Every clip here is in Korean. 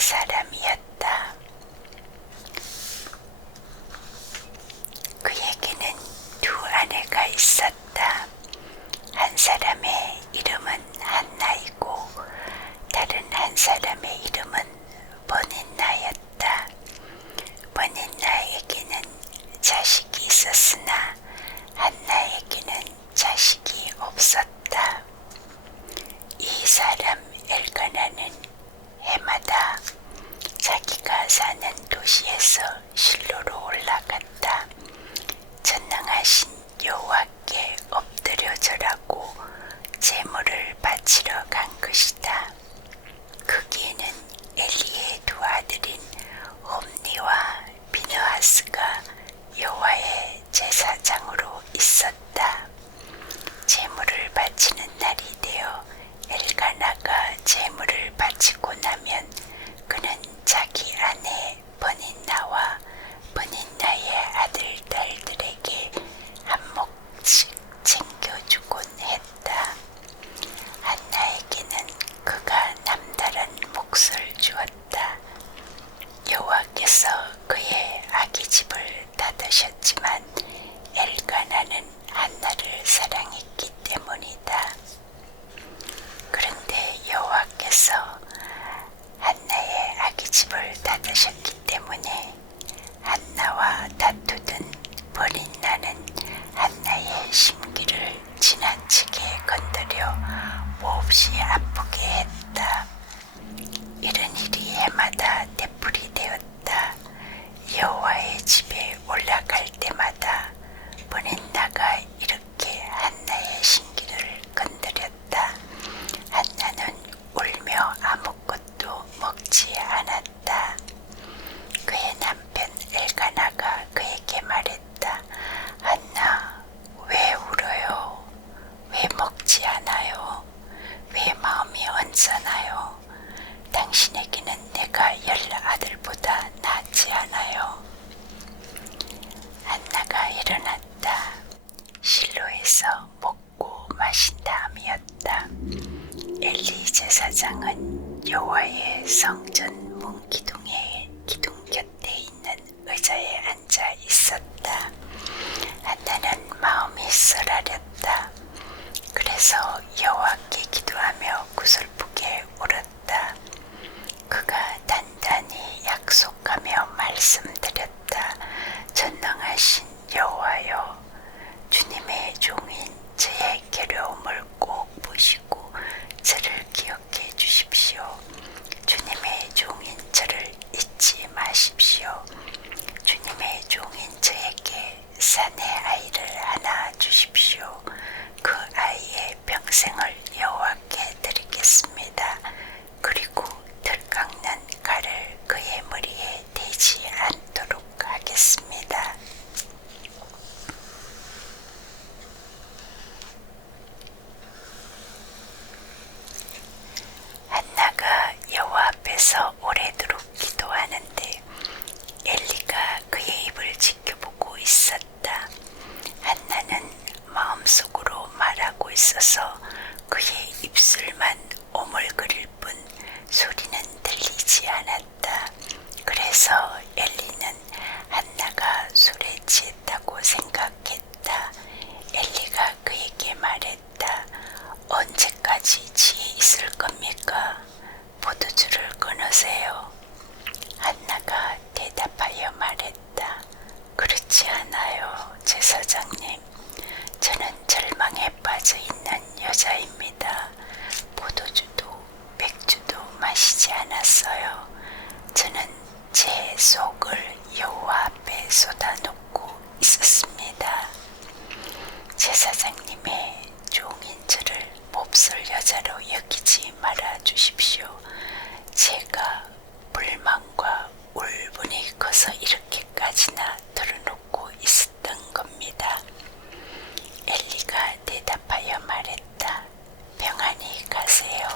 사람이었다. 그에게는 두 아내가 있었다. 한 사람의 이름은 한나이고 다른 한 사람의 이름은 버닌나였다. 버닌나에게는 자식이 있었으나 한나에게는 자식이 없었다. 이 사람 엘가나는 해마다 자기가 사는 도시에서 실로로 올라갔다. 전능하신 여호와께 엎드려 절하고 제물을 바치러 간 것이다. 거기에는 엘리의 두 아들인 홈니와 비느하스가 여호와의 제사장으로 있었다. 제물을 바치는 날이 되어 엘가나가 제물을 바치고 나면 그는 자기 아내 버닌나와 버닌나의 아들 딸들에게 한 몫씩 챙겨주곤 했다. 한나에게는 그가 남다른 몫을 주었다. 여호와께서 그의 아기집을 닫으셨지만 엘가나는 한나를 사랑했기 때문이다. 그런데 여호와께서 한나의 아기집을 닫으셨기 때문에 한나와 다투던 버닌나는 한나의 심기를 지나치게 건드려 몹시 아프게 했다. 이런 일이 해마다 되풀이 되었다. 여호와의 집에 올라갈 때마다 버닌나가 이렇게 한나의 심기를 건드렸다. 한나는 울며 아무것도 먹지 않았다. 그의 남편 엘가나가 그에게 말했다. 한나, 왜 울어요? 왜 먹지 않아요? 왜 마음이 언짢아요? 당신에게는 내가 10아들보다 낫지 않아요? 한나가 일어났다. 실로에서 먹고 마신 다음이었다. 엘리 제사장은 여호와의 성전 문 기둥에 기둥 곁에 있는 의자에 앉아 있었다. 한나는 마음이 썰하렸다. 그래서 여호와께 기도하며 구슬프게 울었다. 그가 단단히 약속하며 말씀드렸다. 전능하신 여호와여, 주님의 종인 저의 괴로움을 꼭 보시고 저를 기억해 주십시오. 주님의 종인 저를 잊지 마십시오. 주님의 종인 저에게 사내 아이를 하나 주십시오. 그 아이의 평생을 여호와께 드리겠습니다. 그리고 들깎는 칼을 그의 머리에 대지 않도록 하겠습니다. 한나가 여호와 앞에서 오래도록 기도하는데 엘리가 그의 입을 지켜보고 있었다. 한나는 마음속으로 말하고 있어서 그의 입술만 오물거릴 뿐 소리는 들리지 않았다. 그래서 엘리는 한나가 술에 취했다고 생각했다. 엘리가 그에게 말했다. 언제까지 취해 있을 겁니까? 포도주를 끊으세요. 한나가 대답하여 말했다. 그렇지 않아요, 제사장님. 저는 절망에 빠져 있는 여자입니다. 포도주도 맥주도 마시지 않았어요. 저는 제 속을 여호와 앞에 쏟아놓고 있었습니다. 제사장님의 종인 저를 몹쓸 여자로 여기지 말아 주십시오. 제가 불만과 울분이 커서 이렇게까지나 털어놓고 있었던 겁니다. 엘리가 대답하여 말했다. 평안히 가세요.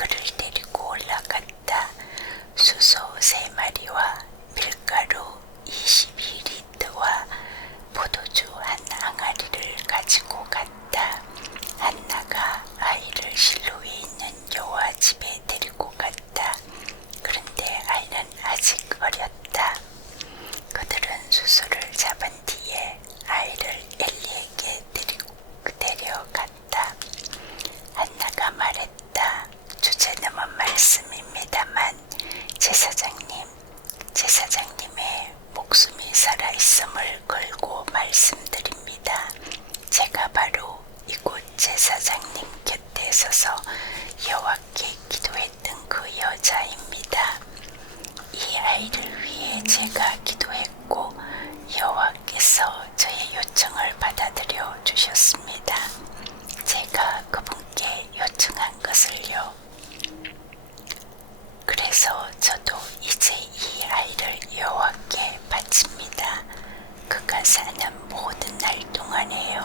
그를 데리고 올라갔다. 수소 3마리와 밀가루 22리터와 포도주 한 항아리를 가지고 갔다. 한나가 아이를 실로에 있는 여호와 집에 데리고 갔다. 그런데 아이는 아직 어렸다. 그들은 수소를 잡은 뒤에 아이를 엘리에게 데려갔다. 한나가 말했다. 주제넘은 말씀입니다만 제사장님의 목숨이 살아있음을 걸고 말씀드립니다. 제가 바로 이곳 제사장님 곁에 서서 여호와께 기도했던 그 여자입니다. 이 아이를 위해 제가 기도했고 여호와께서 저의 요청을 받아들여 주셨습니다. 제가 그분께 요청한 것을요. 그래서 저도 이제 이 아이를 여호와께 바칩니다. 그가 사는 모든 날 동안에요.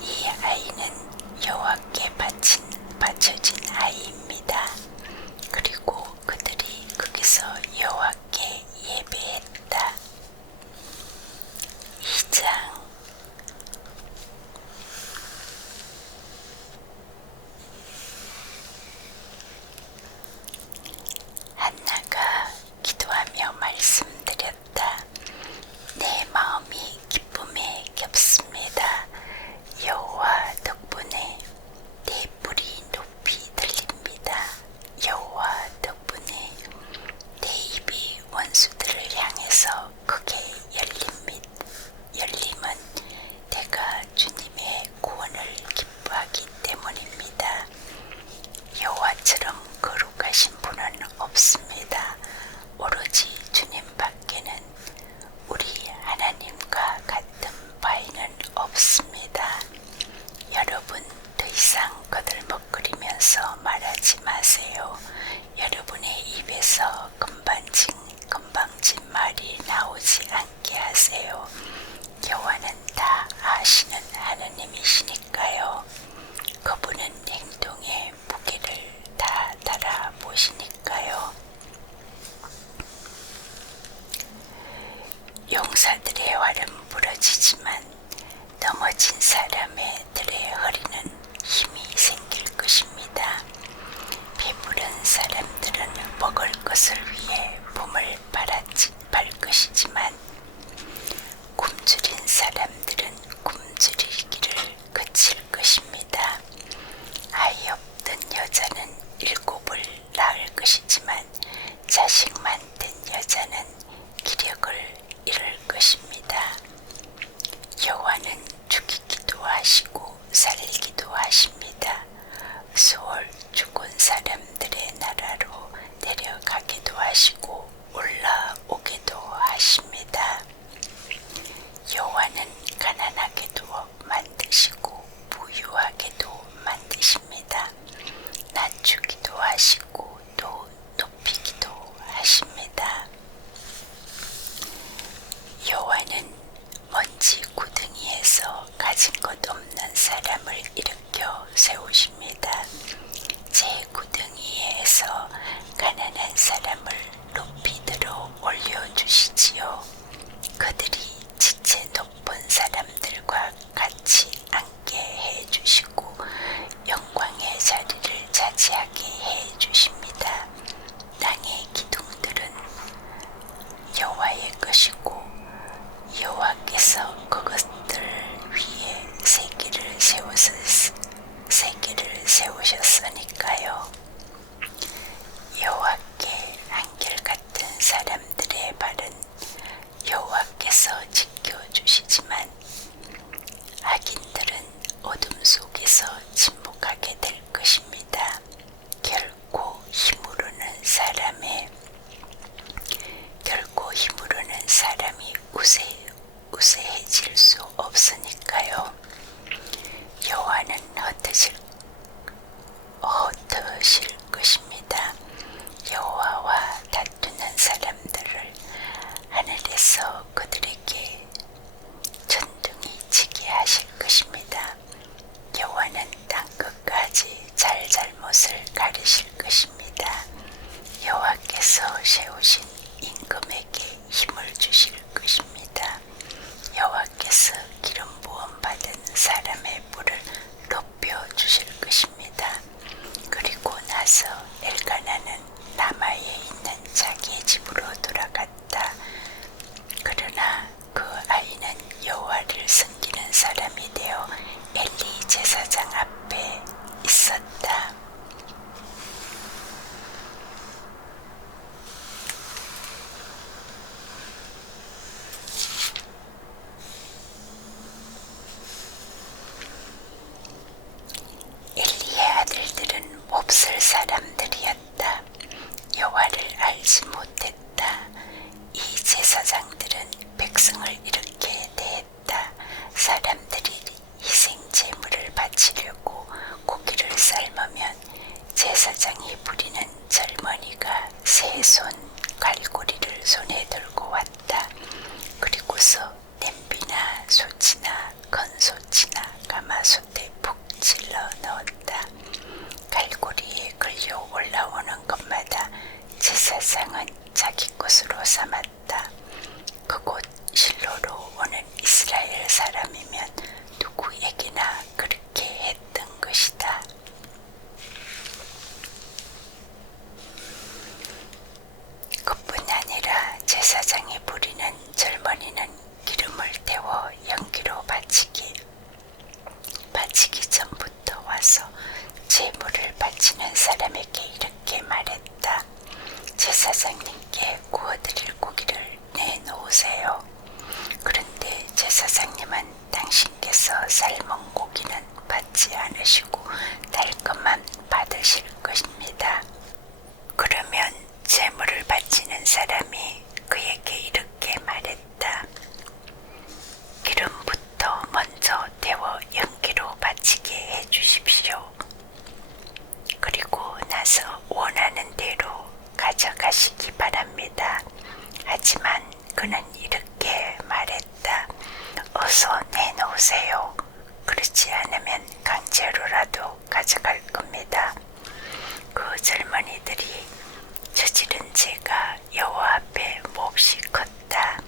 이 아이는 여호와께 바쳐진 아이입니다. 그리고 그들이 거기서 여호와께 예배했다. 2장. 한나가 기도하며 말씀드렸다. 내 마음이 기쁨에 겹습니다. 여호와 덕분에 내 뿔이 높이 들립니다. 여호와 덕분에 내 입이 원수들을 향해서 크게 열림은 내가 주님의 구원을 기뻐하기 때문입니다. 여호와처럼 거룩하신 분은 없습니다. 오로지 주님밖에는 우리 하나님과 같은 바위는 없습니다. 여러분 더 이상 거들먹거리면서 말하지 마세요. 여러분의 입에서 건방진 말이 나오지 않게 하세요. 여호와는 다 아시는 하나님이시니까요. 그분은 행동의 무게를 다 달아보시니까요. 용사들의 활은 부러지지만 넘어진 사람들의 허리는 힘이 생길 것입니다. 배부른 사람들은 먹을 것을 위해 몸을 밟 것이지만 굶주린 사람들은 굶주리기를 그칠 것입니다. 아이 없던 여자는 7을 낳을 것이지만 자식만 된 여자는 기력을 잃을 것입니다. 여호와는 죽이기도 하시고 살리기도 하십니다. 수월 죽은 사람들의 나라로 내려가기도 하시고 올라오기도 하십니다. 여호와는 가난하게도 만드시고 부유하게도 만드십니다. 낮추기도 하시고 또 높이기도 하십니다. 여호와는 먼지 구덩이에서 가진 것 없는 사람을 일으켜 세우십니다. 제 구덩이에서 가난한 사람을 높이 들어 올려주시지요. 그들이 지체 높은 사람들과 같이 앉게 해주시고 영광의 자리를 차지하게 해주십니다. 세 손 갈고리를 손에 들고 왔다. 그리고서 냄비나 솥이나 건솥이나 가마솥에 푹 질러 넣었다. 갈고리에 끌려 올라오는 것마다 제사장은 자기 것으로 삼았다. 그곳 실로로 오는 이스라엘 사람이면 누구에게나 그렇게 했던 것이다. 그뿐 아니라 제사장이 부리는 젊은이는 기름을 태워 연기로 바치기 전부터 와서 제물을 바치는 사람에게 이렇게 말했다. 제사장님께 구워드릴 고기를 내놓으세요. 그런데 제사장님은 당신께서 삶은 고기는 받지 않으시고 달것만 받으실 것입니다. 그러면 제물을 바치는 사람이 그에게 이렇게 말했다. 기름부터 먼저 데워 연기로 바치게 해주십시오. 그리고 나서 원하는 대로 가져가시기 바랍니다. 하지만 그는 이렇게 말했다. 어서 내놓으세요. 그렇지 않으면 강제로라도 가져갈 겁니다. 그 젊은이들이 저지른 죄가 여호와 앞에 몹시 컸다.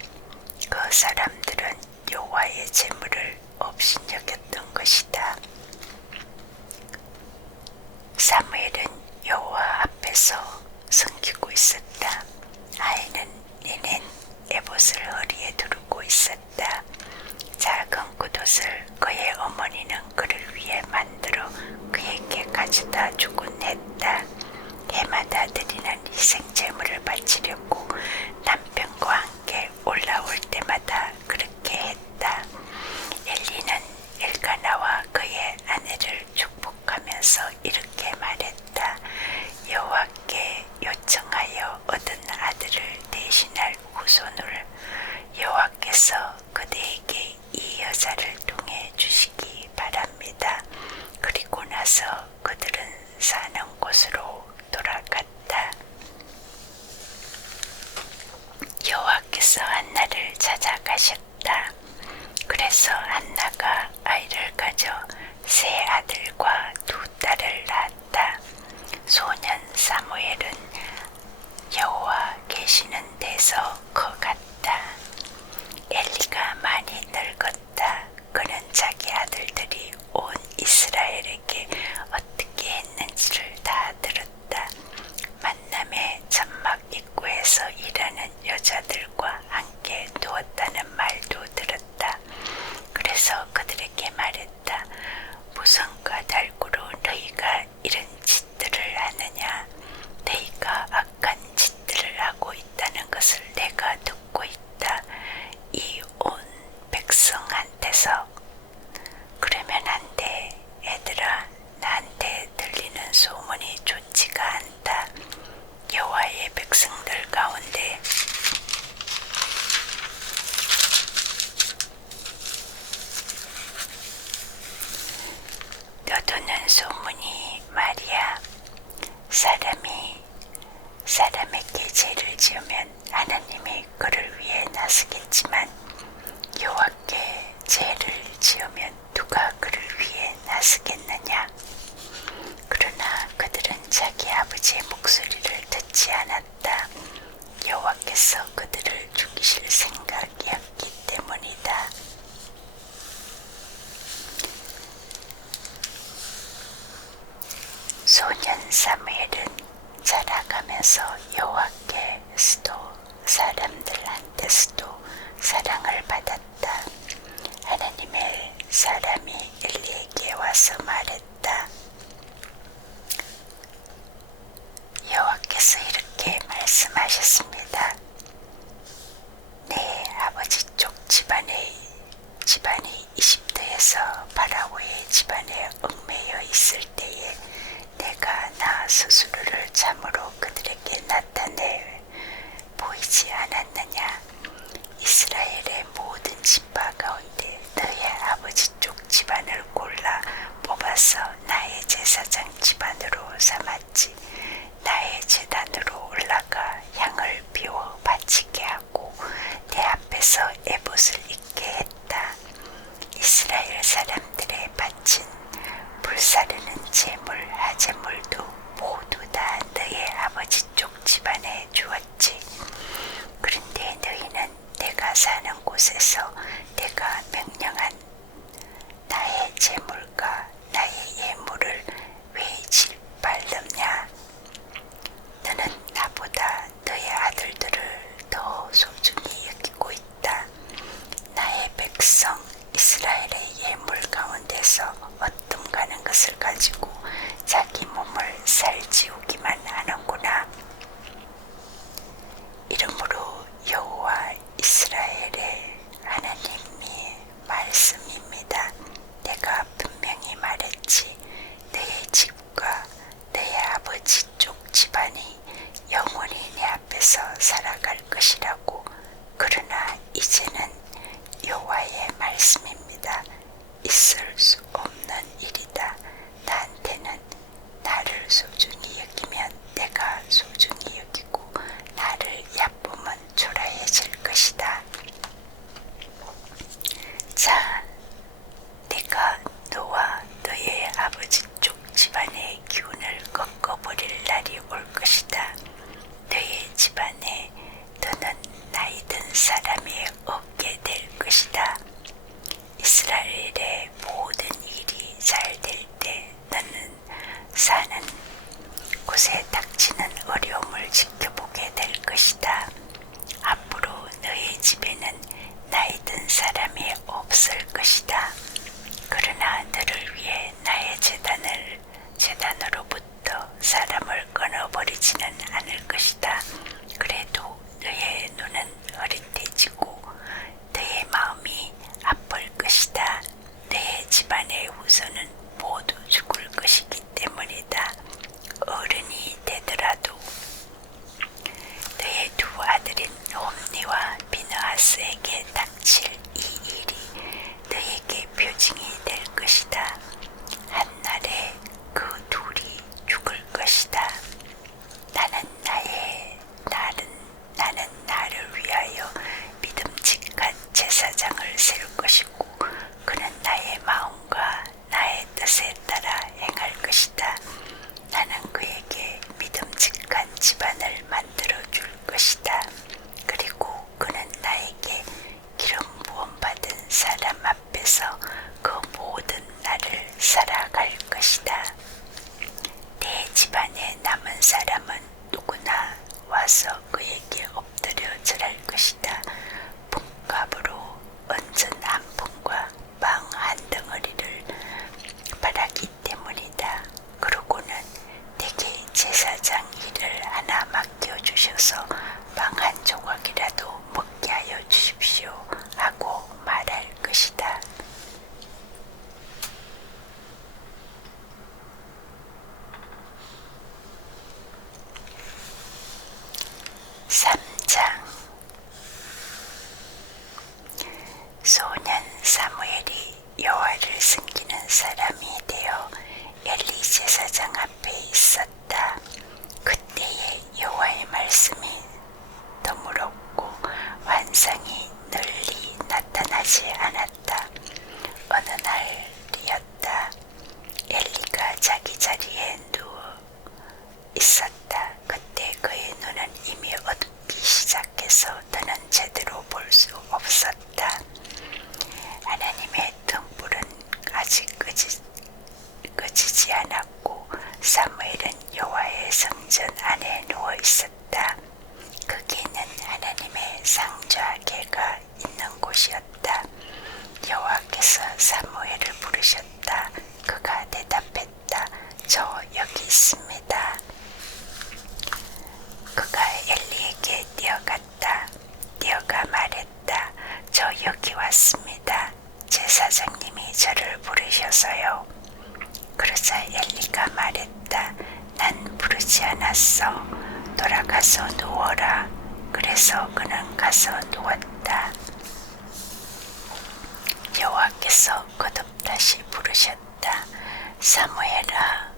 그 사람들은 여호와의 제물을 업신여겼던 것이다. 사무엘은 여호와 앞에서 섬기고 있었다. 아이는 니넨 에봇을 허리에 두르고 있었다. 작은 굿옷을 그의 어머니는 그를 위해 만들어 그에게 가져다 주곤 했다. 해마다 드리는 희생제물을 바치려고 남편과 함께 올라올 때마다 그렇게 했다. 엘리는 엘가나와 그의 아내를 축복하면서 이렇게 말했다. 여호와께 요청하여 얻은 아들을 대신할 후손을 여호와께서 그대에게 이 여자를 통해 주시기 바랍니다. 그리고 나서 그들은 사는 곳으로 돌아갔다. 여호와께서 한나를 찾아가셨다. 그래서 한나가 아이를 가져 세 아들과 두 딸을 낳았다. 소년 사무엘은 여호와 계시는 데서 커갔다. 엘리가 많이 늙었다. 그는 자기 아들들이 온 이스라엘에게 어떻게 했는지를 다 들었다. 만남의 천막 입구에서 일하는 여자들과 함께 누웠다는 말도 들었다. 그래서 그들에게 말했다. 무슨 까닭으로 너희가 이런 짓들을 하느냐? 너희가 악한 짓들을 하고 있다는 것을 내가 듣고 있다. 이 온 백성한테서. 그러면 안 돼. 애들아, 나한테 들리는 소문이 좋지가 않다. 여호와의 백성들 가운데 떠도는 소문이 말이야. 사람에게 죄를 지으면 하나님이 그를 위해 나서겠지만 여호와께 죄를 지으면 누가 그를 위해 나서겠느냐? 그러나 그들은 자기 아버지의 목소리를 듣지 않았다. 여호와께서 그들을 죽이실 생각이었기 때문이다. 소년 사무엘은 자라가면서 여호와께서도 사람들한테서도 사랑을 받았다. 하나님의 사람이 엘리에게 와서 말했다. 여호와께서 이렇게 말씀하셨습니다. 내 아버지 쪽 집안이 이집트에서 바라오의 집안에 얽매여 있을 때에 내가 나 스스로를 참으로 그들에게 나타내 보이지 않았느냐? 이스라엘의 모든 지파 가운데 너의 아버지 쪽 집안을 골라 뽑아서 나의 일을 하나 맡겨주셔서 빵 한 조각이라도 먹게 하여 주십시오 하고 말할 것이다. 3장. 소년 사무엘이 여호와를 섬기는 사람이 되어 엘리 제사장 앞에 있었다. 그때에 여호와의 말씀이 드물었고 환상이 널리 나타나지 않았다. 어느 날이었다. 엘리가 자기 자리에 누워 있었다. 그때 그의 눈은 이미 어둡기 시작해서 더는 제대로 볼 수 없었다. 하나님의 등불은 아직 꺼지지 않았고 사무엘은 여호와의 성전 안에 누워 있었다. 거기는 하나님의 상좌계가 있는 곳이었다. 여호와께서 사무엘을 부르셨다. 그가 대답했다. 저 여기 있습니다. 그가 엘리에게 뛰어갔다. 뛰어가 말했다. 저 여기 왔습니다. 제사장님이 저를 부르셔서요. 그러자 엘리가 말했다. 난 부르지 않았어. 돌아가서 누워라. 그래서 그는 가서 누웠다. 여호와께서 거듭 다시 부르셨다. 사무엘아.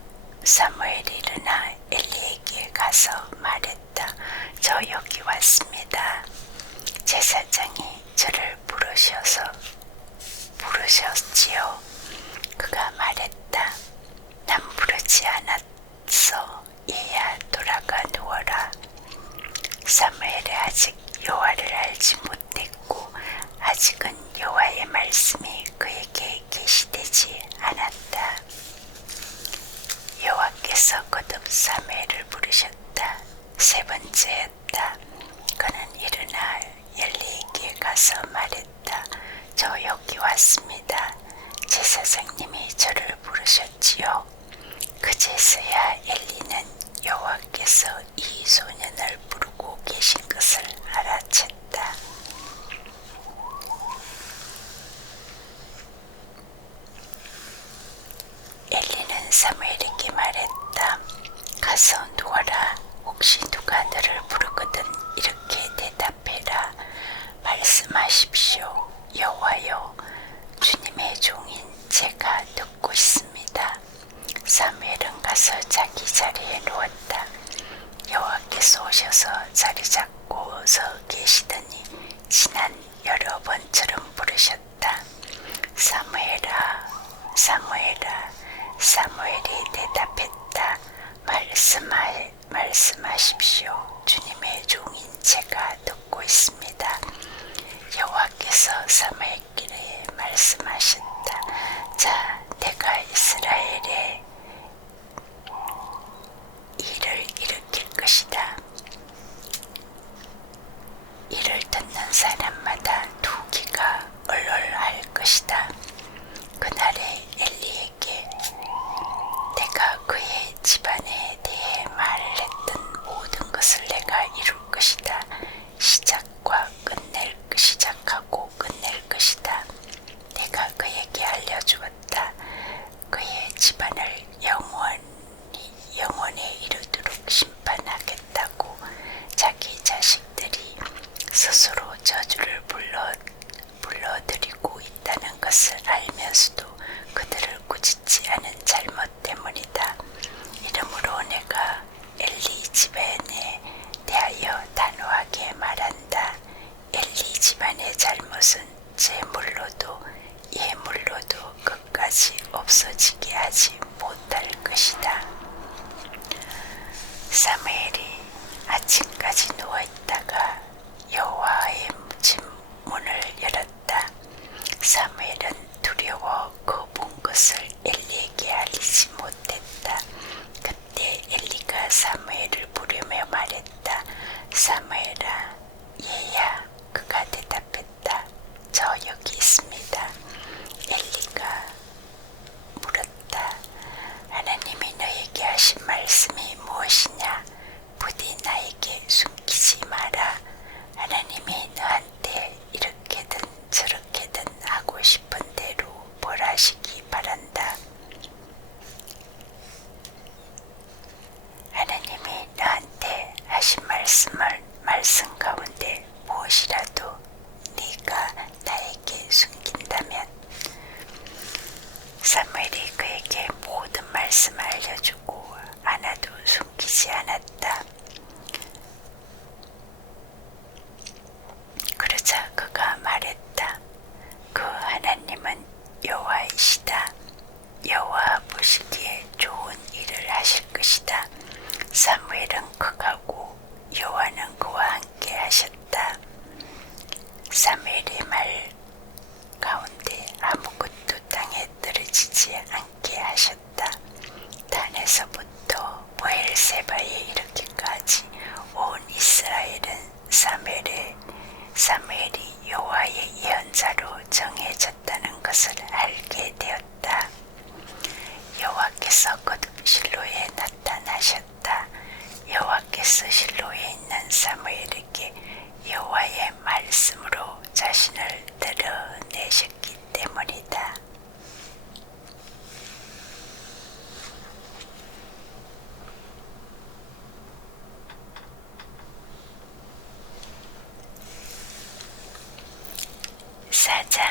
사무엘이 일어나 엘리에게 가서 말했다. 저 여기 왔습니다. 제사장이 저를 부르셨지요. 그가 말했다. 난 부르지 않았어. 얘야 돌아가 누워라. 사무엘이 아직 여호와를 알지 못했고 아직은 여호와의 말씀이 그에게 계시되지 않았다. 여호와께서 거듭 사무엘을 부르셨다. 세 번째였다. 그는 일어나 엘리에게 가서 말했다. 저 여기 왔습니다. 제사장님이 저를 부르셨지요. 그제서야 엘리는 여호와께서 이 소년을 부르고 계신 것을 알아챘다. 엘리는 사무엘에게 말했다. 가서 누워라. 혹시 누가 너를 부르거든 이렇게 대답해라. 말씀하십시오. 여호와여, 주님의 종인 제가 듣고 있습니다. 사무엘은 가서 자기 자리에 누웠다. 여호와께서 오셔서 자리 잡고 서 계시더니 지난 여러 번처럼 부르셨다. 사무엘아, 사무엘아. 사무엘이 대답했다. 말씀하십시오. 주님의 종인 제가 듣고 있습니다. 여호와께서 사무엘에게 말씀하셨다. 자, 내가 이스라엘에 일을 일으킬 것이다. 이를 듣는 사람마다 두 귀가 얼얼할 것이다. 그날에 엘리에게 내가 그의 집안에 대해 말했던 모든 것을 내가 이룰 것이다. 시작하고 끝낼 것이다. 내가 그에게 알려주었다. 그의 집안을 영원에 이르도록 심판하겠다고. 자기 자식들이 스스로 저주를 불러들이고 있다는 것을 알면서도 그들을 꾸짖지 않은 잘못 때문이다. 이러므로 내가 엘리 집안에 대하여 단호하게 말한다. 엘리 집안의 잘못은 예물로도 끝까지 없어지게 하지 못할 것이다. 사무엘이 아침까지 누워있다가 여호와의 집 문을 열었다. 사무엘은 두려워 그 본 것을 엘리에게 알리지 못했다. 그때 엘리가 사무엘을 부르며 말했다. 사무엘아. 얘야. 그가 대답했다. 저 여기 있습니다. 엘리가 물었다. 하나님이 너에게 하신 말씀이 무엇이냐? 사무엘은 극하고 여호와는 그와 함께 하셨다. 사무엘의 말 가운데 아무것도 땅에 떨어지지 않게 하셨다. 단에서부터 브엘세바에 이르기까지 온 이스라엘은 사무엘이 여호와의 예언자로 정해졌다는 것을 알게 되었다. 여호와께서 거듭 실로에 나타나셨다. 여호와께서 실로에 있는 사무엘에게 여호와의 말씀으로 자신을 드러내셨기 때문이다. 사장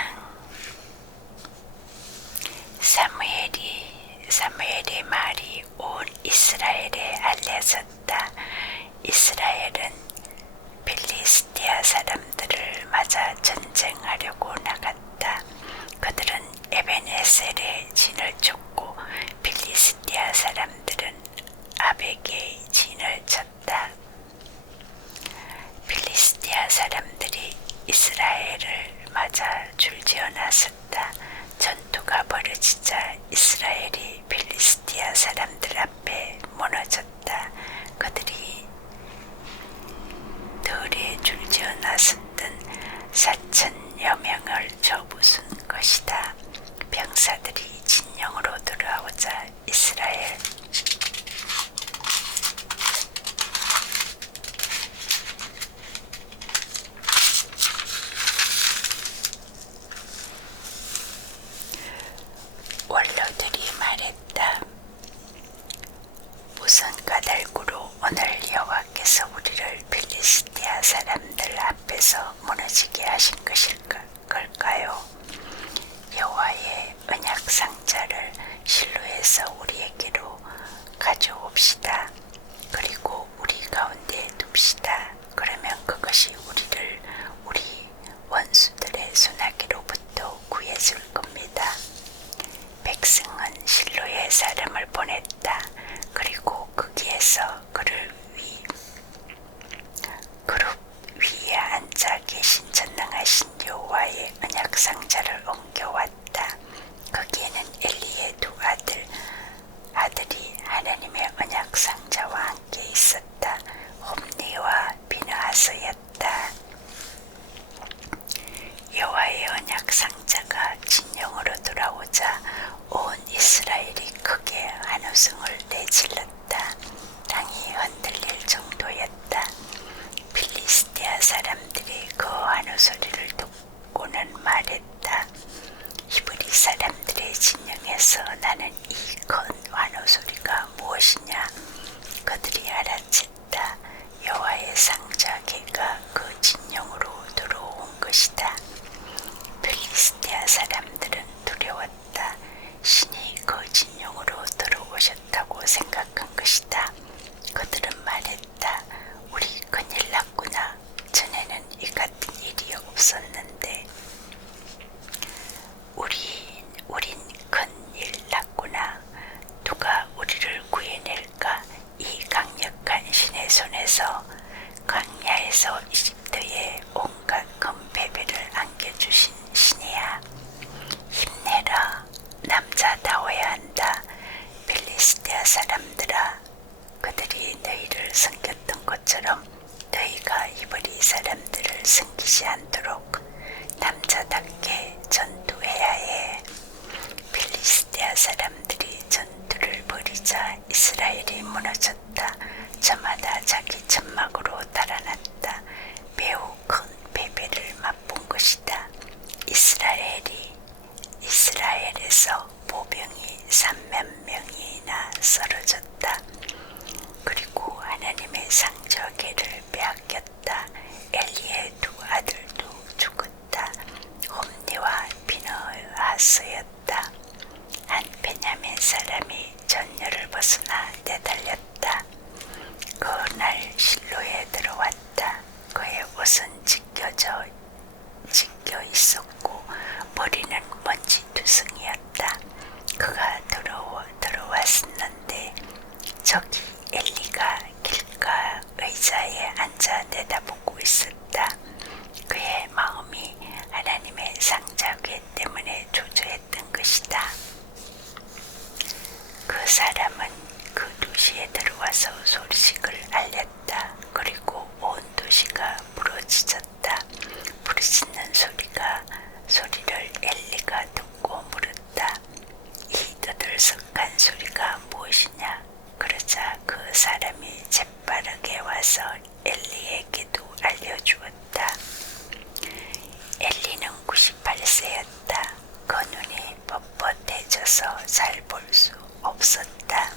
사무엘의 말이 온 이스라엘에 알려졌다. 이스라엘은 필리스티아 사람들을 맞아 전쟁하려고 나갔다. 그들은 에벤에셀에 진을 쳤고 필리스티아 사람들은 아벡에 진을 쳤다. 필리스티아 사람들이 이스라엘을 맞아 줄지어 나섰다. 전투가 벌어지자 이스라엘이 필리스티아 사람들 앞에 무너졌다. 그들이 들에 줄지어 나섰던 4,000여 명을 저부순 것이다. 병사들이 진영으로 돌아오자 이스라엘 원로들이 말했다. 무슨 까닭으로 오늘 여호와께서 우리를 필리스티아 사람들 앞에서 무너지게 하신 걸까요? 여호와의 언약 상자를 실로에서 우리에게로 가져옵시다. 그리고 우리 가운데 둡시다. 그러면 그것이 우리를 우리 원수들의 손아귀로부터 구해줄 겁니다. 백성은 실로에 사람을 보냈다. 그리고 거기에서 그룹 위에 앉아 계신 전능하신 여호와의 언약 상자를 옮겨왔다. 거기에는 엘리의 두 아들이 하나님의 언약 상자와 함께 있었다. 홈리와 비느하스였다. 여호와의 언약 상자가 진영으로 돌아오자 온 이스라엘이 크게 한우승을 내질렀다. 땅이 흔들릴 정도였다. 필리스티아 사람들이 그 한우 소리를 듣고는 말했다. 히브리 사람들의 진영에서 나는 이 큰 한우 소리가 무엇이냐? 그들이 알아챘다. 여호와의 상자계가 그 진영으로 들어온 것이다. 필리스티아 사람들은 두려웠다. 신이 그 진영으로 들어오셨다고 생각한 것이다. 그들은 말했다. 우리 큰일 났구나. 전에는 이 같은 일이 없었는데 우린 큰일 났구나. 누가 우리를 구해낼까? 이 강력한 신의 손에서 광야에서 이집트에 온갖 금패배를 안겨주신 신이야. 힘내라. 남자다워야 한다. 필리스티아 사람들아, 그들이 너희를 섬겼던 것처럼 너희가 히브리 사람들을 섬기지 않도록 남자답게 전투해야 해. 필리스티아 사람들이 전투를 벌이자 이스라엘이 무너졌다. 저마다 자기 천막으로 달아났다. 매우 큰 패배를 맛본 것이다. 이스라엘에서 보병이 3만 명이나 쓰러졌다. 그리고 하나님의 상저계를 빼앗겼다. 엘리의 두 아들도 죽었다. 홈리와 비느하스였다. 한 베냐민 사람이 전열을 벗어나 내달렸다. 그날 실로에 들어왔다. 그의 옷은 찢겨 있었고 머리는 먼지투성이었다. 그가 들어왔었는데 저기 엘리가 길 와서 엘리에게도 알려주었다. 엘리는 98세였다. 그 눈이 뻣뻣해져서 잘 볼 수 없었다.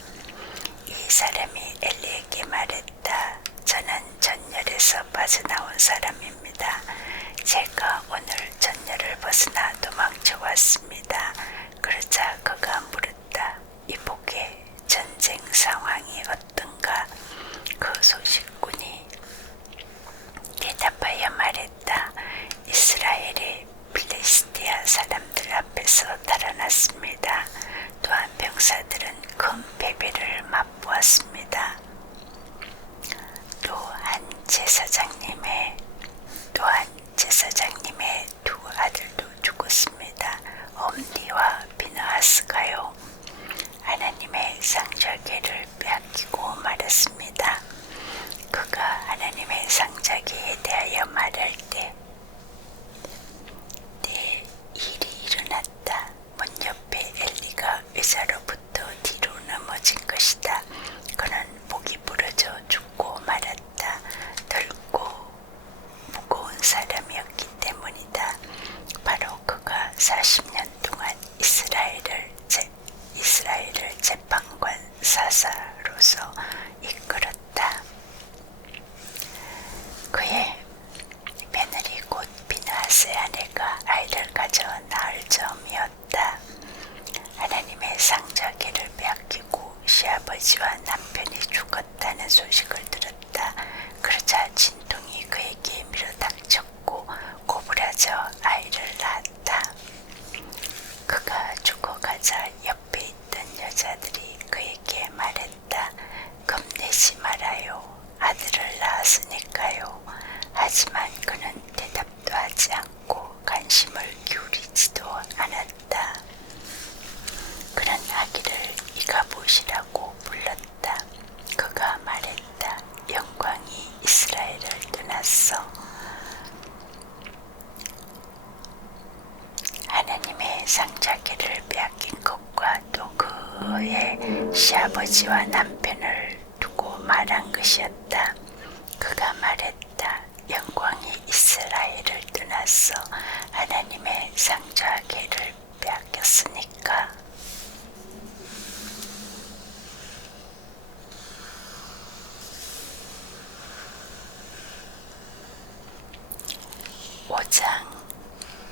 이 사람이 엘리에게 말했다. 저는 전열에서 빠져나온 사람입니다. 제가 오늘 전열을 벗어나 도망쳐 왔습니다. 그러자 그가 물었다. 이복의 전쟁 상황이 어떤가? 그 소식꾼이 대답하여 말했다. 이스라엘이 필리스티아 사람들 앞에서 달아났습니다. 또한 병사들은 큰 패배를 맛보았습니다. 또한 제사장님의 두 아들도 죽었습니다. 옴니와 비느하스가요. 하나님의 상자궤를 빼앗기고 말았습니다. 그가 하나님의 상자궤에 대하여 말할 때 내 일이 일어났다. 문 옆에 엘리가 의자로부터 뒤로 넘어진 것이다. 그는 목이 부러져 죽고 말았다. 늙고 무거운 사람이었기 때문이다. 바로 그가 40년 동안 이스라엘을 재판관 사사로서 이끌었다. 그의 며느리 곧 비느하스의 아내가 아이를 가져 낳을 즈음이었다. 하나님의 상자궤를 빼앗기고 시아버지와 남편이 죽었다는 소식을 들었다. 그러자 진동이 그에게 밀어닥쳤고 고부라져 아이를 낳았다. 그가 죽어가자 옆에 있던 여자들이 그에게 말했다. 겁내지 말아요. 아들을 낳았으니까요. 하지만 그는 대답도 하지 않고 관심을 기울이지도 않았다. 그는 아기를 이가봇이라고 불렀다. 그가 말했다. 영광이 이스라엘을 떠났어. 하나님의 상자궤를 빼앗긴 것과 또 그의 시아버지와 남편을 두고 말한 것이었다. 그가 말했다. 영광이 이스라엘을 떠났어. 하나님의 상자궤를 빼앗겼으니까.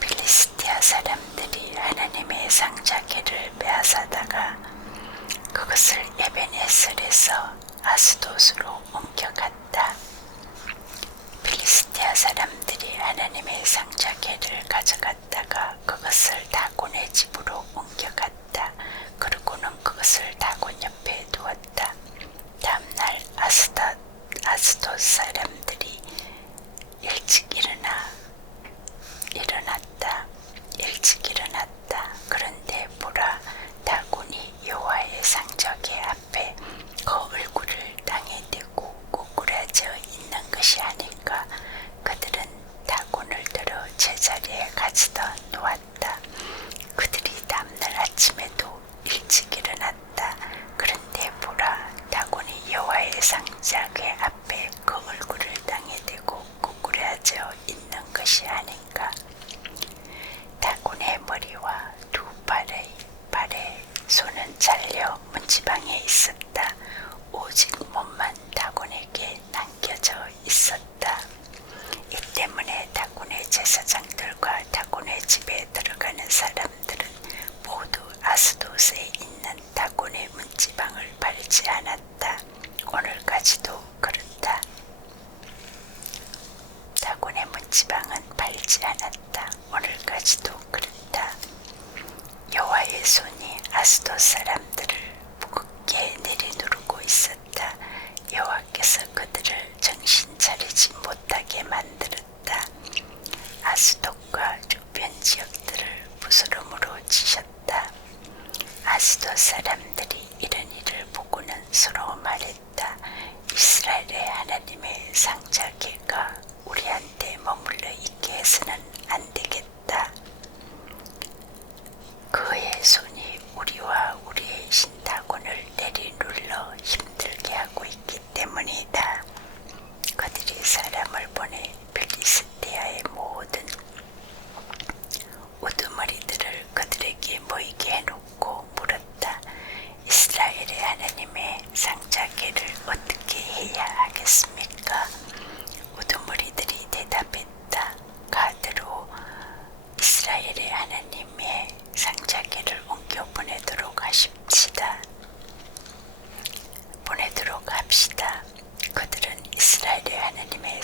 필리스티아 사람들이 하나님의 상자궤를 빼앗아다가 그것을 에벤에셀에서 아스돗으로 옮겨갔다. 필리스티아 사람들이 하나님의 상자궤를 가져갔다가 그것을 다곤의 집으로 옮겨갔다. 그러고는 그것을 다곤 옆에 두었다. 다음날 아스돗 사람들이 일찍 일어났다. 그런데 보라, 다곤이 여호와의 상자궤 앞에 그 얼굴을 땅에 대고 꼬꾸라져 있는 것이 아닌가. 그들은 다곤을 들어 제자리에 가져다 놓았다. 그들이 다음날 아침에도 일찍 일어났다. 그런데 보라, 다곤이 여호와의 상자궤 앞에 그 얼굴을 땅에 대고 꼬꾸라져 있는 것이 아닌가. 다곤의 머리와 두 발에 손은 잘려 문지방에 있었다. 오직 몸만 다곤에게 남겨져 있었다. 이 때문에 다곤의 제사장들과 다곤의 집에 들어가는 사람들은 모두 아스돗에 있는 다곤의 문지방을 밟지 않았다. 오늘까지도 그렇다. 다곤의 문지방은 밟지 않았다. 오늘까지도 그렇다. 여호와의 손이 아스돗 사람들을 무겁게 내리누르고 있었다. 여호와께서 그들을 정신 차리지 못하게 만들었다. 아스돗과 주변 지역들을 부스럼으로 치셨다. 아스돗 사람들이 이런 일을 보고는 서로 말했다. 이스라엘의 하나님의 상자궤가 우리한테 머물러 있게 해서는 안 되겠다. 그의 손이 우리와 우리의 신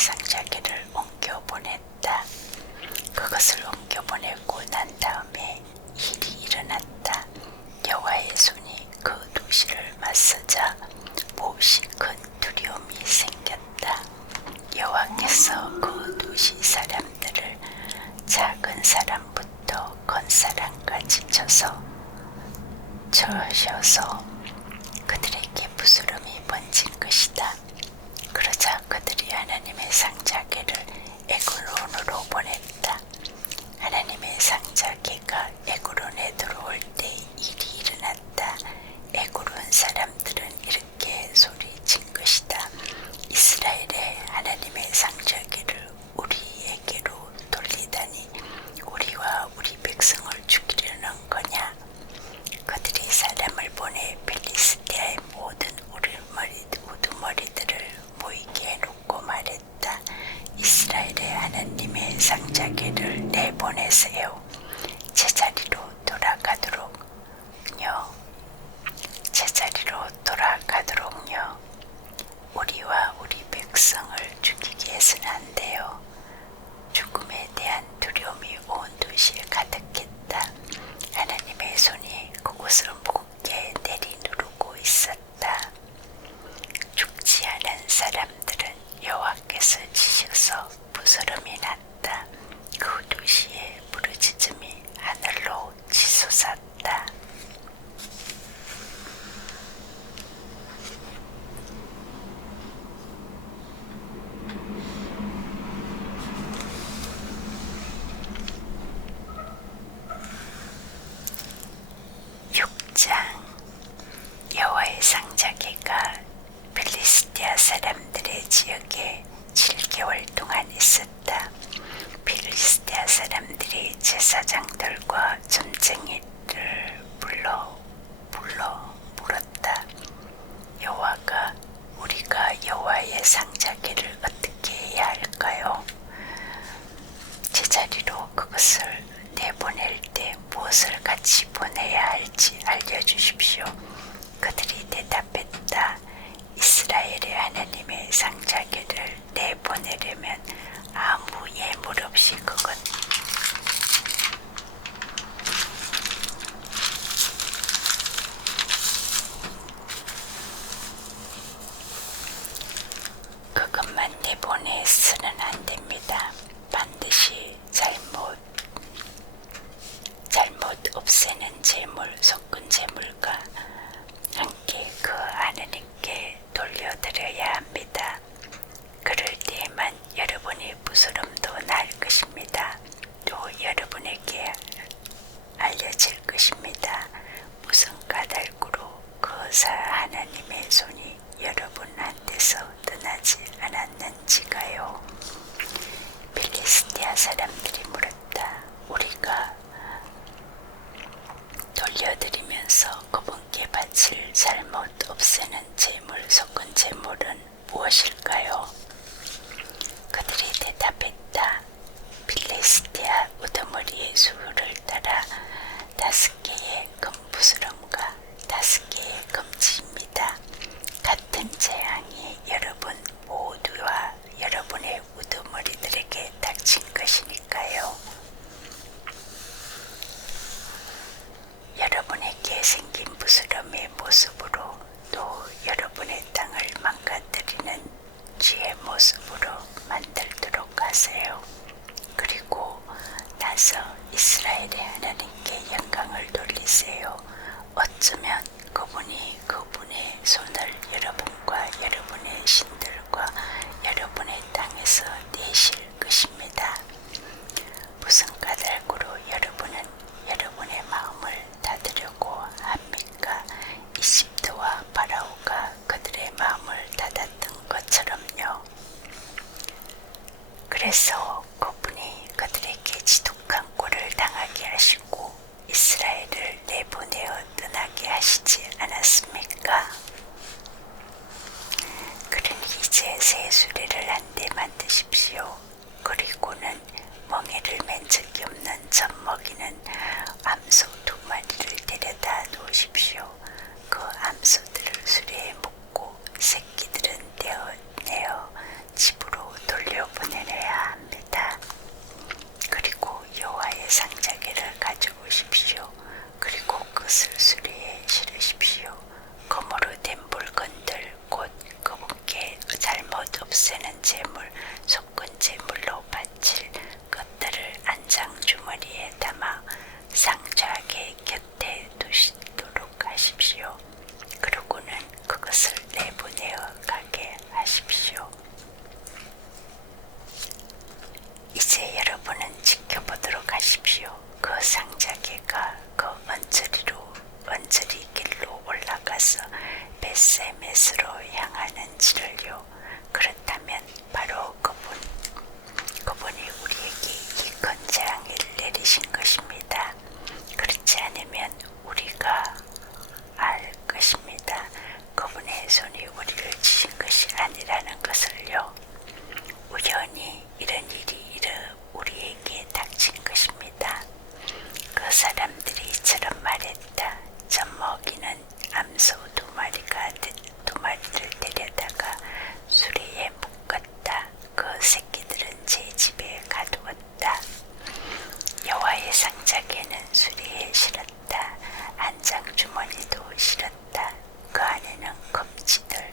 상자기를 옮겨보냈다. 그것을 옮겨보내고 난 다음에 일이 일어났다. 여호와의 손이 그 도시를 맞서자 몹시 큰 두려움이 생겼다. 여호와께서 그 도시 사람들을 작은 사람부터 큰 사람까지 쳐셔서 그들에게 부스럼이 번진 것이다. 그러자 그들이 하나님의 상자궤를 에그론으로 보냈다. 하나님의 상자궤가 에그론에 들어올 때 일이 일어났다. 에그론 사람들은 이렇게 소리친 것이다. 이스라엘의 하나님의 상자궤를 우리에게로 돌리다니 우리와 우리 백성을 죽이려는 거냐? 그들이 사람을 보내 필리스티아의 모든 우두머리들을 모이게 해놓고 말했다. 이스라엘의 하나님의 상자궤를 내보내세요. 제자리로 돌아가도록요. 우리와 우리 백성을 죽이게 해서는 안 돼요. 죽음에 대한 두려움이 온 도시에 가득했다. 하나님의 손이 그곳을 무겁게 내리누르고 있었다. 죽지 않은 사람들은 여호와께서 지셔서 부스럼이 났다. 그 도시의 부르짖음이 하늘로 치솟았다. 여호와의 상자궤가 필리스티아 사람들의 지역에 7개월 동안 있었다. 필리스티아 사람들이 제사장들과 점쟁이를 물었다. 우리가 여호와의 상자궤를 어떻게 해야 할까요? 제자리로 그것을 내보낼 때 무엇을 같이 보내야 할지 알려주십시오. 그들이 대답했다. 이스라엘의 하나님의 상자궤를 내보내려면 아무 예물 없이 그것만 내보내서는 안 됩니다. 반드시 잘못 없애는 제물, 섞은 제물과 함께 그 하나님께 돌려드려야 합니다. 그럴 때에만 여러분의 부스럼도 날 것입니다. 또 여러분에게 알려질 것입니다. 무슨 까닭으로 그 하나님의 손이 여러분한테서 떠나지 않았는지가요. 필리스티아 사람들이 물었다. 우리가 돌려드리면서 그분께 바칠 잘못 없애는 제물, 섞은 제물은 무엇일까요? 그들이 대답했다. 필리스티아 우두머리의 수를 따라 5개의 금부스럼과 5개의 금지입니다. 같은 재앙이 여러분 모두와 여러분의 우두머리들에게 닥친 것이니까요. 여러분에게 생긴 부스럼의 모습으로 또 여러분의 땅을 망가뜨리는 쥐의 모습으로 만들도록 하세요. 그리고 나서 이스라엘의 하나님께 영광을 돌리세요. 어쩌면 그분이 그분의 손을 여러분과 여러분의 신들과 여러분의 땅에서 내실 것입니다. 무슨 까닭으로 여러분은 여러분의 마음을 닫으려고 합니까? 이집트와 바라오가 그들의 마음을 닫았던 것처럼요. 그래서 그분이 그들에게 지독한 꼴을 당하게 하시고 이스라엘을 내보내어 떠나게 하시지 않았습니까? 그러니 이제 새 수레를 한 대 만드십시오. 그리고는 멍에를 맨 적이 없는 젖먹이는 암소 2마리를 데려다 놓으십시오. 그 암소들을 수레에 묶고 새끼들은 내어 집으로 돌려 없애는 제물, 속건 제물로 바칠 것들을 안장 주머니에 담아 상좌하게 곁에 두시도록 하십시오. 그러고는 그것을 내보내어 가게 하십시오. 이제 여러분은 지켜보도록 하십시오. 그 상자개가 그 언저리 길로 올라가서 벳세메스로 향하는지를요. 그렇다면 바로 그분이 우리에게 이 큰 재앙을 내리신 것입니다. 그렇지 않으면 우리가 알 것입니다. 그분의 손이 우리를 치신 것이 아니라는 것을요. 우연히 이런 일이 우리에게 닥친 것입니다. 그 사람들이 이처럼 말했다. 젖먹이는 암소 두 마리를 데려다가 수레에 묶었다. 그 새끼들은 제 집에 가두었다. 여호와의 상자개는 수레에 실었다. 안장 주머니도 실었다. 그 안에는 검지들,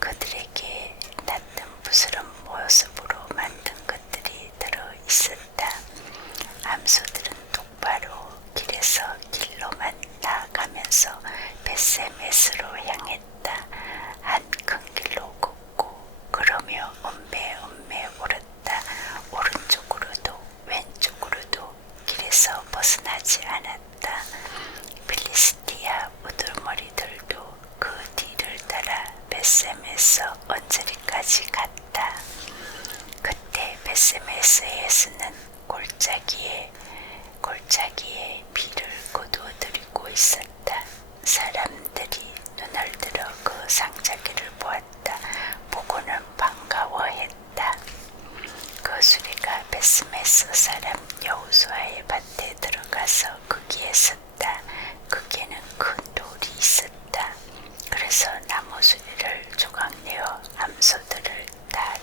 그들에게 낯든 부스럼 모습으로 만든 것들이 들어 있었다. 암소들은 똑바로 길로만 나아가면서 벳세메스로 향했다. 한 큰 길로 걷고 그러며 엄매 오르다. 오른쪽으로도 왼쪽으로도 길에서 벗어나지 않았다. 필리스티아 우두머리들도 그 뒤를 따라 벳세메스 언저리까지 갔다. 그때 벳세메스에서는 골짜기에 비를 거두어들이고 있었다. 사람들이 눈을 들어 그 상자기를 보았다. 보고는 반가워했다. 그 수레가 벳세메스 사람 여호수아의 밭에 들어가서 거기에 섰다. 거기에는 큰 돌이 있었다. 그래서 나무 수레를 조각내어 암소들을 다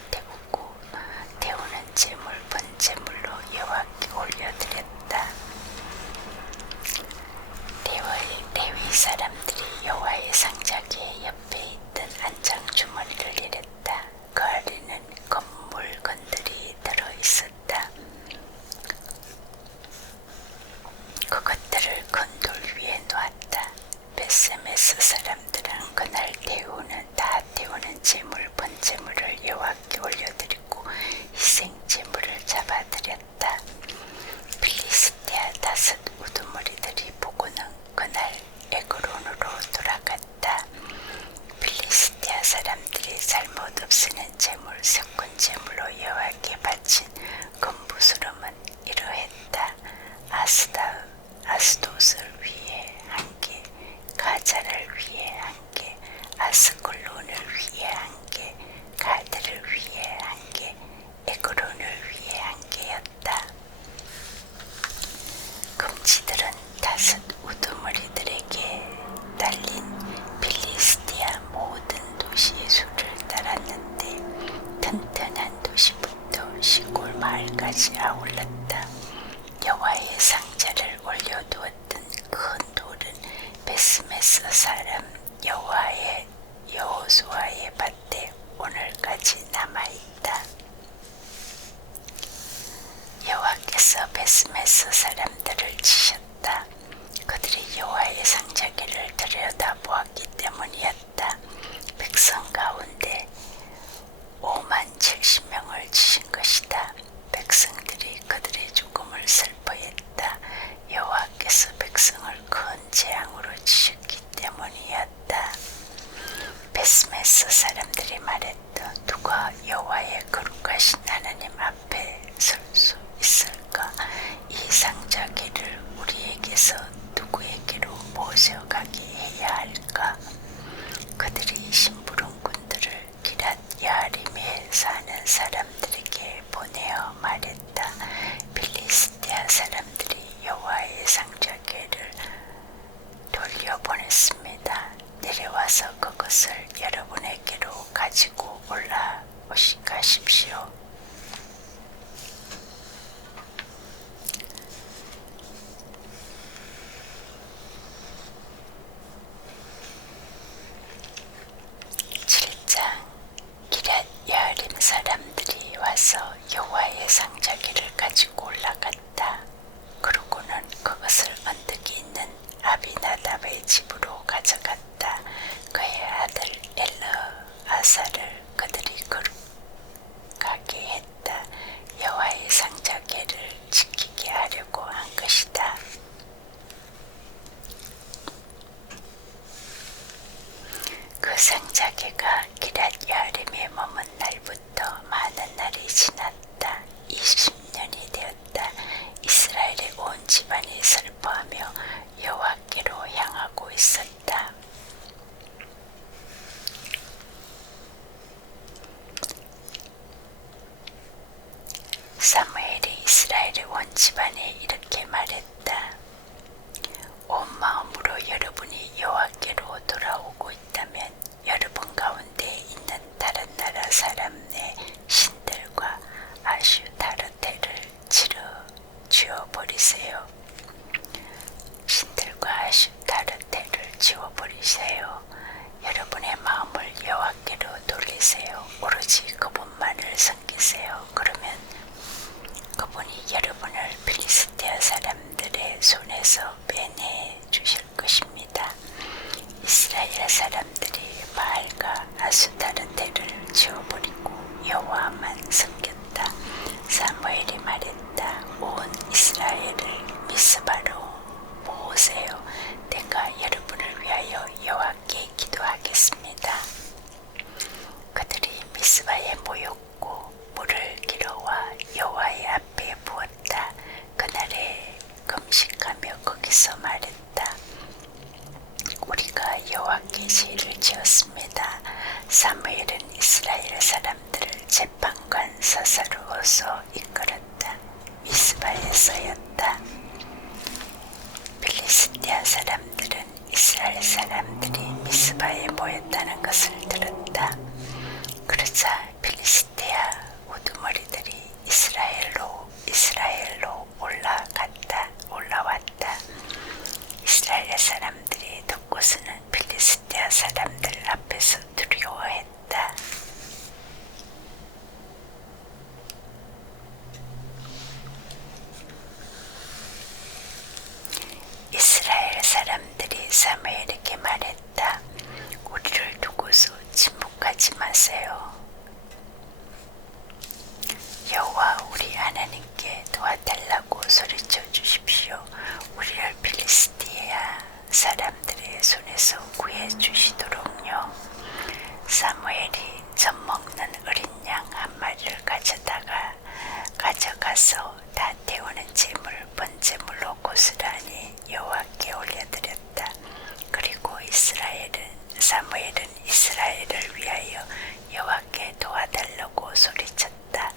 태우는 제물 번제물로 여호와께 올려드렸다. 레위 사람들이 여호와의 상자기의 옆에 있던 안장 주머니를 내렸다. 그 아래는 물건들이 들어 있었다. 그것들을 큰 돌 위에 놓았다. 벳세메스 사람들은 그날 다 태우는 제물 번제물을 여호와께 올려드리고 희생제물을 잡아드렸다. 필리스티아 5 우두머리들이 보고는 그날 에그론으로 돌아갔다. 필리스티아 사람들이 잘못 없애는 제물, 섞은 제물로 여호와께 바친 금부스럼은 이러했다. 아스돗을 위에 한 개, 가자를 위에 한 개, 아스콜론을 위에 한 개, 가드를 위에 한 개, 에그론을 위에 한 개였다. 금지들은 5 우두머리들에게 달린 필리스티아 모든 도시의 수를 따랐는데 튼튼한 도시부터 시골 마을까지 아울렀다. 여호와의 상자를 올려두었던 큰 돌은 벳세메스 사람 여호수아의 밭에 오늘까지 남아있다. 여호와께서 벳세메스 사람들을 치셨다. 그들이 여호와의 상자기를 들여다보았기 때문이었다. 백성 가운데 57,000명을 치신 것이다. 백성들이 그들의 죽음을 슬퍼했다. 여호와께서 백성을 큰 재앙으로 치셨기 때문이었다. 벳세메스 사람들이 말했다. 누가 여호와의 거룩하신 하나님 앞에 설 수 있을까? 이 상자기를 우리에게서 누구에게로 모셔가게 해야 할까? 그들이 심부름꾼들을 기랏 야림에 사는 사람들에게 보내어 말했다. 필리스티아 사람들이 여호와의 상자기를 돌려보냈습니다. 내려와서 그것을 여러분에게로 가지고 가십시오. 기랏 야림 사무엘이 이스라엘의 온 집안에 이렇게 말했다. 온 마음으로 여러분이 여호와께로 돌아오고 있다면 여러분 가운데 있는 다른 나라 사람의 신들과 아슈타르테를 지워버리세요. 신들과 아슈타르테를 지워버리세요. 여러분의 마음을 여호와께로 돌리세요. 오로지 그분만을 섬기세요. 그러면 그분이 여러분을 필리스티아 사람들의 손에서 빼내 주실 것입니다. 이스라엘 사람들이 바알과 아스타르테를 지워버리고 여호와만 섬겼다. 사무엘이 말했다. 온 이스라엘을 미스바로 모으세요. 내가 여러분을 위하여 여호와께 기도하겠습니다. 그들이 미스바에 모였고 물을 길어와 여호와의 앞에 부었다. 그날에 금식하며 거기서 말했다. 우리가 여호와께 죄를 지었습니다. 사무엘은 이스라엘 사람들을 재판관 사사로서 이끌었다. 미스바에서였다. 필리스티아 사람들은 이스라엘 사람들이 미스바에 모였다는 것을 들었다. 그러자 필리스티아 우두머리들이 이스라엘로 올라왔다. 이스라엘 사람들이 듣고서는 필리스티아 사람들 앞에서 두려워했다. 이스라엘 사람들이 사무엘에게 말했다. 우리를 두고서 침묵하지 마세요. 여호와 우리 하나님께 도와달라고 소리쳐 주십시오. 우리를 필리스티아 사람들의 손에서 구해 주시도록요. 사무엘이 젖먹는 어린 양 한 마리를 가져가서 다 태우는 제물 번제물로 고스란히 여호와께 올려드렸다. 그리고 사무엘은 이스라엘을 위하여 여호와께 도와달라고 소리쳤다.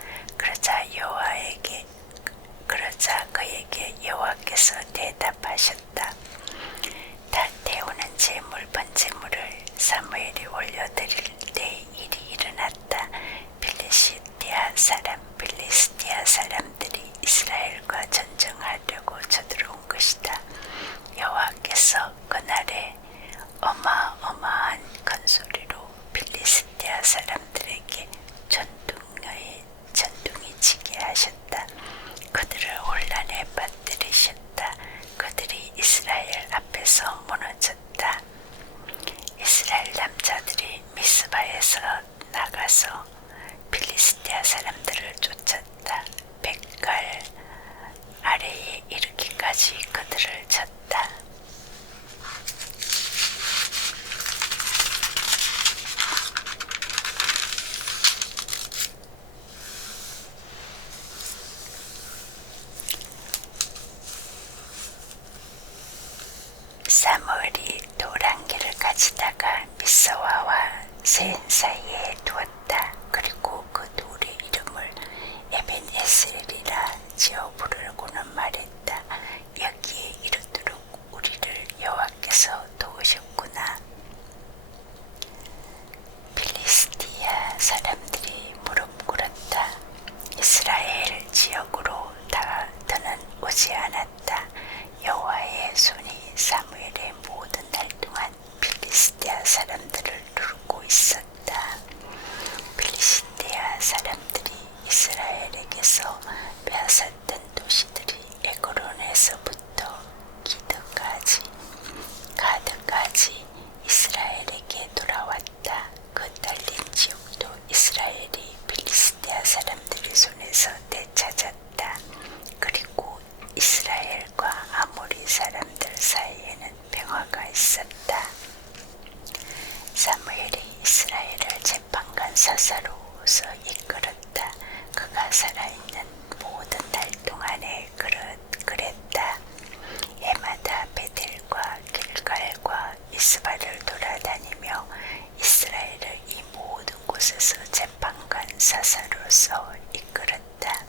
그러자 그에게 여호와께서 대답하셨다. 다 태우는 제물 번제물을 사무엘이 올려드릴 때 일이 일어났다. 필리스티아 사람들이 이스라엘과 전쟁하려고 쳐들어온 것이다. 여호와께서 그날에 어마어마한 큰 소리로 필리스티아 사람들에게 전둥이 치게 하셨다. 그들을 혼란에 빠뜨리셨다. 그들이 이스라엘 앞에서 무너졌다. 이스라엘 남자들이 미스바에서 나가서 필리스티아 사람들을 쫓았다. 백갈 아래에 이르기까지 그들을 쳤다. 사무엘이 돌안개를 가지다가 미스와와 센 사이에 두었다. 그리고 그 돌의 이름을 에벤에셀이라 지어 부르고는 말했다. 여기에 이르도록 우리를 여호와께서 도우셨구나. 필리스티아 사람들이 무릎 꿇었다. 이스라엘 지역으로 더는 오지 않았다. 여호와의 손이 사무엘의 모든 날 동안 필리스티아 사람들을 누르고 있었다. 필리스티아 사람들이 이스라엘에게서 빼앗았던 도시들이 에그론에서부터 가드까지 이스라엘에게 돌아왔다. 그 딸린 지역도 이스라엘이 필리스티아 사람들의 손에서 되찾았다. 그리고 이스라엘과 아모리 사람들 사이에는 평화가 있었다. 사무엘이 이스라엘을 재판관 사사로서 이끌었다. 그가 살아있는 모든 날 동안에 그랬다. 해마다 베델과 길갈과 미스바를 돌아다니며 이스라엘을 이 모든 곳에서 재판관 사사로서 이끌었다.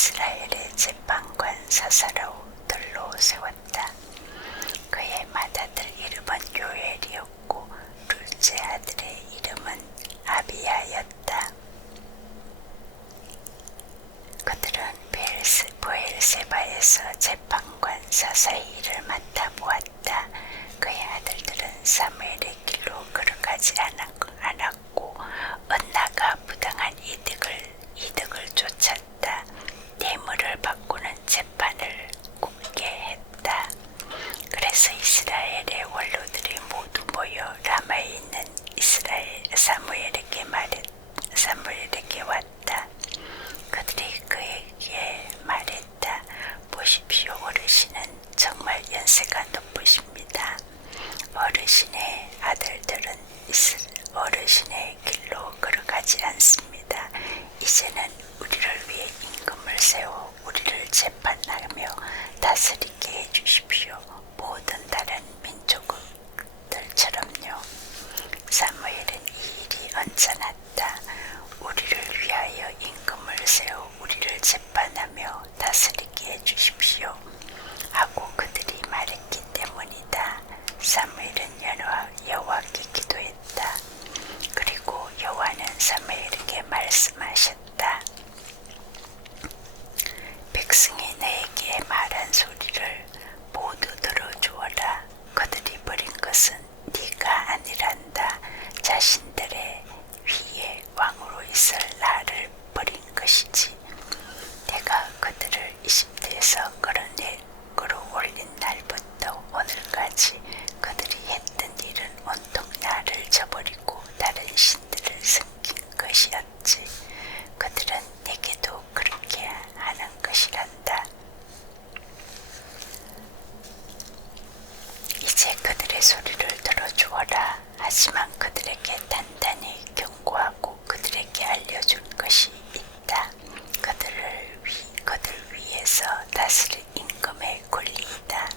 이스라엘의 재판관 사사로들로 세웠다. 그의 맏아들 이름은 요엘이었고 둘째 아들의 이름은 아비야였다. 그들은 브엘세바에서 재판관 사사의 일을 맡아보았다. 그의 아들들은 사무엘의 길로 걸어가지 않았고 언나가 부당한 이득을 쫓았다. 뇌물을 바꾸는 재판을 굽게 했다. 그래서 이스라엘의 원로들이 모두 모여 라마에 있는 사무엘에게 왔다. 그들이 그에게 말했다. 보십시오, 어르신은 정말 연세가 높으십니다. 어르신의 아들들은 어르신의 길로 걸어가지 않습니다. 이제는 우리를 위해 임금을 세워 우리를 재판하며 다스리게 해주십시오. 모든 다른 민족들처럼요. 사무엘은 이 일이 언짢았다. 우리를 위하여 임금을 세워 우리를 재판하며 다스리게 해주십시오 하고 그들이 말했기 때문이다. 사무엘은 여호와께 기도했다. 그리고 여호와는 사무엘에게 말씀하셨다. 백성이 너에게 말한 소리를 모두 들어주어라. 그들이 버린 것은 네가 아니란다. 자신들의 위에 왕으로 있을 나를 버린 것이지. 내가 그들을 이집트에서 끌어올린 날부터 오늘까지 그들이 했던 일은 온통 나를 저버리고 다른 신들을 섬긴 것이었지. 그들은 내게도 그렇게 하는 것이란다. 이제 그들의 소리를 들어주어라. 하지만 그들에게 단단히 경고하고 그들에게 알려줄 것이 있다. 그들 위에서 다스릴 임금의 권리이다.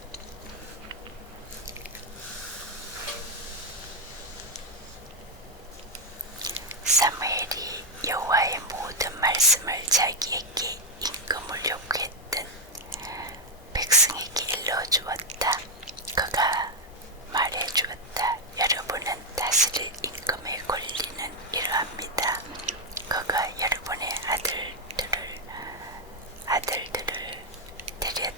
사무엘이 여호와의 모든 말씀을 자기에게 임금을 요구했던 백성에게 일러주었다. 그가 말해주었다. 여러분은 다스릴 임금의 권리는 이러합니다. 그가 여러분의 아들들을 데려다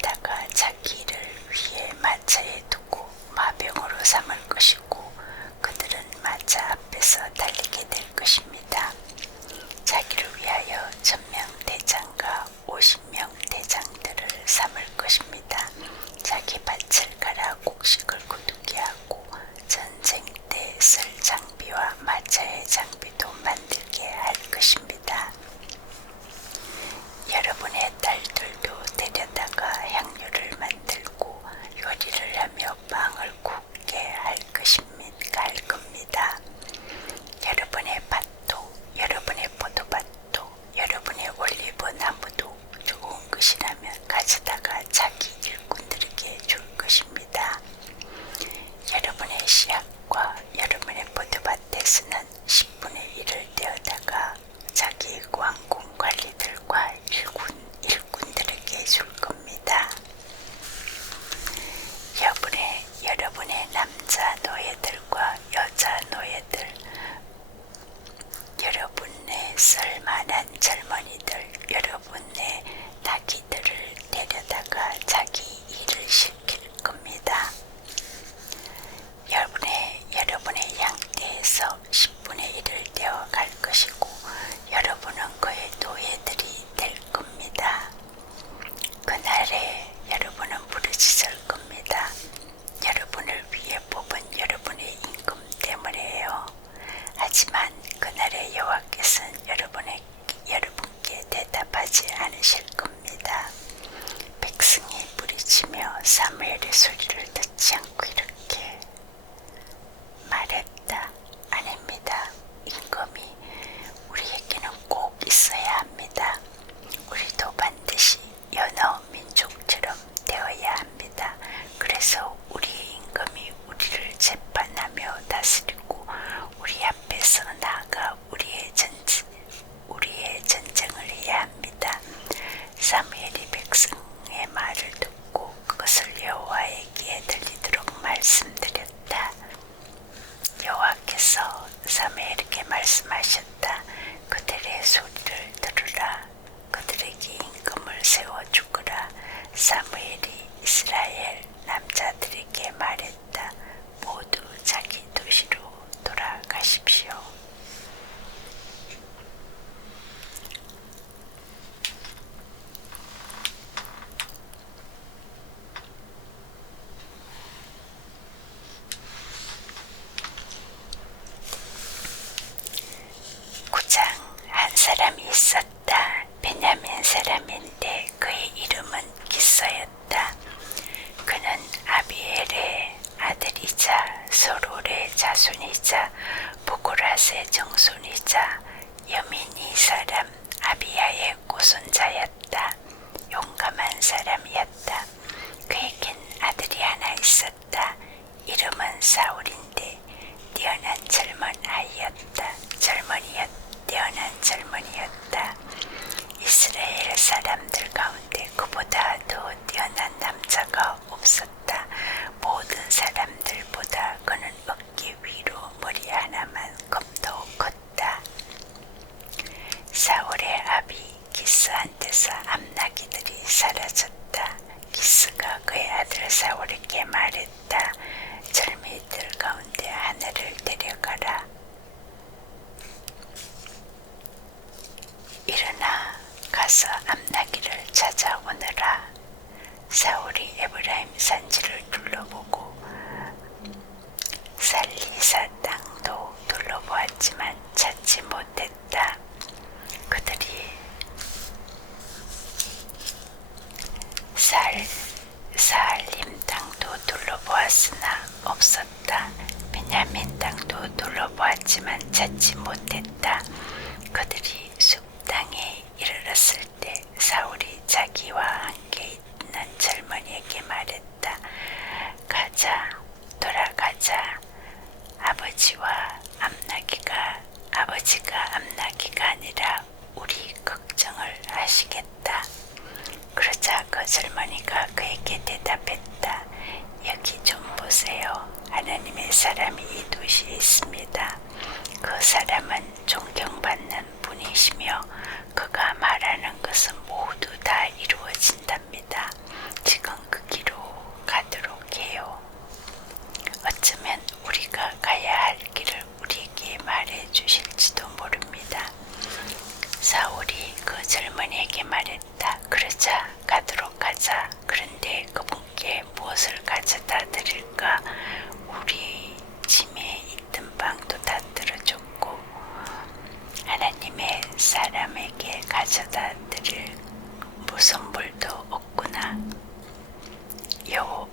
사무엘이 백성의 말을 듣고 그것을 여호와에게 들리도록 말씀드렸다. 여호와께서 사무엘에게 말씀하셨다. 그들의 소리를 들으라. 그들에게 임금을 세워 주거라. 사무엘이 이스라엘 남자들에게 말했다. 모두 자기 도시로 돌아가십시오. 한 사람이 있었다. 베냐민 사람인데 그의 이름은 기스였다. 그는 아비엘의 아들이자 소롤의 자손이자 보고랏의 정손이자 여민이 사람 아비야의 고손자였다. 용감한 사람이었다. 그에겐 아들이 하나 있었다. 이름은 사울인데 뛰어난 뛰어난 젊은이였다. 이스라엘 사람들 가운데 그보다 더 뛰어난 남자가 없었다. 모든 사람들보다 그는 어깨 위로 머리 하나만큼 더 컸다. 사울의 아비 기스한테서 암나기들이 사라졌다. 기스가 그의 아들 사울에게 말했다. 젊은이들 가운데 하나를 데려가라. 일어나 가서 암나기를 찾아오너라. 사울이 에브라임 산지를 둘러보고 살리사 땅도 둘러보았지만 찾지 못했다. 그들이 사알림 땅도 둘러보았으나 없었다. 베냐민 땅도 둘러보았지만 찾지 못했다. 그들이 숲 땅에 이르렀을 때 사울이 자기와 함께 있는 젊은이에게 말했다. 가자, 돌아가자. 아버지가 암나기가 아니라 우리 걱정을 하시겠다. 그러자 그 젊은이가 그에게 대답했다. 여기 좀 보세요. 하나님의 사람이 이 도시에 있습니다. 그 사람은 존경받는 분이시며 그가 말하는 것은 모두 다 이루어진답니다. 지금 그 길로 가도록 해요. 어쩌면 우리가 가야 할 길을 우리에게 말해 주실지도 모릅니다. 사울이 그 젊은이에게 말했다. 그러자 가도록 하자. 그런데 그분께 무엇을 가져다 드릴까? 우리 짐에 있던 빵도 다 들어줬고 하나님의 사람에게 가져다 드릴 무선물도 없구나.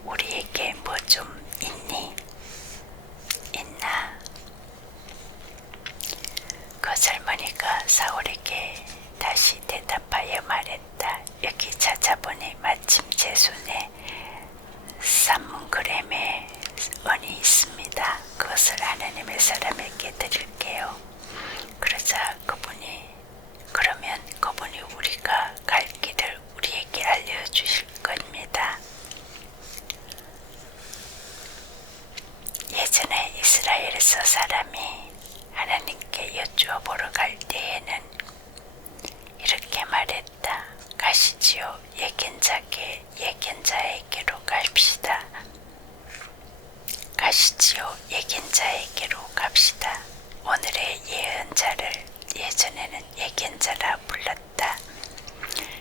우리에게 뭐 좀 있나? 그 젊은이가 사울에게 다시 대답하여 말했다. 여기 찾아보니 마침 제 손에 3g의 은이 있습니다. 그것을 하나님의 사람에게 드릴게요. 그러자 그러면 그분이 우리가 갈 길을 우리에게 알려주실 겁니다. 예전에 이스라엘에서 사람이 하나님께 여쭈어 보러 갈 때에는 이렇게 말했다. 가시지요. 예견자에게로 갑시다. 가시지요. 예견자에게로 갑시다. 오늘의 예언자를 예전에는 예견자라 불렀다.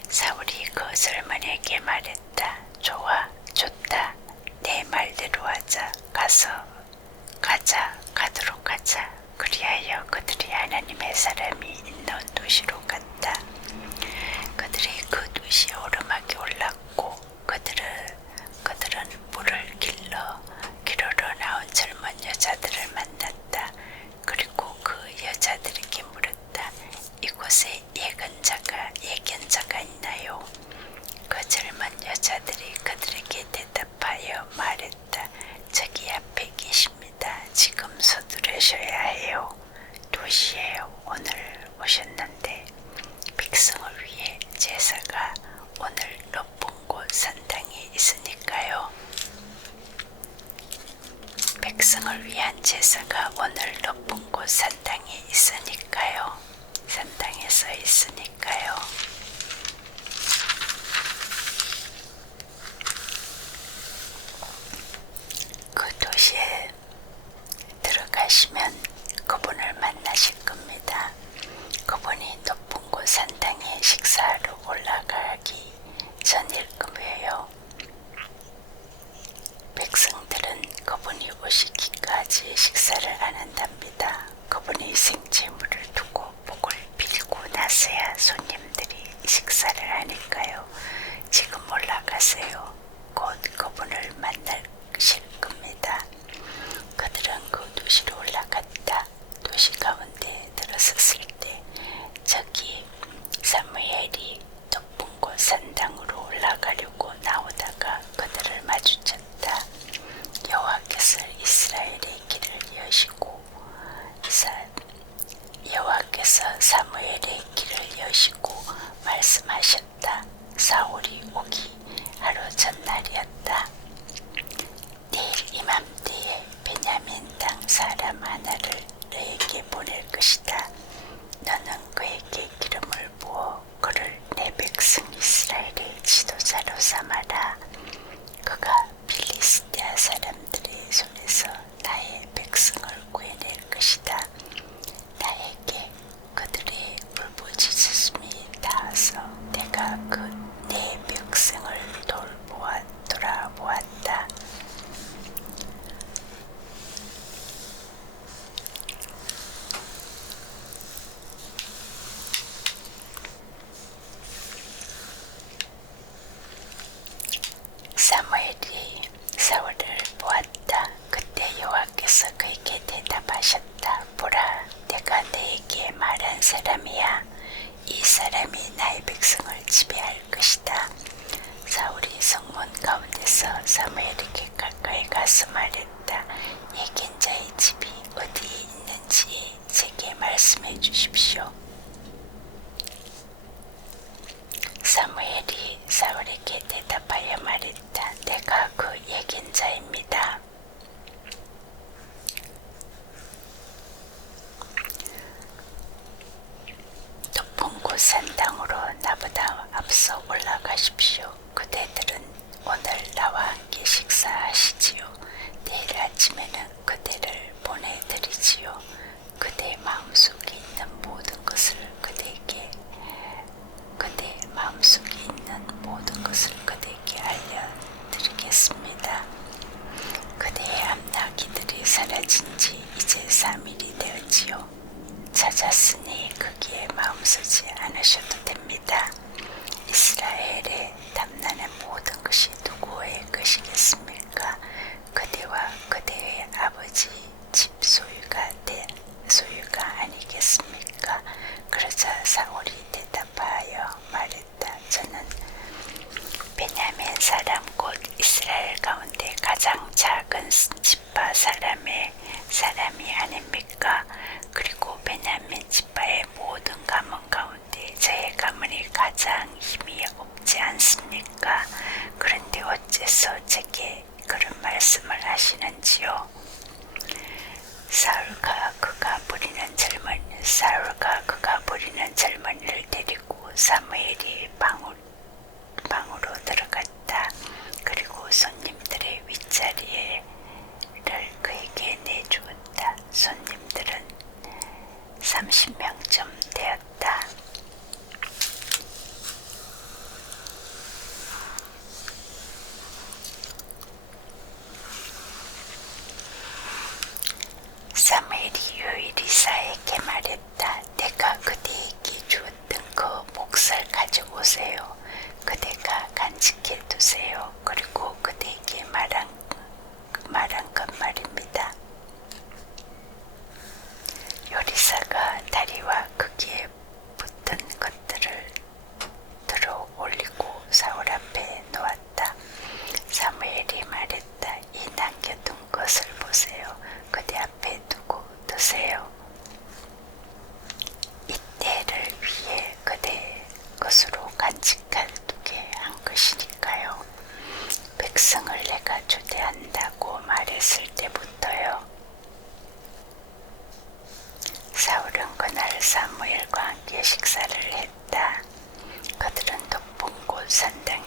사울이 그 젊은이에게 말했다. 좋아, 좋다. 내 말대로 하자. 가도록 하자. 그리하여 그들이 하나님의 사람이 있는 도시로 갔다. 그들이 그 도시에 오르막에 올랐고 그들은 물을 기르러 나온 젊은 여자들을 만났다. 그리고 그 여자들에게 물었다. 이곳에 예견자가 있나요? 그 젊은 여자 제사가 오늘 높은 곳 산당에 있으니까요. 산당에서 있으니까요. 그 도시에 들어가시면 그분을 만나실 겁니다. 그분이 높은 곳 산당에 식사하러 올라가기 전일 거예요. 백성들은 그분이 오시기까지 식사를 안 한답니다. 그분이 생채물을 두고 복을 빌고 나서야 손님들이 식사를 하니까요. 지금 올라가세요. 곧 그분을 만나실 겁니다. 그들은 그 도시로 올라갔다. 도시 가운데 들어섰을 때 저기 사무엘이 높은 곳 산당으로 올라가려고 나오다가 그들을 마주쳤다. 여호와께서 이스라엘의 길을 여시고 여호와께서 사무엘의 길을 여시고 말씀하셨다. 사울이 오기 하루 전날이었다. 내일 이맘때에 베냐민 땅 사람 하나를 너에게 보낼 것이다. 너는 그에게 기름을 부어 그를 내 백성 이스라엘의 지도자로 삼아라. 그가 필리스티아 사람들의 손에서 나의 백성을 구해낼 것이다. 나에게 그들의 울부짖음이 닿아서 내가 그 내 백성을 돌아보았다. 사무엘이 사울을 보았다. 그때 여호와께서 그에게 대답하셨다. 보라, 내가 너에게 말한 사람이야. 이 사람이 나의 백성을 지배할 것이다. 사울이 성문 가운데서 사무엘에게 가까이 가서 말했다. 예견자의 집이 어디에 있는지 제게 말씀해 주십시오. 사무엘이 사울에게 대답하여 말했다. 내가 그 예견자입니다. 높은 곳 산당으로 나보다 앞서 올라가십시오. 그대들은 오늘 나와 함께 식사하시지요. 내일 아침에는 그대를 보내드리지요. 그대 마음속에 있는 모든 것을 그대에게 알려드리겠습니다. 그대의 암나기들이 사라진 지 이제 3일이 되었지요. 찾았으니 거기에 마음 쓰지 않으셔도 됩니다. 이스라엘의 탐나는 모든 것이 누구의 것이겠습니까? 그대와 그대의 아버지 집 소유가 아니겠습니까? 그러자 사울이 대답하여 말했다. 저는 베냐민 사람 곧 이스라엘 가운데 가장 작은 지파 사람이 아닙니까? 그리고 베냐민 지파의 모든 가문 가운데 저의 가문이 가장 힘이 없지 않습니까? 그런데 어째서 제게 그런 말씀을 하시는지요? 사울과 그가 부리는 젊은이를 데리고 사무엘이 방으로 들어갔다. 그리고 손님들의 윗자리를 그에게 내주었다. 손님들은 30명쯤 되었다. 사무엘이 요엘이사에게 말했다. 내가 그대에게 주었던 그 몫을 가져오세요.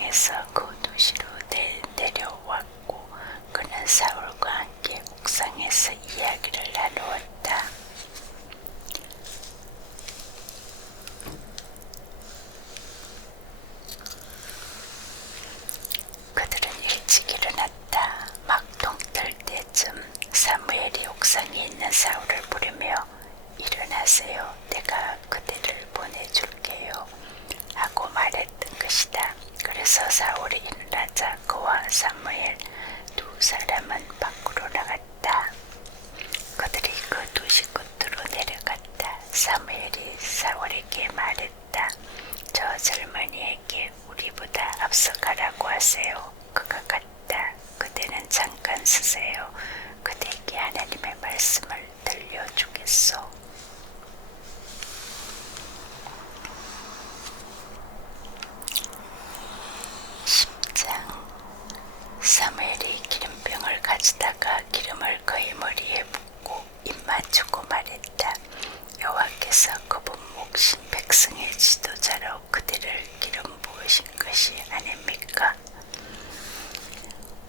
향해서 그 도시로 내려왔고 그는 사울과 함께 옥상에서 이야기를 나누었다. 그들은 일찍 일어났다. 막 동떨 때쯤 사무엘이 옥상에 있는 사울을 부르며 일어나세요. 내가 그대를 보내줄게요 하고 말했던 것이다. 그래서 사울이 일어나자 그와 사무엘 두 사람은 밖으로 나갔다. 그들이 그 도시 끝으로 내려갔다. 사무엘이 사울에게 말했다. 저 젊은이에게 우리보다 앞서 가라고 하세요. 그가 갔다. 그대는 잠깐 서세요. 그대에게 하나님의 말씀을 들려주겠소. 사무엘이 기름병을 가져다가 기름을 그의 머리에 붓고 입 맞추고 말했다. 여호와께서 그분 몫인 백성의 지도자로 그들을 기름 부으신 것이 아닙니까?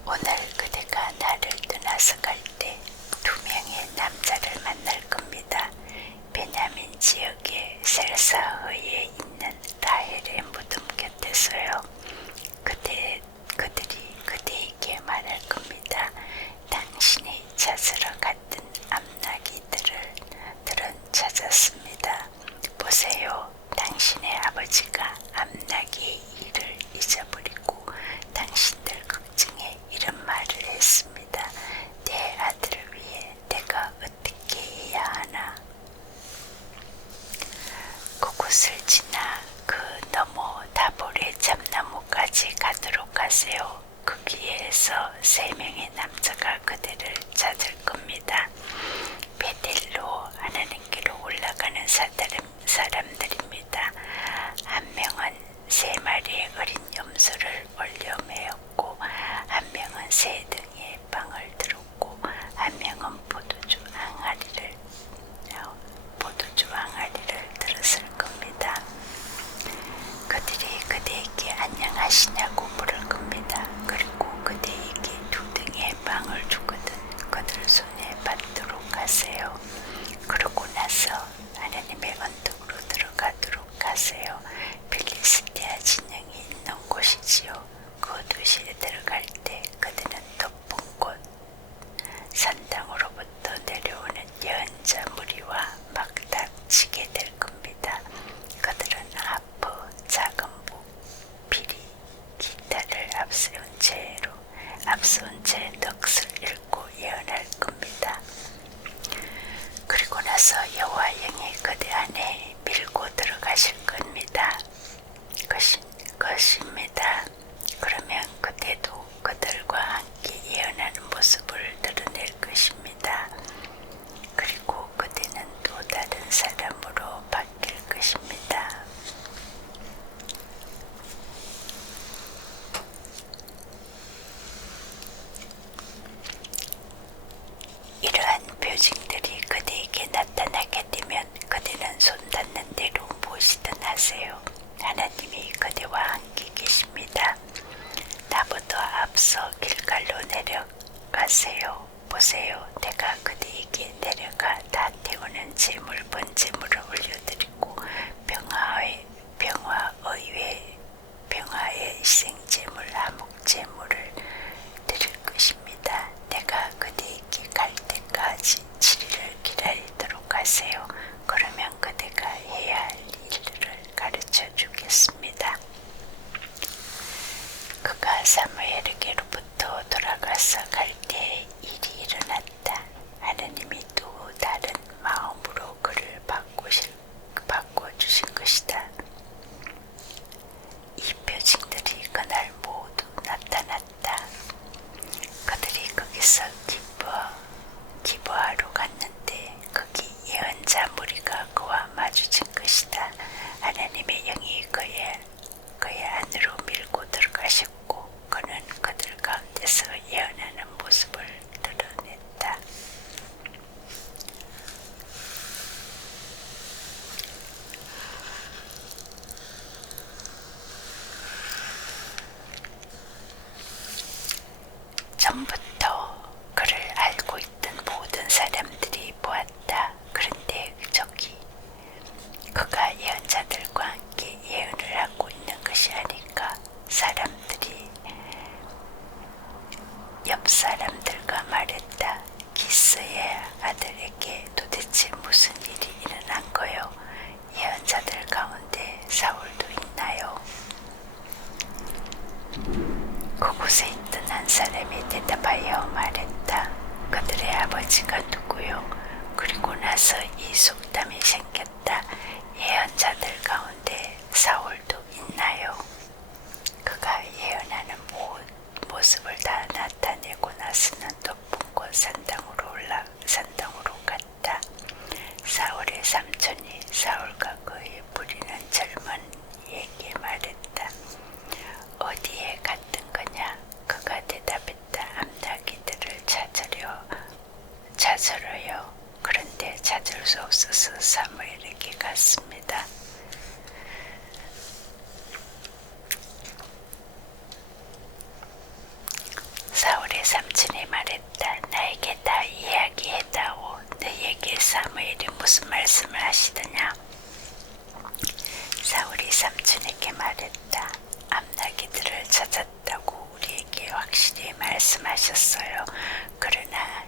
오늘 그대가 나를 떠나서 갈 때 2명의 남자를 만날 겁니다. 베냐민 지역의 셀사흐에 있는 라헬의 무덤 곁에서요. 그들이 그대에게 말할 겁니다. 당신이 찾으러 갔던 암나기들은 찾았습니다. 보세요. 당신의 아버지가 암나기의 일을 잊어버리고 당신들 걱정에 이런 말을 했습니다. 내 아들을 위해 내가 어떻게 해야 하나? 그곳을 지나 그 너머 다볼의 잠나무까지 가도록 하세요. 거기에서 3명의 남자가 그대를 찾을 겁니다. 베델로 하나님께로 올라가는 사람들입니다. 한 명은 3마리의 어린 염소를 올려 메었고 한 명은 3등의 빵을 들었고 한 명은 포도주 항아리를 들었을 겁니다. 그들이 그대에게 안녕하시냐고 물을 겁니다. 그리고 그대에게 2등의 빵을 주거든 그들 손에 받도록 하세요. 그러고 나서 하나님의 언덕으로 들어가도록 하세요. 필리스티아 진영이 있는 곳이지요. 그 도시에 들어갈 때 그들은 높은 곳 산당으로부터 내려오는 예언자 무리와 막닥치게 될 겁니다. 그들은 하프, 자금부, 피리, 기타를 앞세운 채 넋을 읽고 예언할 겁니다. 그리고 나서 여호와 영이 그대 안에 밀고 들어가실 것입니다. 그러면 그대도 그들과 함께 예언하는 모습을 드러낼 것입니다. 그리고 그대는 또 다른 사람으로 바뀔 것입니다. 이러한 표징들이 그대에게 나타나게 되면 그대는 손 닿는 대로 무엇이든 하세요. 하나님이 그대와 함께 계십니다. 나보다 앞서 길갈로 내려가세요. 보세요. 내가 그대에게 내려가 다 태우는 번제물을 올려드리고 평화의 희생제물, 화목제물을 드릴 것입니다. 내가 그대에게 갈 때까지 7일을 기다리도록 하세요. 그러면 그대가 해야 할 일들을 가르쳐 주겠습니다. 그가 사무엘에게로부터 돌아가서 갈 때 일이 일어났다. 하나님이 또 다른 마음으로 그를 바꿔주신 것이다. 이 표징들이 그날 모두 나타났다. 그들이 거기서 기부하러 갔는데 거기 예언자 무리가 그와 마주친 것이다. 하나님의 영이 그의 안으로 밀고 들어가셨고 그는 그들 가운데서 예언하는 모습을 드러냈다. 처음부터 그를 알고 있던 모든 사람들이 보았다. 그런데 저기 그가 예언자들과 함께 예언을 하고 있는 것이 아닐까. 사람들이 옆 사람들과 말했다. 기스의 아들에게 도대체 무슨 일이 일어난 거요? 예언자들 가운데 사울도 있나요? 그곳에 있던 한 사람이 대답하여 말했다. 그들의 아버지가 누구요? 그리고 나서 이 속담이 생겼다. 예언자들 가운데 사울도 있나요? 그가 예언하는 모습을 다 나타내고 나서는 높은 곳 산당으로 갔다. 사울의 삼촌이 사울과 그의 부리는 젊은이에게 말했다. 어디에 갔던 거냐? 그가 대답했다. 암나기들을 찾으러요. 그런데 찾을 수 없어서 사무엘에게 갔습니다. 사울의 삼촌이 말했다. 나에게 다 이야기해다오. 너에게 사무엘이 무슨 말씀을 하시더냐? 사울이 삼촌에게 말했다. 암나기들을 찾았다고 우리에게 확실히 말씀하셨어요. 그러나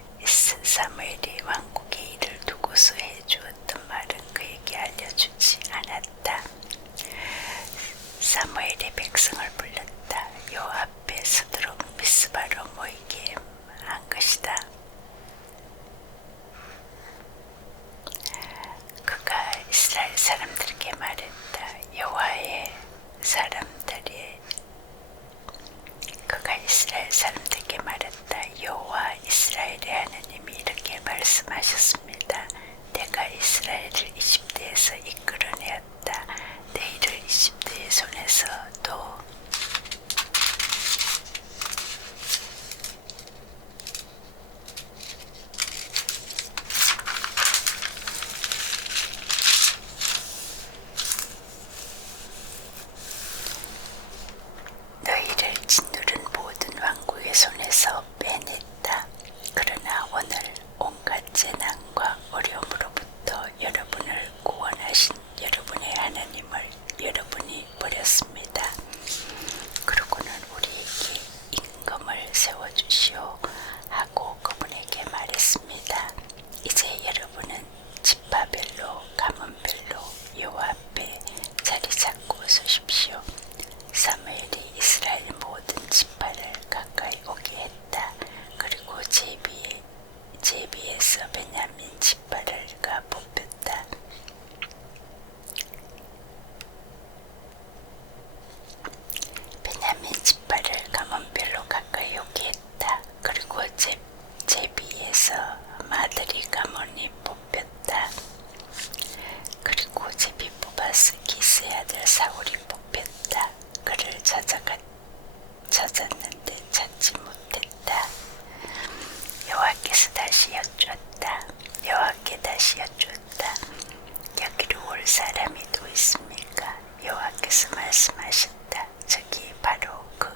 사무엘이 왕국의 일을 두고서 해주었던 말은 그에게 알려주지 않았다. 사무엘이 백성을 불렀다. 요 앞에 서도록 미스바로 모이게 한 것이다. 그가 이스라엘 사람들에게 말했다. 여호와 이스라엘의 하나님이 이렇게 말씀하셨습니다. 내가 이스라엘을 이집트에서 이끌어내었다. 너희를 이집트의 손에서 또 너희를 짓누른 모든 왕국의 손에서 빼냈다. 그러나 오늘 온갖 재난과 어려움으로부터 여러분을 구원하신 여러분의 하나님을 여러분이 버렸습니다. 그러고는 우리에게 임금을 세워주시오 하고 그분에게 말했습니다. 이제 여러분은 지파별로 가문별로 여호와 앞에 자리 잡고 서십시오. 사무엘이 이스라엘 모든 지파를 가까이 오게 했다. 그리고 제비에서 베냐민 지파를 뽑혔다. 베냐민 지파를 가문별로 가까이 오게 했다. 그리고 제비에서 마들이 가문이 뽑혔다. 그리고 제비 뽑아서 기스의 아들 사울이 뽑혔다. 그를 찾았는데 찾지 못했다. 여호와께 다시 여쭈었다. 여기로 올 사람이 또 있습니까? 여호와께서 말씀하셨다. 저기 바로 그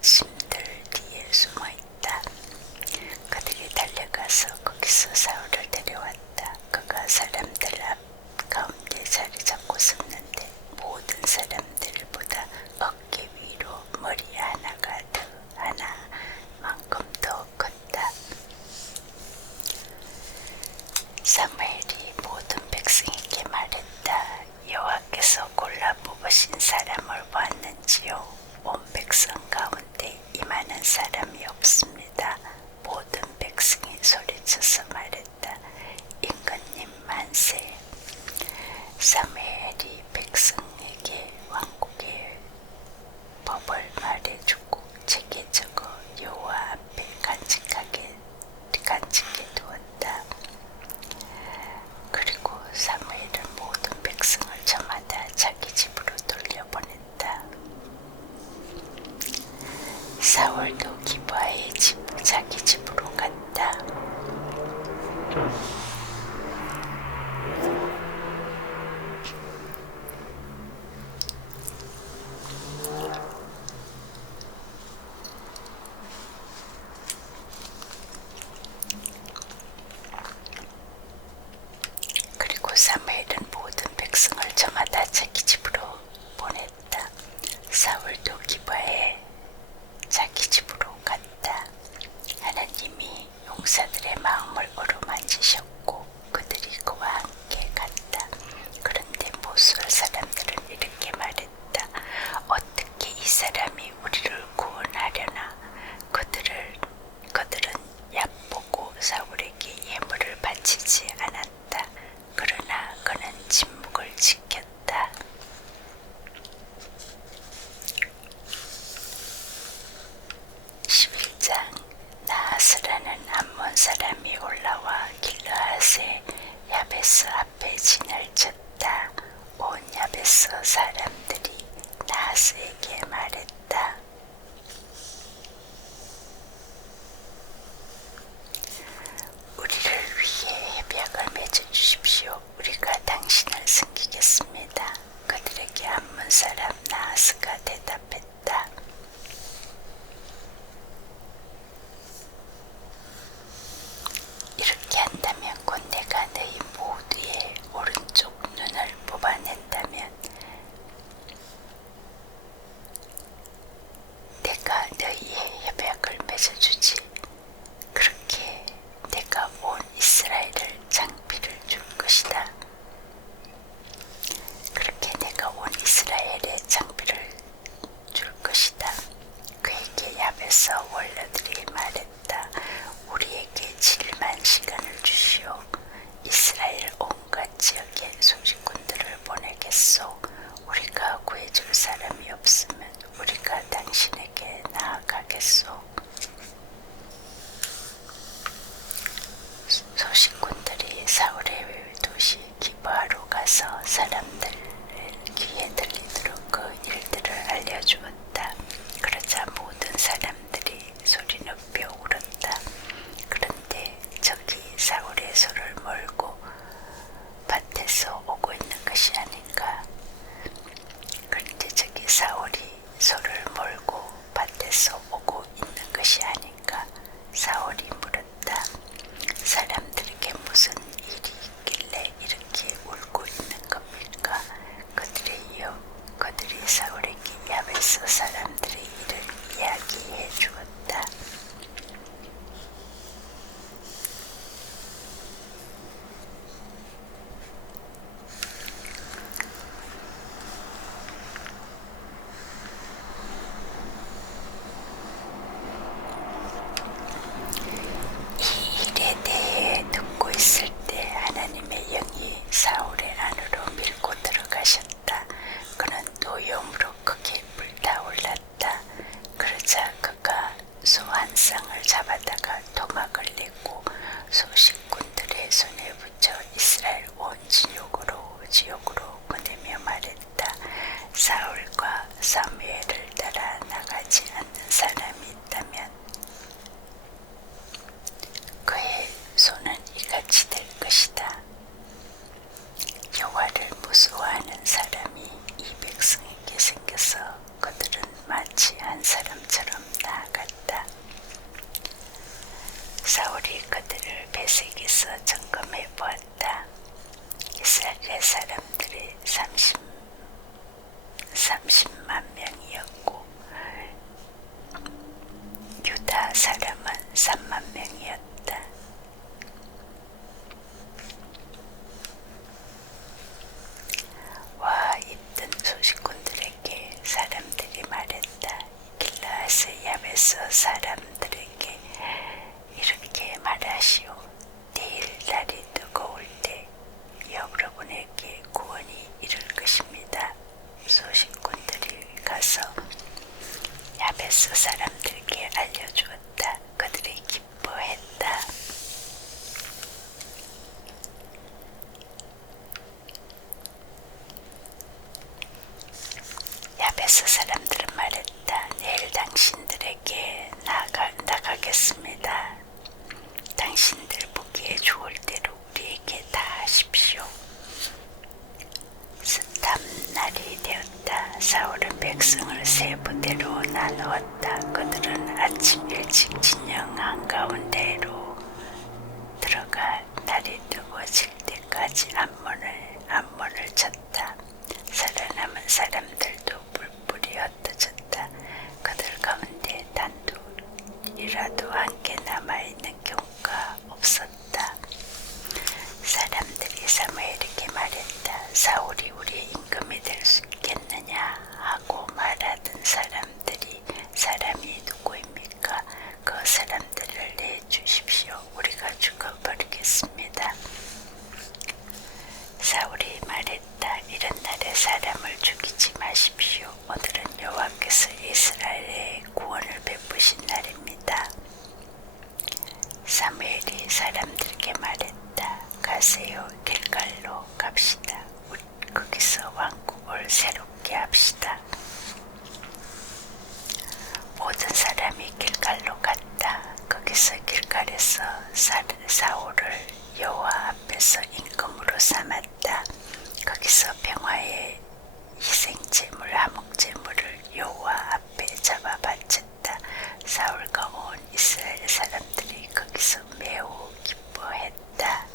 짐들 뒤에 숨어있다. 그들이 달려가서 거기서 사울을 데려왔다. 그가 사람들 앞 가운데 자리 잡고 섰는데 모든 사람들보다 어깨 위로 머리 하나만큼 더 컸다. 사무엘이 모든 백성에게 말했다. 여호와께서 골라 뽑으신 사람을 보았는지요? 온 백성 가운데 이만한 사람이 없습니다. 모든 백성이 소리쳐서 말했다. 임금님 만세. 사무엘이 백성에게 왕국의 법을 말해주고 책에 적어 여호와 앞에 간직해 두었다. 그리고 사무엘은 모든 백성을 저마다 자기 집으로 돌려보냈다. 사울도 기브아의 자기 집으로 갔다. 용사들의 마음을 어루만지셨고 그들이 그와 함께 갔다. 그런데 모술 사람들은 이렇게 말했다. 어떻게 이 사람이 우리를 구원하려나? 그들은 얕보고 사울에게 예물을 바치지 않았다. 그러나 그는 침묵을 지켰다. 11장. 나하스라는 암몬 사람이 올라와 길르앗의 야베스 앞에 진을 쳤다. 온 야베스 사람들이 나하스에게 말했다. 우리를 위해 협약을 맺어주십시오. 우리가 당신을 섬기겠습니다. 그들에게 암몬 사람 나하스가 대답했다. 이렇게 한다면 곧 내가 너희 모두의 오른쪽 눈을 뽑아낸다면 내가 너희의 협약을 맺어주지. 그렇게 내가 온 이스라엘을 장비를 줄 것이다. 그렇게 내가 온 이스라엘에 장비를 줄 것이다. 그에게 야베스 원로들이 말했다. 우리에게 7만 시간을 주시오. 이스라엘 온갖 지역에 소식꾼들을 보내겠소. 우리가 구해줄 사람이 없으면 우리가 당신에게 나아가겠소. 소식꾼들이 사울의 도시 기브아로 가서 사람들 귀에 들리도록 그 일들을 알려주었다. 그러자 모든 사람들이 소리 높여 울었다. 그런데 적이 사울의 소를 몰고 밭에서 오고 있는 것이 아닌가? 그런데 적이 사울이 소를 몰고 밭에서 오고 있는 것이 아닌가? 사울이 물었다. 사람들에게 무슨 일이 있길래 이렇게 울고 있는 겁니까? 그들이 사울에게 야베스 사람들의 일을 이야기해 주었다. 이 일에 대해 듣고 있을 때 하나님의 영이 사울의 안으로 밀고 들어가셨다. 그는 노염으로 크게 불타올랐다. 그러자 그가 소 한 쌍을 잡아다가 토막을 내고 소식꾼들의 손에 붙여 이스라엘 온 지역으로 보내며 말했다. 사울과 사무엘을 따라 나가지 않는 사람이 있다면 그의 손은 이같이 될 것이다. 여호와를 무서워하는 사람이 이 백성에게 생겨서 그들은 마치 한 사람처럼 나아갔다. 사울이 그들을 배색에서 점검해 보았다. 이스라엘 사람들이 30만 명이었고 유다 사람은 3만 명이었다. 와 있던 소식꾼들에게 사람들이 말했다. 길르앗의 야베스 사람들에게 이렇게 말하시오. 내일 날이 뜨거울 때 여러분에게 구원이 이를 것입니다. 소식꾼들이 가서 야베스 사람들에게 알려주었다. 그들이 기뻐했다. 야베스 사람들은 말했다. 내일 당신들에게 나가겠습니다. 당신들 보기에 좋을 대로 우리에게 다 하십시오. 스탑날이 되었다. 사울은 백성을 세 부대로 나누었다. 그들은 아침 일찍 진영 한가운데로 들어가 날이 뜨거워질 때까지 암몬을 쳤다. 살아남은 사람들도 뿔뿔이 흩어졌다. 그들 가운데 단둘이라도 함께 남아있는 경우가 하나님께서 사울을 여호와 앞에서 임금으로 삼았다. 거기서 평화의 희생제물 화목제물을 여호와 앞에 잡아 바쳤다. 사울과 온 이스라엘 사람들이 거기서 매우 기뻐했다.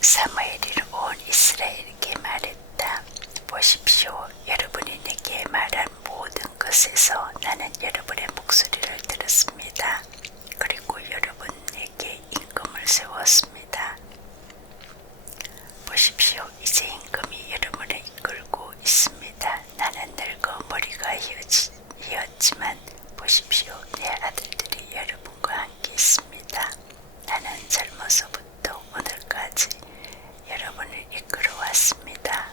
사무엘이 온 이스라엘에게 말했다. 보십시오, 여러분이 내게 말한 모든 것에서 나는 여러분의 목소리를 들었습니다. 그리고 여러분에게 임금을 세웠습니다. 보십시오, 이제 임금이 여러분을 이끌고 있습니다. 나는 늙어 머리가 휘었지만 보십시오, 내 아들들이 여러분과 함께 있습니다. 나는 젊어서부터 오늘까지 여러분을 이끌어 왔습니다.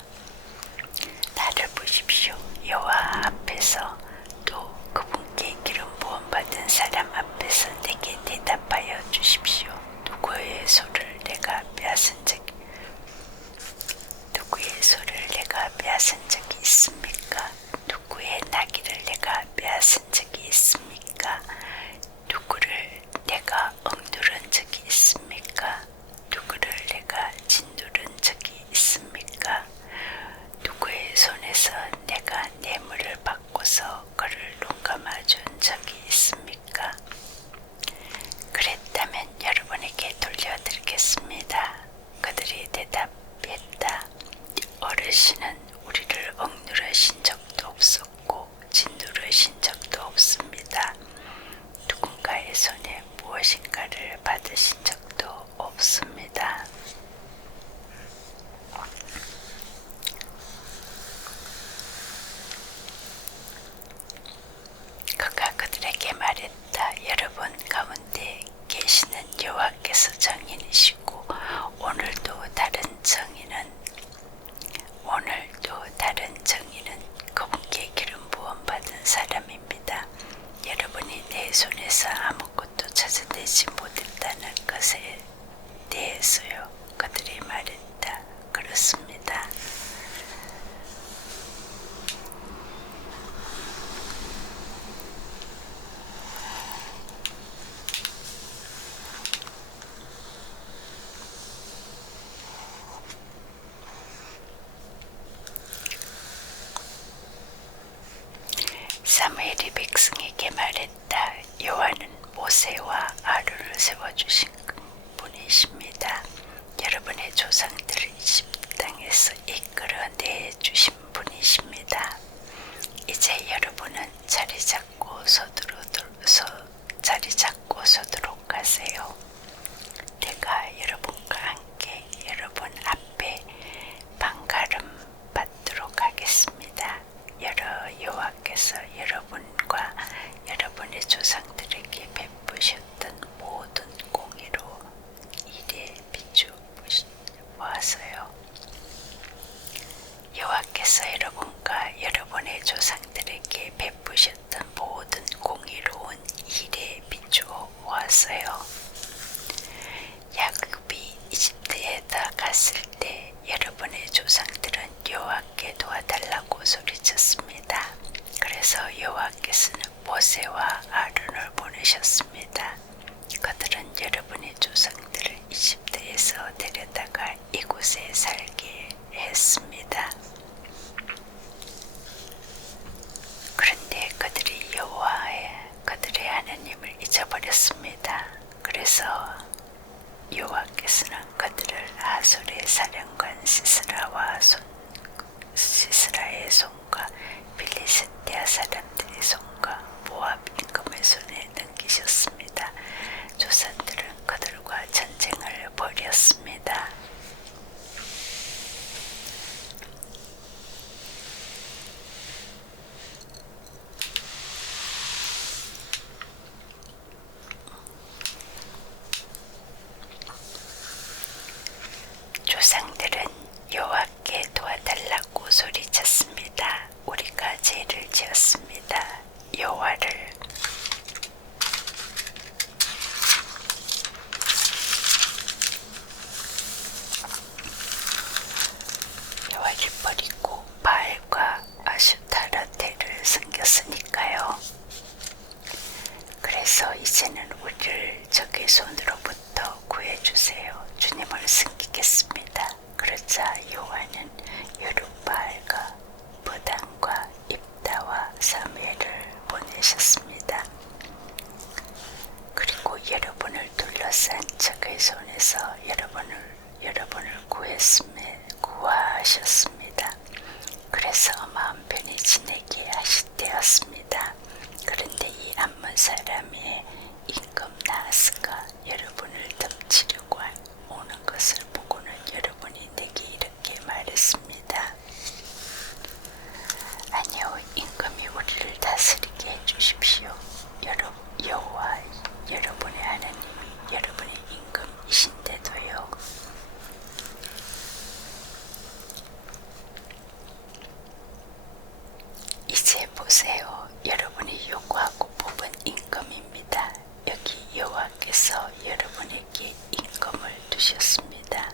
나를 보십시오. 여호와 앞에서 또 그분께 기름 부음 받은 사람 앞에서 내게 대답하여 주십시오. 누구의 소를 내가 빼앗은 적이 있습니까? 누구의 나귀를 내가 빼앗은 적이 있습니까? 누구를 내가 억누른 적이 있습니까? 누구를 내가 짓누른 적이 있습니까? 누구의 손에서 내가 뇌물을 받고서 그를 눈감아준 적이 있습니까? 그랬다면 여러분에게 돌려드리겠습니다. 그들이 대답했다. 어르신은 우리를 억누르신 적도 없었고 짓누르신 적도 없습니다. 누군가의 손에 무엇인가를 받으신 적도 없습니다. 그가 그들에게 말했다. 여러분 가운데 계시는 여호와께서 정인이시고 오늘도 다른 정인은 그분께 기름 부음 받은 사람입니다. 여러분이 내 손에서 아무것도 찾아내지 못했다는 것에 대해서요. 그들이 말했다. 그렇습니다. 사무엘이 백성에게 말했다. 여호와는 모세와 아론을 세워주신 분이십니다. 여러분의 조상들을 이집트 땅에서 이끌어내 주신 분이십니다. 이제 여러분은 자리 잡고 서도록 하세요. 내가 여러분과 함께 여러분 앞에 방가름 받도록 하겠습니다. 여호와께서 여러분과 여러분의 조상들에게 베푸셨던 모든 공의로 일에 비추어서요. 여호와께서 여러분과 여러분의 조상들에게 베푸셨던 모든 공의로운 일에 비추어 왔어요. 야곱이 이집트에다 갔을 때 여러분의 조상들은 여호와께 도와달라고 소리쳤습니다. 그래서 여호와께서는 모세와 아론을 보내셨습니다. 그들은 여러분의 조상들을 이집트에서 데려다가 이곳에 살게 했습니다. 그런데 그들이 그들의 하나님을 잊어버렸습니다. 그래서 여호와께서는 그들을 아솔의 사령관 시스라의 손과 빌리스티아 사람들의 손과 모압 임금의 손에 넘기셨습니다. 조상들은 그들과 전쟁을 벌였습니다. 이제는 우리를 적의 손으로부터 구해주세요. 주님을 숨기겠습니다. 그러자 여호와는 여룻바알과 부단과 입다와 사무엘을 보내셨습니다. 그리고 여러분을 둘러싼 적의 손에서 여러분을 구하셨습니다. 그래서 마음 편히 지내게 하시되었습니다. 그런데 이 암몬 사람의 임금 나하스가 여러분을 덮치려고 오는 것을 보고는 여러분이 내게 이렇게 말했습니다. 아니요, 임금이 우리를 다스리게 해주십시오. 여호와 여러분의 하나님이 여러분의 임금이신데도요. 이제 보세요. 여러분이 요구하고 뽑은 임금입니다. 여기 여호와께서 여러분에게 임금을 두셨습니다.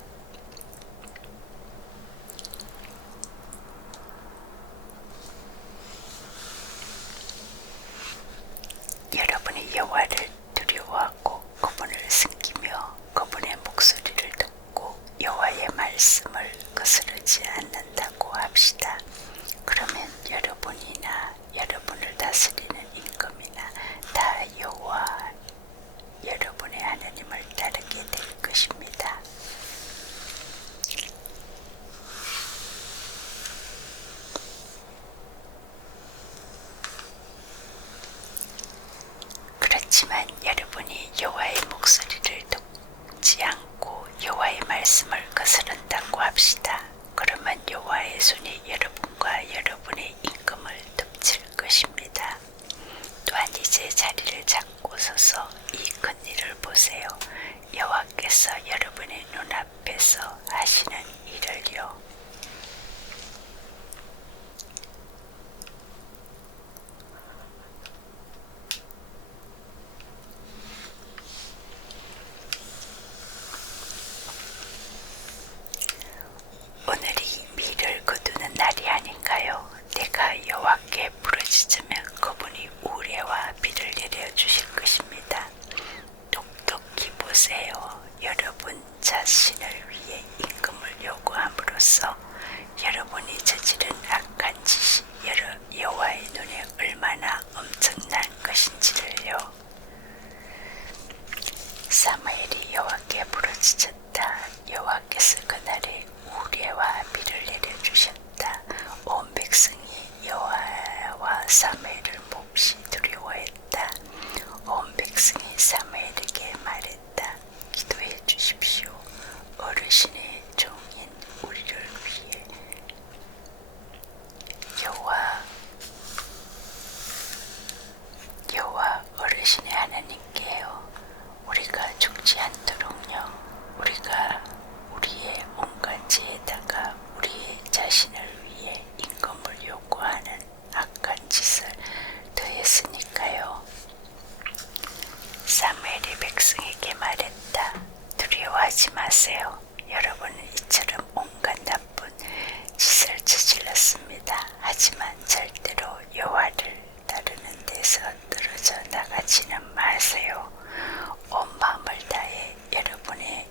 여러분이 여호와를 두려워하고 그분을 숨기며 그분의 목소리를 듣고 여호와의 말씀을 거스르지 않는다고 합시다. 그러면 여러분이나 여러분을 다스리는 임금이나 다 여호와 여러분의 하나님을 따르게 될 것입니다. 그렇지만 여러분이 여호와의 목소리를 듣지 않고 여호와의 말씀을 거스른다고 합시다. 그러면 여호와의 손이 여러분과 여러분의 임금을 덮칠 것입니다. 또한 이제 자리를 잡고 서서 이 큰 일을 보세요. 여호와께서 여러분의 눈앞에서 하시는 일을요. 오늘이 미를 거두는 날이 아닌가요? 내가 여호와께 부르짖으면 그분이 우레와 비를 내려주실 것입니다. 똑똑히 보세요. 여러분 자신을 위해 임금을 요구함으로써 여러분이 저지른 악한 짓이 여호와의 눈에 얼마나 엄청난 것인지를요. 사무엘이 여호와께 부르짖었다. 여호와께서 그날에 우레와 비를 내려주셨다. 온 백성이 여호와와 사무엘을 몹시 두려워했다. 온 백성이 사무엘에게 말했다. 기도해 주십시오. 어르신의 종인 우리를 위해 여호와 어르신의 하나님께요. 우리가 죽지 않도록요. 우리가 우리의 온갖 죄에다가 우리의 자신을 위해 임금을 요구하는 악한 짓을 더했으니까요. 사무엘이 백성에게 말했다. 두려워하지 마세요. 여러분은 이처럼 온갖 나쁜 짓을 저질렀습니다. 하지만 절대로 여호와를 따르는 데서 떨어져 나가지는 마세요. 온 마음을 다해 여러분의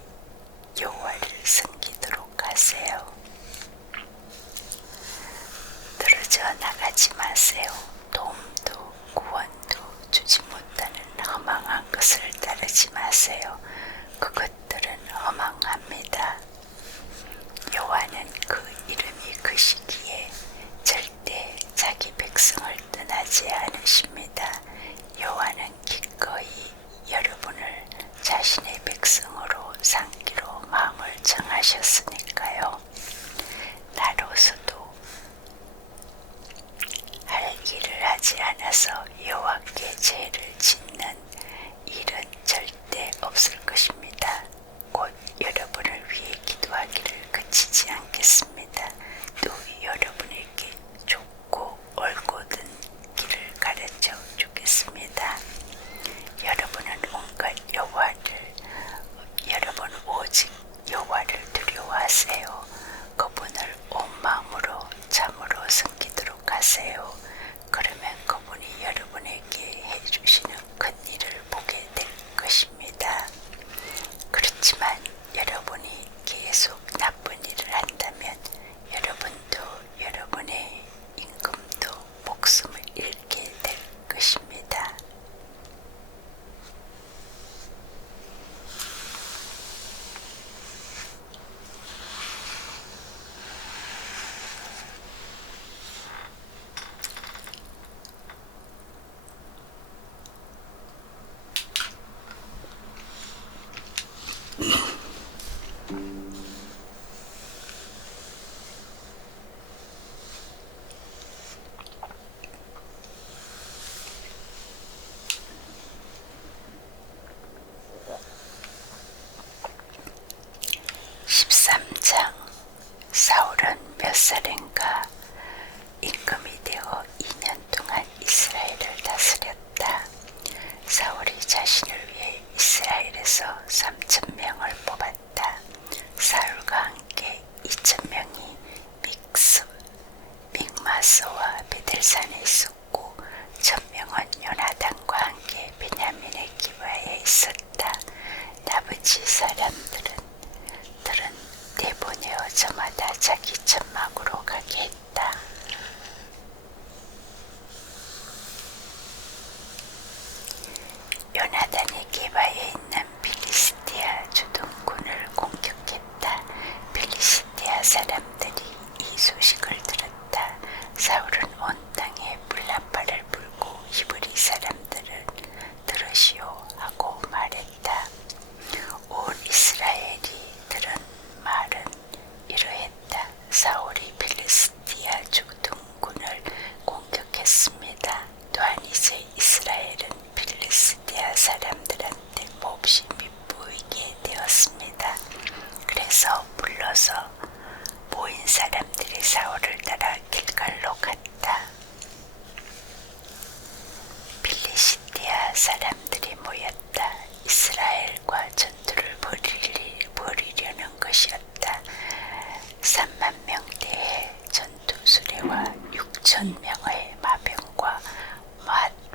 여호와를 섬기도록 하세요. 떨어져 나가지 마세요. 도움도 구원도 주지 못하는 허망한 것을 따르지 마세요. 그것들은 허망합니다. 여호와는 그 이름이 크시기에 절대 자기 백성을 떠나지 않으십니다. 여호와는 기꺼이 여러분을 자신의 백성으로 삼기로 마음을 정하셨으니까요. 나로서도 할 일을 하지 않아서 여호와께 죄를 짓는 일은 절대 없을 것입니다. 있었다. 나머지 사람들은 내보내어자마자 자기 천막으로 가게 했다. 요나단이 게바에 있는 필리스티아 주둔군을 공격했다. 필리스티아 사람들이 이 소식을 들었다. 사울은 온 땅에 불나팔을 불고 히브리 사람들을 들으시오 하고 말했다. 온 이스라엘이 들은 말은 이러했다. 사울이 필리스티아 주둔군을 공격했습니다. 또한 이제 이스라엘은 필리스티아 사람들한테 몹시 밉보이게 되었습니다. 그래서 불러서 모인 사람들이 사울을 따라 길갈로 갔다. 필리스티아 사람들이 모였다. 이스라엘과 전투를 벌이려는 것이었다. 3만 명대의 전투 수레와 6천 명의 마병과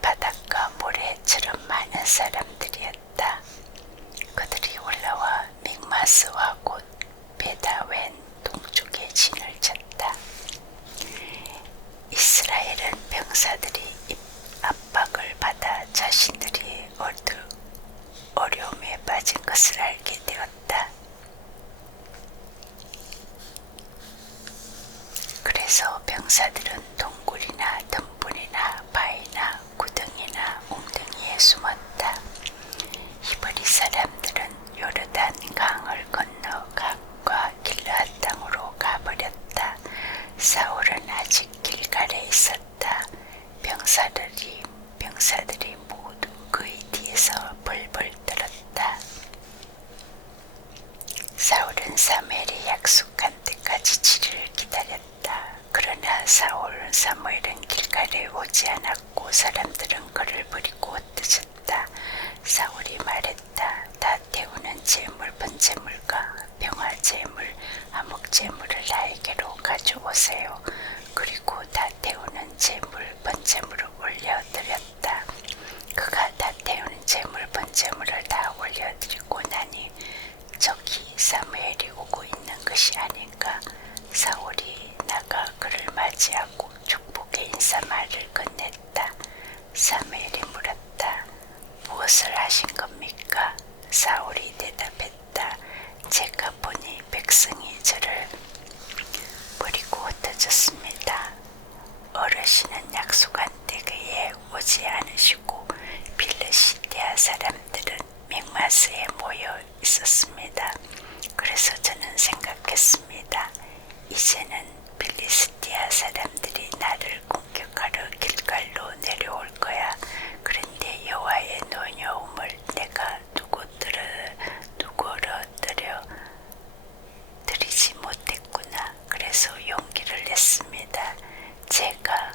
바닷가 모래처럼 많은 사람들이었다. 그들이 올라와 믹마스와 곧 베다웬 동쪽에 진을 쳤다. 이스라엘은 병사들이 압박을 받아 자신들이 어려움에 빠진 것을 알게 되었다. 그래서 병사들은 동굴이나 덤불이나 바위나 구덩이나 웅덩이에 숨었다. 히브리 사람들은 요르단 강을 건너 갓과 길르앗 땅으로 가버렸다. 사울은 아직 길갈에 있었다. 병사들이 모두 그의 뒤에서 벌벌 떨었다. 사울은 사무엘이 약속한 때까지 7일을 기다렸다. 그러나 사무엘은 길갈에 오지 않았고 사람들은 그를 버리고 흩어졌다. 사울이 말했다. 다 태우는 제물, 번제물과 평화제물, 화목제물을 나에게로 가져오세요. 그리고 다 태우는 제물, 번제물을 올려드렸다. 그가 다 태우는 제물, 번제물을 다 올려드리고 나니 저기 사무엘이 오고 있는 것이 아닌가. 사울이 나가 그를 맞이하고 축복의 인사말을 건넸다. 사무엘이 물었다. 무엇을 하신 겁니까? 사울이 대답했다. 제가 보니 백성이 저를 버리고 흩어졌습니다. 어르신은 약속한 때에 오지 않으시고 필리스티아 사람들은 믹마스에 모여 있었습니다. 그래서 저는 생각했습니다. 이제는 필리스티아 사람들이 나를 공격하러 길갈로 내려올 거야. 그런데 여호와의 노여움을 내가 드리지 못했구나. 그래서 용기를 냈습니다. 제가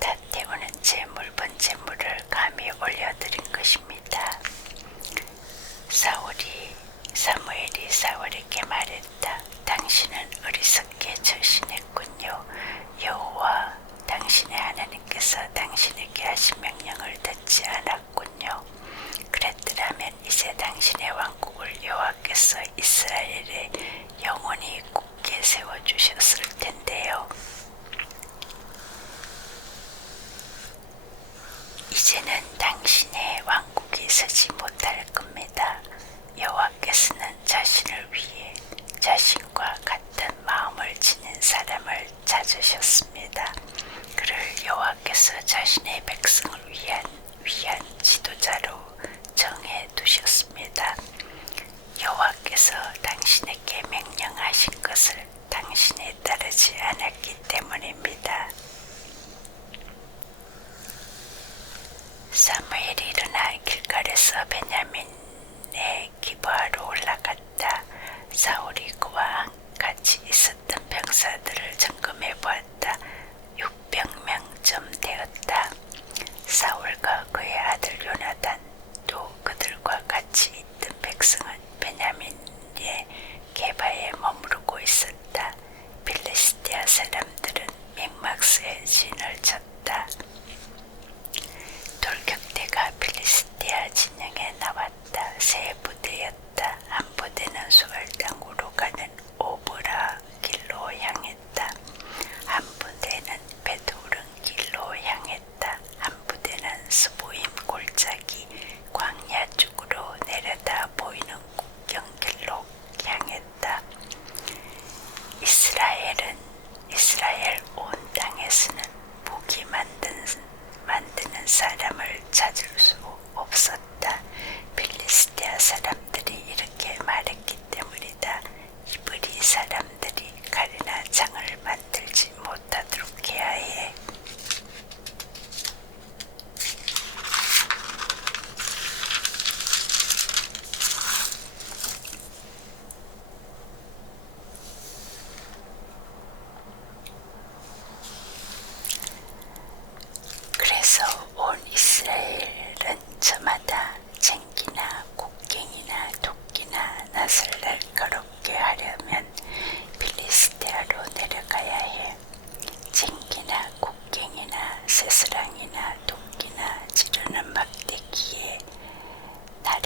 다 태우는 제물, 번제물을 감히 올려드린 것입니다. 사무엘이 사울에게 말했다. 당신은 어리석게 절신했군요. 여호와 당신의 하나님께서 당신에게 하신 명령을 듣지 않았군요. 그랬더라면 이제 당신의 왕국을 여호와께서 이스라엘에 영원히 굳게 세워주셨을 텐데요. 이제는 당신의 왕국이 서지 못할 겁니다. 여호와께서는 자신을 위해 자신과 같은 마음을 지닌 사람을 찾으셨습니다. 그를 여호와께서 자신의 백성을 위한 지도자로 정해 두셨습니다. 여호와께서 당신에게 명령하신 것을 당신이 따르지 않았기 때문입니다. 사무엘이 일어나 길갈에서 베냐민의 기브아로 올라갔다. 사울이 그와 같이 있었던 병사들을 점검해 보았다. 600명쯤 되었다. 사울과 그의 아들 요나단,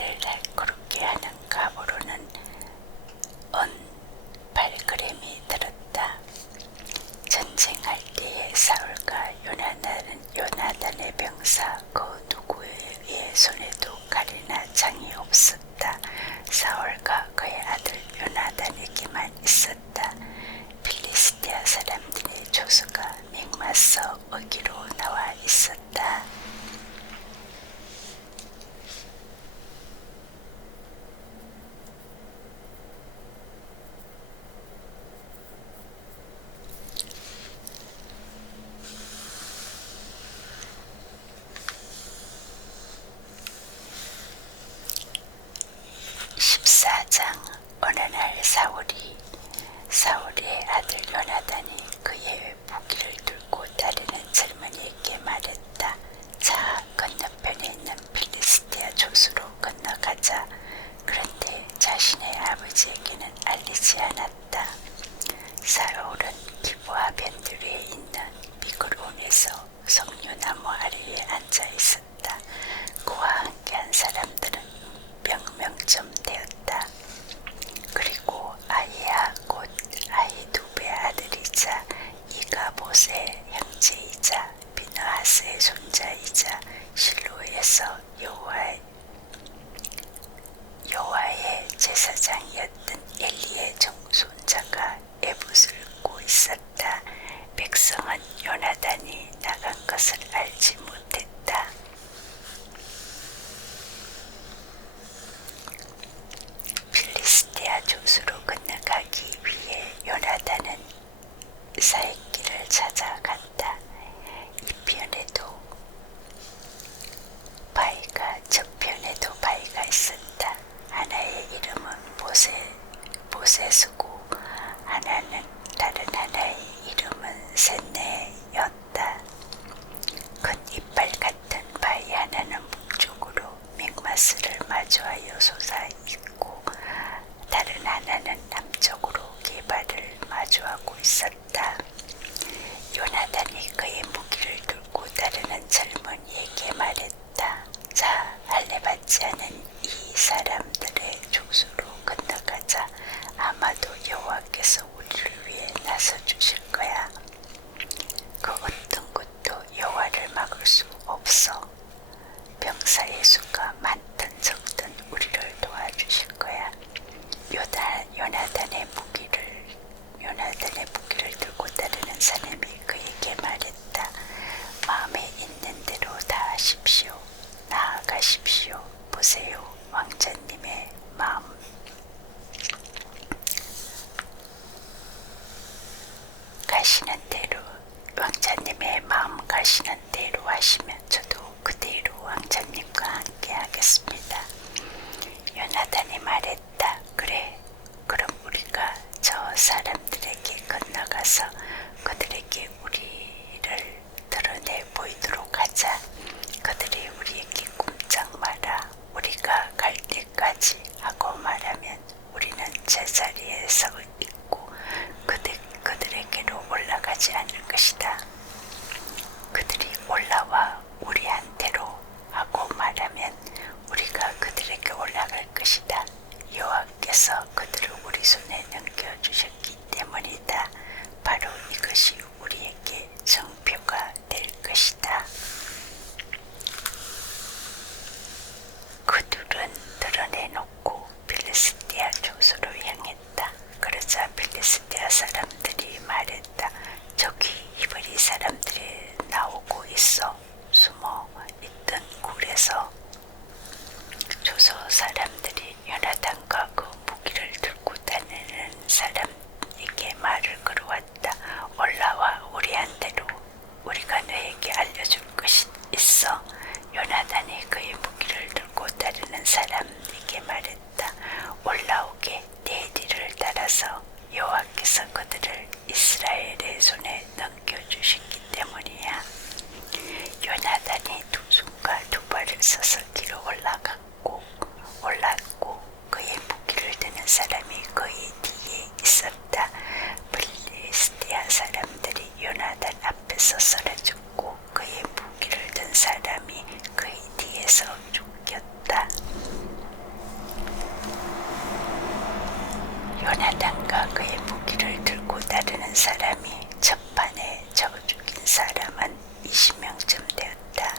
발을 날카롭게 하는 갑으로는 언 8g이 들었다. 전쟁할 때에 사울과 요나단의 병사 그 누구의 손에도 칼이나 창이 없었다. 사울과 그의 아들 요나단에게만 있었다. 필리스티아 사람들의 조수가 믹마서 어기로 나와 있었다. 14장. 어느 날 사울의 아들 요나단이 그의 무기를 들고 따르는 젊은이에게 말했다. 자, 건너편에 있는 필리스티아 조수로 건너가자. 그런데 자신의 아버지에게는 알리지 않았다. 사울은 기브아 변두리에 있는 미그론에서 석류나무 아래에 앉아 있었다. 그와 함께한 사람들은 명명점 되었다. 그리고 아이야 곧 아히두베의 아들이자 이가봇의 형제이자 비느하스의 손자이자 실로에서 여호와의 제사장이었던 엘리의 정손자가 에봇을 입고 있었다. 백성은 요나단이 나간 것을 알지 못했다. 필리스티아 조수로 건너가기 위해 요나단은 사익길을 찾아갔다. 저편에도 바위가 있었다. 하나의 이름은 보세스고 다른 하나의 이름은 셋네였다. 큰 이빨 같은 바위 하나는 북쪽으로 믹마스를 마주하여 솟아있고 다른 하나는 남쪽으로 게발을 마주하고 있었다. 요나단이 그의 무기를 들고 따르는 젊은이에게 말했다. 자, 할례받지 않은 이 사람들의 조수로 건너가자. 아마도 여호와께서 우리를 위해 나서주실 거야. 그 어떤 것도 여호와를 막을 수 없어. 병사의 수가 많든 적든 우리를 도와주실 거야. 요나단의 무기를 들고 따르는 사람이 그에게 말했다. 마음에 있는 대로 다 하십시오. 나아가십시오. 보세요. 왕자님의 마음 가시는 대로 하시면 저도 그대로 왕자님과 함께 하겠습니다. 요나단이 말했다. 그래, 그럼 우리가 저 사람들에게 건너가서 그들에게 우리를 드러내 보이도록 하자. 그들이 우리에게 꼼짝 마라. 우리가 갈 때까지 하고 말하면 우리는 제자리에 서 있고 그들에게로 올라가지 않을 것이다. 그들이 올라와 우리한테로 하고 말하면 우리가 그들에게 올라갈 것이다. 여호와께서 그들을 우리 손에 넘겨주셨기 때문이다. 바로 이것이 우리에게 정표가 될 것이다. 그들은 드러내놓고 필리스티아 조수로 향했다. 그러자 필리스티아 사람들이 말했다. 저기 히브리 사람들이 나오고 있어. 숨어 있던 굴에서 조수 사람들이 요나단과 그 무기를 들고 다니는 사람에게 말을 걸어왔다. 올라와 우리한테로. 우리가 너에게 알려줄 것이 있어. 요나단이 그의 무기를 들고 따르는 사람에게 말했다. 올라오게. 내 뒤를 따라서. 여호와께서 그들을 이스라엘의 손에 넘겨주셨기 때문이야. 요나단이 두 손과 두 발을 써서 길어 올라갔고 죽은 사람이 첫판에 죽인 사람은 20명쯤 되었다.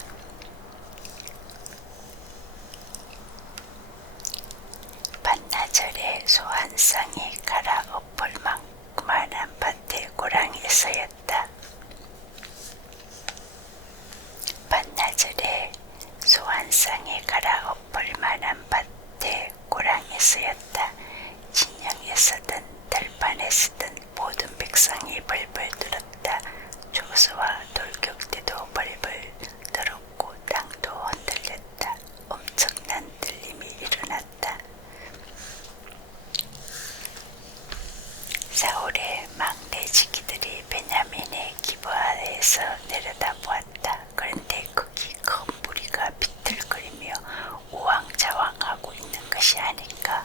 반나절에 소 한 쌍이 갈아엎을 만한 밭에 고랑이 서였다. 반나절에 소 한 쌍이 갈아엎을 만한 밭에 고랑이 서였다. 진영에 서든 들판에 서든 모든 백성이 벌벌 떨었다. 조수와 돌격대도 벌벌 떨었고 땅도 흔들렸다. 엄청난 들림이 일어났다. 사울의 막내 지기들이 베냐민의 기브아에서 내려다보았다. 그런데 거기 큰 무리가 비틀거리며 우왕좌왕하고 있는 것이 아닌가.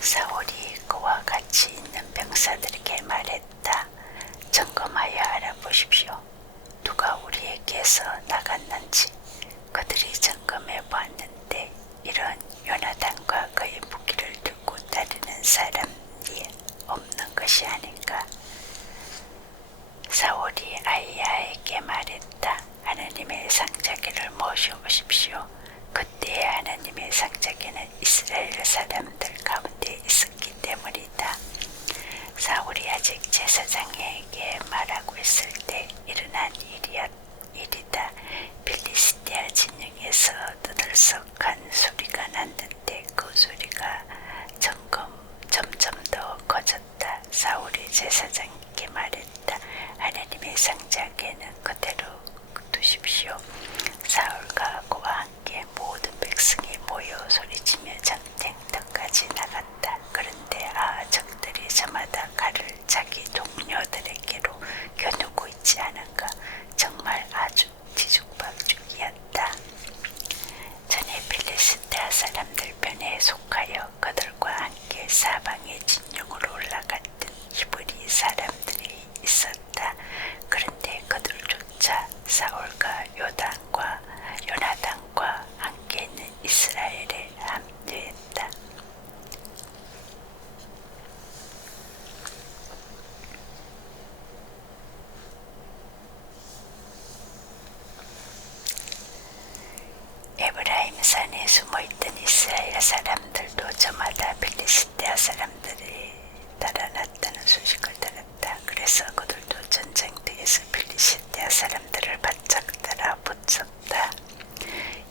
사울이 그와 같이 있는 병사들에게 말했다. 점검하여 알아보십시오. 누가 우리에게서 나갔는지. 그들이 점검해 보았는데 이런 요나단과 그의 무기를 들고 따르는 사람이 없는 것이 아닌가. 사울이 아히야에게 말했다. 하나님의 상자기를 모셔오십시오. 그때 하나님의 상자기는 이스라엘 사람들 가운데 있었기 때문이다. 사울이 아직 제사장에게 말하고 있을 때 일어난 일이다. 빌리스티아 진영에서 떠들썩한 소리가 났는데 그 소리가 점점 더 커졌다. 사울이 제사장에게 말했다. 하나님의 상자기는 그대로 두십시오. 사울과 그와 함께 모든 백성이 모여 소리치며 전쟁터까지 나갔다. 그런데 적들이 저마다 칼을 자기 동료들에게로 겨누고 있지 않은가. 정말 아주 뒤죽박죽이었다. 전에 빌리스트라 사람들 편에 속하여 그들과 함께 사방의 진영으로 올라갔던 히브리 사람들이 있었다. 그런데 그들조차 사울과 요나단과 함께 있는 이스라엘에 합류했다. 에브라임 산에 숨어있던 이스라엘 사람들도 저마다 빌리스티아 사람들이 달아났다는 소식을 들었다. 그래서 그들도 전쟁터에서 빌리스티아 사람들을 바짝 따라 붙였다.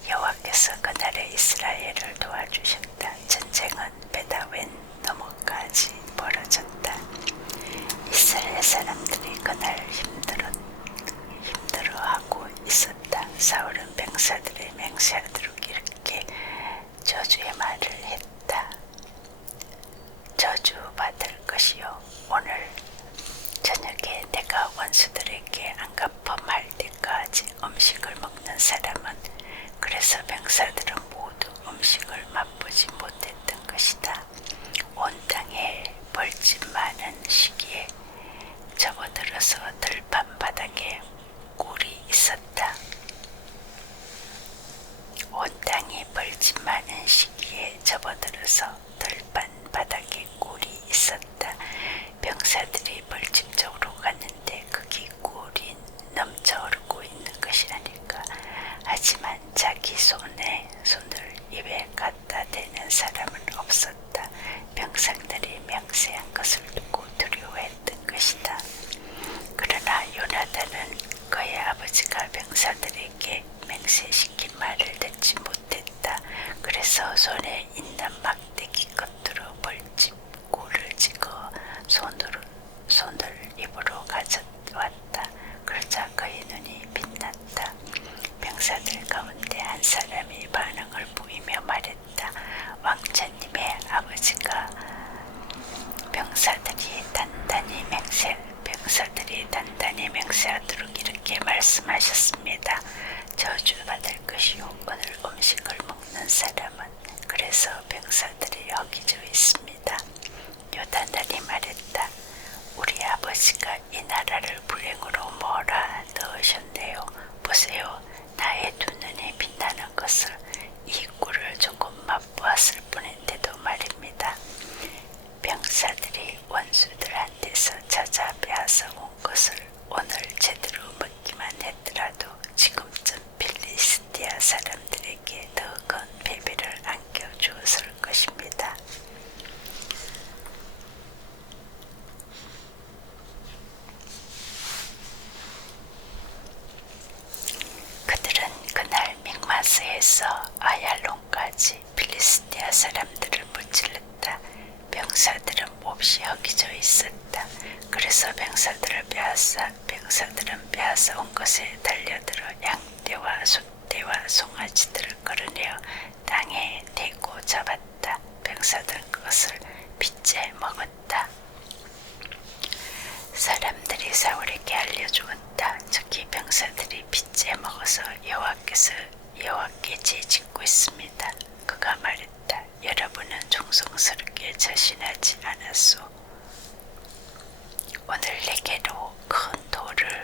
여호와께서 그날에 이스라엘을 도와주셨다. 전쟁은 베다웬 너머까지 벌어졌다. 이스라엘 사람들이 그날 힘들어하고 있었다. 사울은 병사들의 맹세하도록 이렇게 저주의 말을 했다. 저주받을 것이요. 오늘 저녁에 내가 원수들에게 안 갚음할 때까지 음식을 먹는 사람은, 그래서 병사들은 모두 음식을 맛보지 못했던 것이다. 온 땅에 벌집 많은 시기에 접어들어서 들판 바닥에 꿀이 있었다. 온 땅이 벌집 많은 시기에 접어들어서 들판 바닥에 꿀이 있었다. 병사들이 벌집 쪽으로 갔는데 거기 꿀이 넘쳐 흐르고 있는 것이라니까. 하지만 자기 손을 입에 갖다 대는 사람은 없었다. 병사들이 맹세한 것을 두고 두려워했던 것이다. 그러나 요나단은 그의 아버지가 병사들에게 맹세시킨 말을 듣지 못했다. 그래서 손에 있는 막대기 끝으로 벌집 꿀을 찍어 손을 입으로 가져왔다. 그러자 그의 눈이 빛났다. 병사들 가운데 한 사람이 여호와께서 아얄론까지 필리스티아 사람들을 무찔렀다. 병사들은 몹시 허기져 있었다. 그래서 병사들은 빼앗아 온 것에 달려들어 양떼와 소떼와 송아지들을 끌어내어 땅에 대고 잡았다. 병사들은 그것을 빚제 먹었다. 사람들이 사울에게 알려주었다. 저기 병사들이 빚제 먹어서 여호와께 죄짓고 있습니다. 그가 말했다. 여러분은 정성스럽게 자신하지 않았소. 오늘 내게로 큰 돌을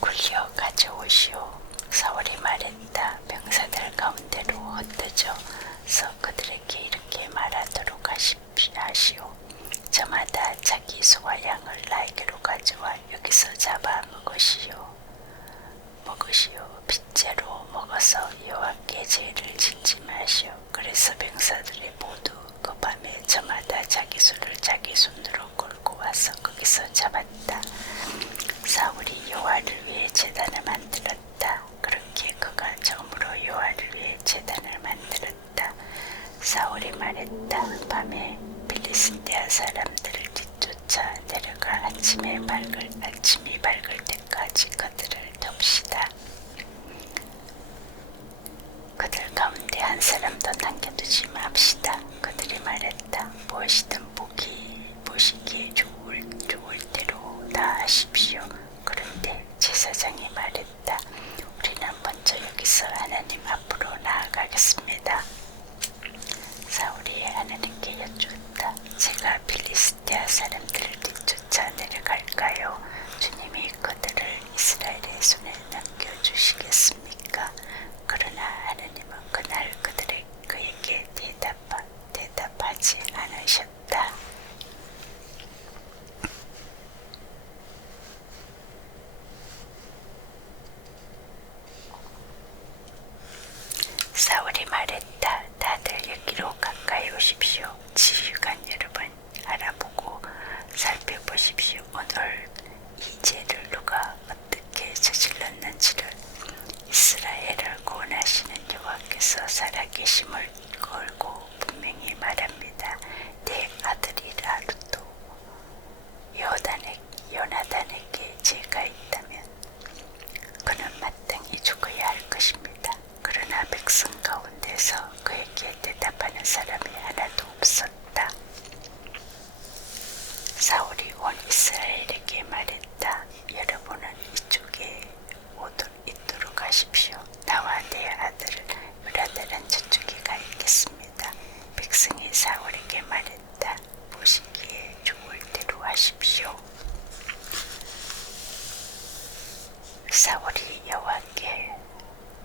굴려 가져오시오. 사울이 말했다. 병사들 가운데로 흩어져서 그들에게 이렇게 말하도록 하시오. 저마다 자기 소와 양을 나에게로 가져와 여기서 잡아 먹으시오. 빚제로 먹어서 여호와께 죄를 짓지 마시오. 그래서 병사들이 모두 그 밤에 저마다 자기 소를 자기 손으로 끌고 와서 거기서 잡았다. 사울이 여호와를 위해 제단을 만들었다. 그렇게 그가 처음으로 여호와를 위해 제단을 만들었다. 사울이 말했다. 밤에 필리스티아 사람들을 뒤쫓아 내려가 아침이 밝을 때까지 그들을 덮시다. 그들 가운데 한 사람도 남겨두지 맙시다. 그들이 말했다. 무엇이든 보시기에 좋을 대로 다 하십시오. 그런데 제사장이 말했다. 우리는 먼저 여기서 하나님 앞으로 나아가겠습니다. 사울이 하나님께 여쭈었다. 제가 필리스티아 사람들을 뒤쫓아 내려갈까요? 주님이 그들을 이스라엘의 손에 넘겨주시겠습니까? 그러나 하나님은 그날 그에게 대답하지 않으셨다. 사울이 말했다. 다들 여기로 가까이 오십시오. 지휘관 여러분 알아보고 살펴보십시오. 오늘 이 죄를 누가 어떻게 저질렀는지를 이스라엘을 구원하시는 여호와께서 살아계심을 걸고 분명히 말합니다. 내 아들이라 룻도 요나단에게 죄가 있다면 그는 마땅히 죽어야 할 것입니다. 그러나 백성 가운데서 그에게 대답하는 사람이 하나도 없었다. 사울이 온 이스라엘에게 말했다. 여러분은 이쪽에 있도록 하십시오. 나와 내 아들 요나단은 저쪽에 가 있겠습니다. 백성이 사울에게 말했다. 보시기에 좋을 대로 하십시오. 사울이 여호와께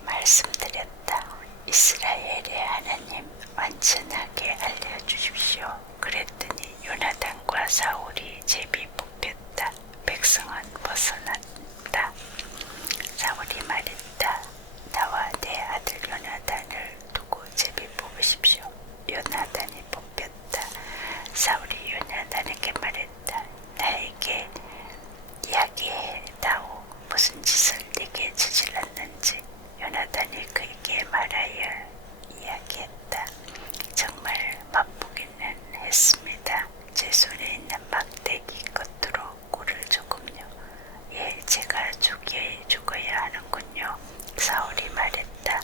말씀드렸다. 이스라엘의 하나님 완전하게 알려주십시오. 그랬더니 요나단과 사울이 제비 뽑혔다. 백성은 벗어났다. 사울이 말했다. 나와 내 아들 요나단을 두고 제비 뽑으십시오. 요나단이 뽑혔다. 사울이 요나단에게 말했다. 나에게 이야기해다오. 무슨 짓을 네게 저질렀는지. 요나단이 그에게 말하여 이야기했다. 정말 맛보기는 했습니다. 제 손에 있는 막대기 끝으로 꿀을 조금요. 예, 제가 죽어야 하는군요. 사울이 말했다.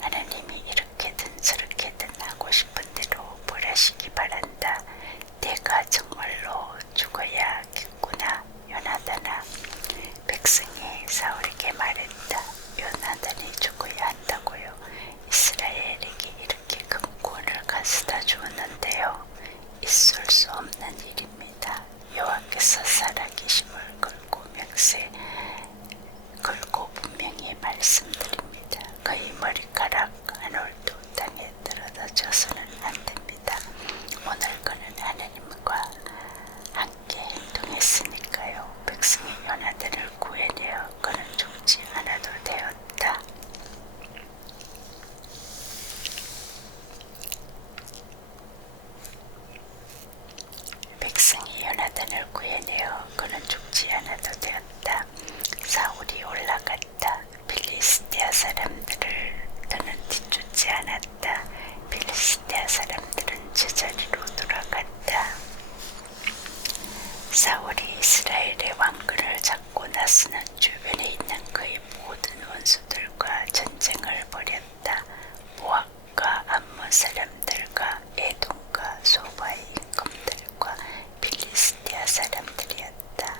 하나님이 이렇게든 저렇게든 하고 싶은 대로 벌하시기 바란다. 요나단을 구해내어 그는 죽지 않아도 되었다. 사울이 올라갔다. 필리스티아 사람들을 더는 뒤쫓지 않았다. 필리스티아 사람들은 제자리로 돌아갔다. 사울이 이스라엘의 왕권을 잡고 나서는 주변에 있는 그의 모든 원수들과 전쟁을 벌였다. 모압과 암몬 사람들과 에돔과 소바의 임금들과 필리스티아 사람들이었다.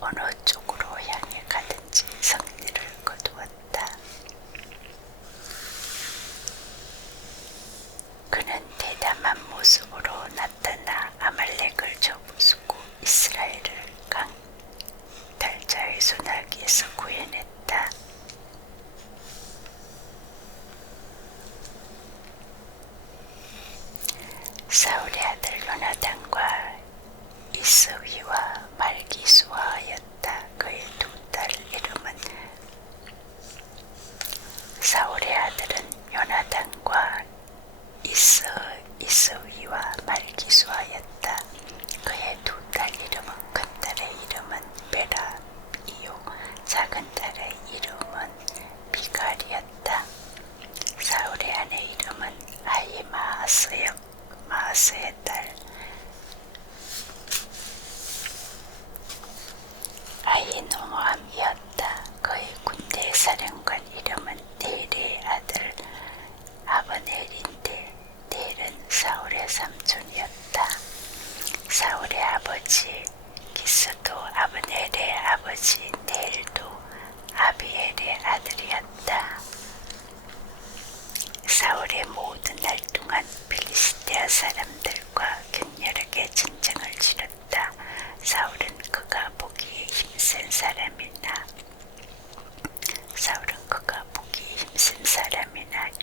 어느 쪽으로 향해 가든지 승리를 거두었다. 그는 대담한 모습으로 나타나 아말렉을 접어쓰고 이스라엘을 강탈자의 손아귀에서 구해냈다. 사울의 아들 요나단과 이스위와 말기수아였다. 그의 두 딸 이름은 사울의 아들은 요나단과 이스위와 말기수아였다. 그의 두 딸 이름은 큰 딸의 이름은 베라이요 작은 딸의 이름은 미갈이었다. 사울의 아내 이름은 아히마아스의 딸 아히노암이었다. 그의 군대 사령관 이름은 넬의 아들 아브넬인데 넬은 사울의 삼촌이었다. 사울의 아버지 기스도 아브넬의 아버지 넬도 아비엘의 아들이었다. 사울의 모든 날 동안 필리스티아 사람들과 격렬하게 전쟁을 치렀다. 사울은 그가 보기에 힘센 사람이나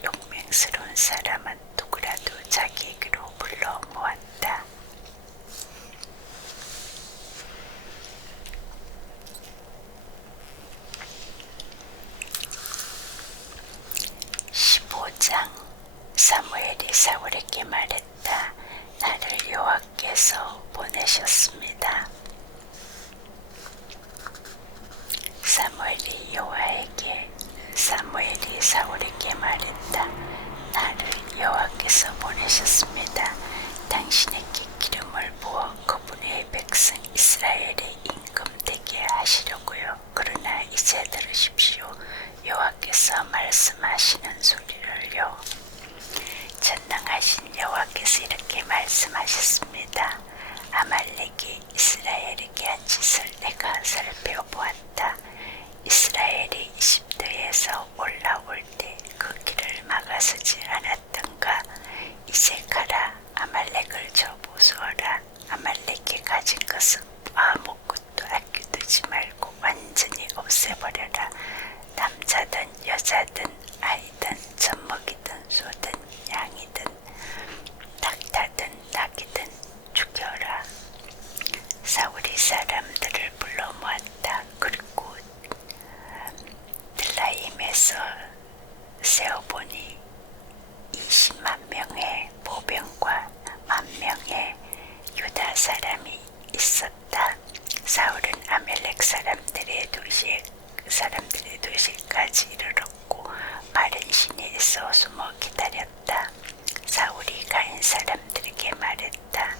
용맹스러운 사람은 누구라도 자기에게로 불러 모았다. 사무엘이 사울에게 말했다. 나를 여호와께서 보내셨습니다. 사무엘이 사울에게 말했다. 나를 여호와께서 보내셨습니다. 당신에게 기름을 부어 그분의 백성 이스라엘의 임금 되게 하시려고요. 그러나 이제 들으십시오. 여호와께서 말씀하시는 소리를요. 전능하신 여호와께서 이렇게 말씀하셨습니다. 아말렉이 이스라엘에게 한 짓을 내가 살펴보았다. 이스라엘이 이집트에서 올라올 때 그 길을 막아서지 않았던가. 이제 가라. 아말렉을 쳐부수어라. 아말렉이 가진 것은 아무것도 아껴두지 말고 완전히 없애버려라. 남자든 여자든 아이든 젖먹이든 소든 양이든 닭타든 낙이든 죽여라. 사울이 사람들을 불러 모았다. 그리고 들라임에서 세어보니 20만 명의 보병과 10,000명의 유다 사람이 있었다. 사울은 아멜렉 사람들의 도시까지 이르렀고 마른 시내에서 숨어 기다렸다. 사울이 가인 사람들에게 말했다.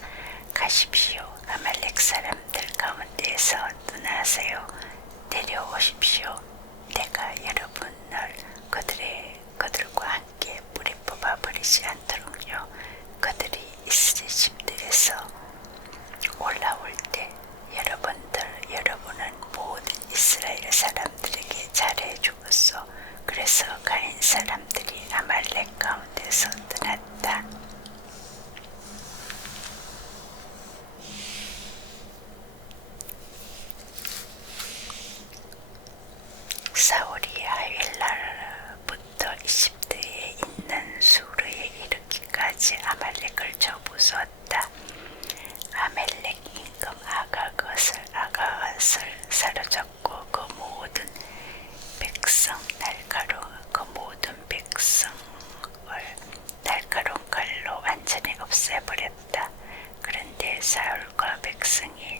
가십시오. 아말렉 사람들 가운데에서 떠나세요. 내려오십시오. 내가 여러분을 그들과 함께 뿌리 뽑아버리지 않도록요. 그들이 이집트에서 올라올 때 여러분은 모든 이스라엘 사람들에게 잘해 주었소. 그래서 가인 사람들이 아말렉 가운데서 떠났다. 사울이 하윌라부터 이집트에 있는 수르에 이르기까지 아말렉을 쳐부수었다. 아말렉 임금 아가것을 사로잡고 그 모든 백성을 날카로운 칼로 완전히 없애버렸다. 그런데 사울과 백성이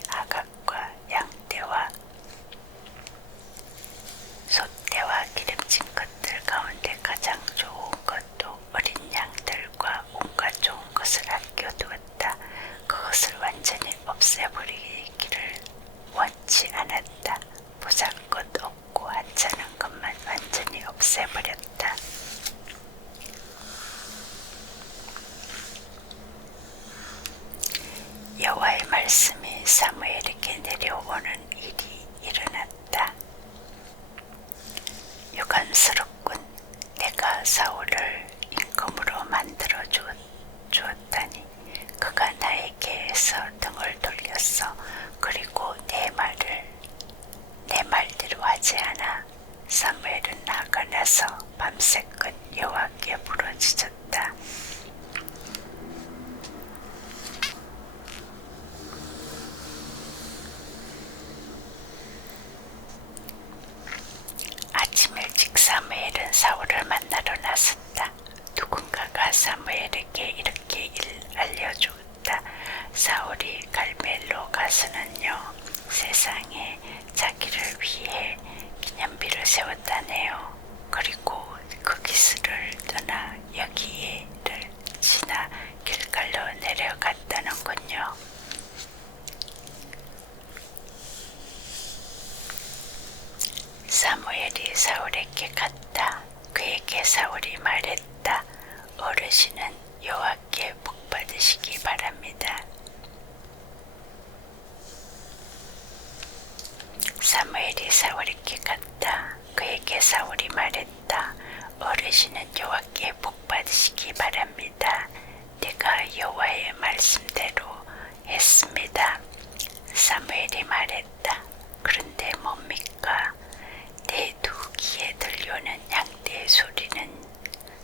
여호와의 말씀이 사무엘에게 내려오는 일이 일어났다. 유감스럽군. 내가 사울을 임금으로 만들어 주었다니 그가 나에게서 등을 돌렸어. 그리고 내 말대로 하지 않아. 사무엘은 나가 나서 밤새껏 여호와께 부르짖었다. 아침 일찍 사무엘은 사울을 만나러 나섰다. 누군가가 사무엘에게 이렇게 알려주었다. 사울이 갈멜로 가서는요, 세상에 자기를 위해 기념비를 세웠다네요. 그리고 그 기스를 떠나 여기를 지나 길갈로 내려갔다는군요. 사무엘이 사울에게 갔다. 그에게 사울이 말했다. 어르신은 여호와께 복 받으시기 바랍니다. 사무엘이 사울에게 갔다. 그에게 사울이 말했다. 어르신은 여호와께 복 받으시기 바랍니다. 내가 여호와의 말씀대로 했습니다. 사무엘이 말했다. 그런데 뭡니까? 내 두 귀에 들려오는 양떼의 소리는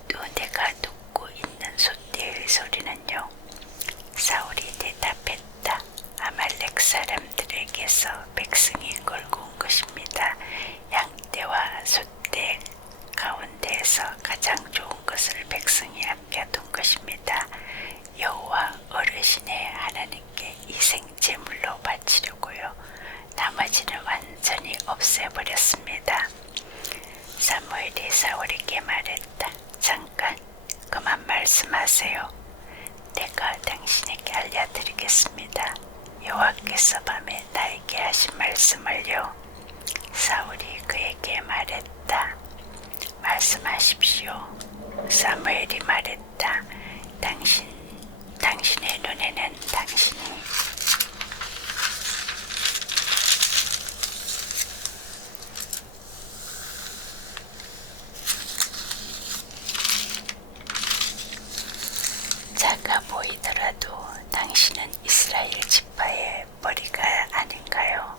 또 내가 듣고 있는 소떼의 소리는요? 사울이 대답했다. 아말렉 사람들에게서 백성이 끌고 온 것입니다. 양떼와 소떼 가운데에서 가장 좋은 것을 백성이 아껴둔 것입니다. 여호와 어르신의 하나님께 희생제물로 바치려고요. 나머지는 완전히 없애버렸습니다. 사무엘이 사울에게 말했다. 잠깐 그만 말씀하세요. 내가 당신에게 알려드리겠습니다. 여호와께서 밤에 나에게 하신 말씀을요. 사울이 그에게 말했다. 말씀하십시오. 사무엘이 말했다. 당신의 눈에는 당신이 작아 보이더라도 당신은 이스라엘 지파의 머리가 아닌가요?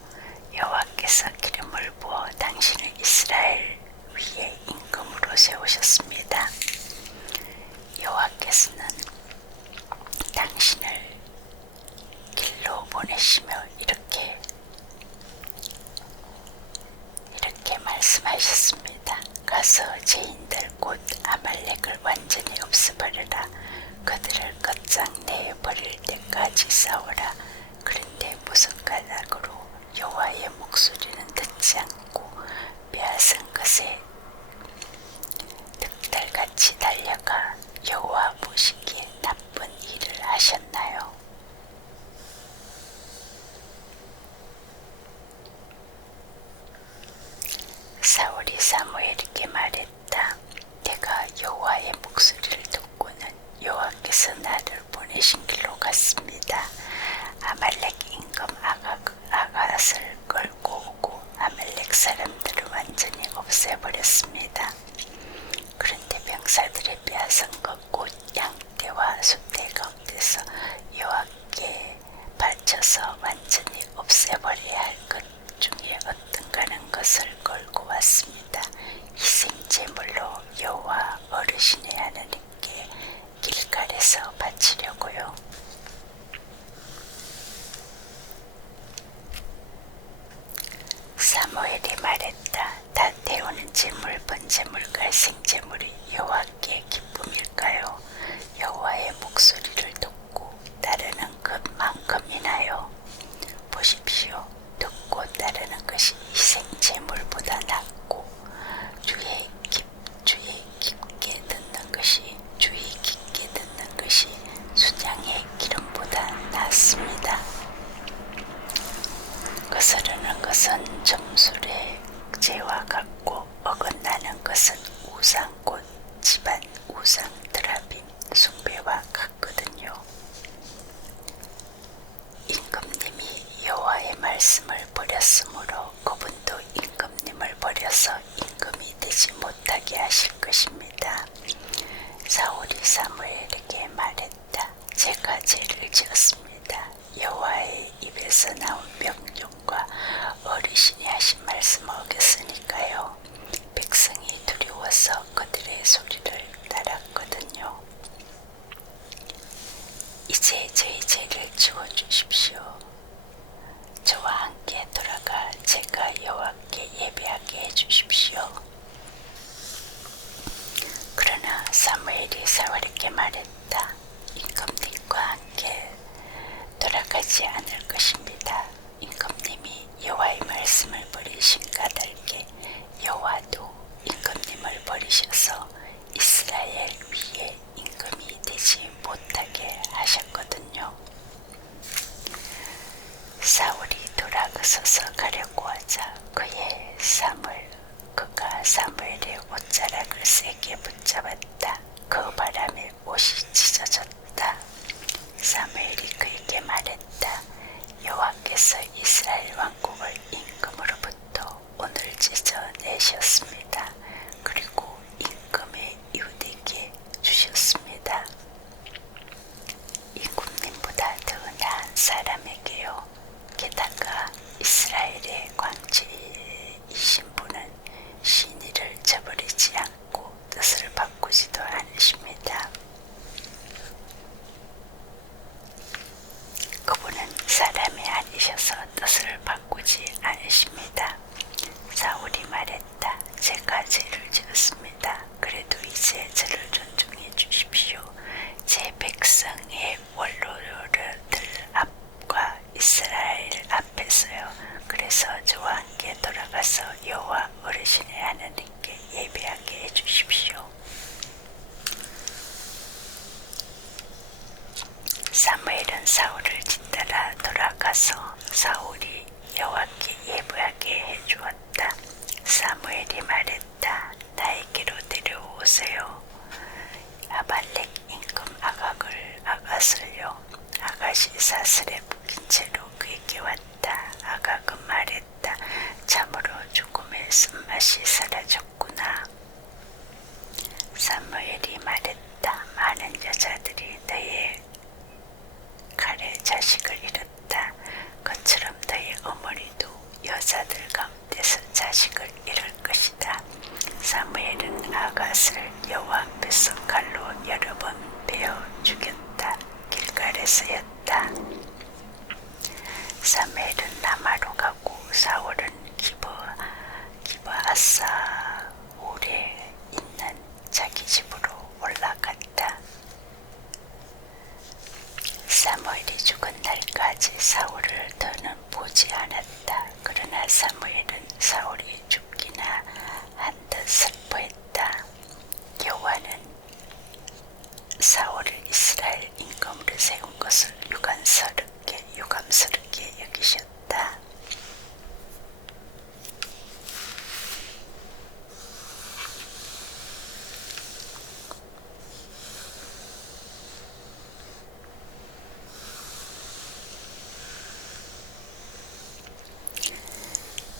여호와께서 기름을 부어 당신을 이스라엘 위에 임금으로 세우셨습니다. 여호와께서는 당신을 길로 보내시며 이렇게 말씀하셨습니다. 가서 죄인들 곧 아말렉을 완전히 없애버려라. 그들을 끝장내 버릴 때까지 싸워라. 그런데 무슨 까닭으로 여호와의 목소리는 듣지 않고 빼앗은 것에 득달같이 달려가 여호와 보시기에 나쁜 일을 하셨나요? 사울이 사무엘에게 말했다. 내가 여호와의 목소리를 듣고는 여호와께서 나를 보내신 길로 갔습니다. 아말렉 임금 아갓을 끌고 오고 아말렉 사람들을 완전히 없애버렸습니다. 그런데 병사들이 빼앗은 것 곧 양떼와 소떼 가운데서 여호와께 바쳐서 완전히 없애버려야 할 것 중에 어떤가는 것을 걸고 왔습니다. 희생제물로 여호와 어르신의 하나님께 길갈에서 바치려고요. 사무엘이 말했다. 다 태우는 제물, 번제물과 생제물이 여호와께 기쁨일까요? 여호와의 목소리를 듣고 따르는 것만큼이나요? 보십시오. 듣고 따르는 것이 희생제물보다 낫고 주의 깊게 듣는 것이 순양의 기름보다 낫습니다. 거스르는 것은 점술의 죄와 같고 어긋나는 것은 우상 곧 집안 우상 말씀을 버렸으므로 그분도 임금님을 버려서 임금이 되지 못하게 하실 것입니다. 사울이 사무엘에게 말했다. 제가 죄를 지었습니다. 여호와의 입에서 나온 명령과 어르신이 하신 말씀을 어겼으니까요. 백성이 두려워서 그들의 소리를 따랐거든요. 이제 저희 죄를 지워주십시오. 저와 함께 돌아가 제가 여호와께 예배하게 해주십시오. 그러나 사무엘이 사울에게 말했다. 임금님과 함께 돌아가지 않을 것입니다. 임금님이 여호와의 말씀을 버리신 까닭에 여호와도 임금님을 버리셔서 이스라엘 위에 임금이 되지 못하게 하셨거든요. 사울이 돌아서서 가려고 하자 그가 사무엘의 옷자락을 세게 붙잡았다. 그 바람에 옷이 찢어졌다. 사무엘이 그에게 말했다. 여호와께서 이스라엘 왕국을 임금으로부터 오늘 찢어내셨습니다. 그리고 임금의 이웃에게 주셨습니다. 임금님보다 더 나은 사람에게요. 게다가 이스라엘의 광지이신 분은 신의를 저버리지 않고 뜻을 바꾸지도 않으십니다. 그분은 사람이 아니셔서 뜻을 바꾸지 않으십니다. 사울이 말했다. 제가 죄를 지었습니다. 그래도 이제 저를 존중해 주십시오. 제 백성의 원로들 앞과 이스라엘 앞에서요. 그래서 저와 함께 돌아가서 여호와 어르신의 하나님께 예배하게 해주십시오. 사무엘은 사울을 뒤따라 돌아가서 사울이 여호와께 예배하게 해주었다. 사무엘이 말했다. 나에게로 데려오세요. 아발렉 임금 아갓을요. 아갓이 사슬에 묶인 채로 그에게 왔다. 아갓은 말했다. 참으로 죽음의 쓴맛이 사라졌구나. 사무엘이 말했다. 많은 여자들이 너의 칼에 자식을 잃었다. 그처럼 너의 어머니도 여자들 가운데서 자식을 잃을 것이다. 사무엘은 아갓을 여호와 앞에서 칼로 여러 번 베어 죽였다. 길갈에서였다. 사무엘은 라마로 가고 사울은 기브아사울에 있는 자기 집으로 올라갔다. 사무엘이 죽은 날까지 사울을 더는 보지 않았다. 그러나 사무엘은 사울이 죽기나 한 듯 슬퍼했다. 여호와는 사울을 이스라엘 임금으로 세운 것을 유감스럽게 여기셨다.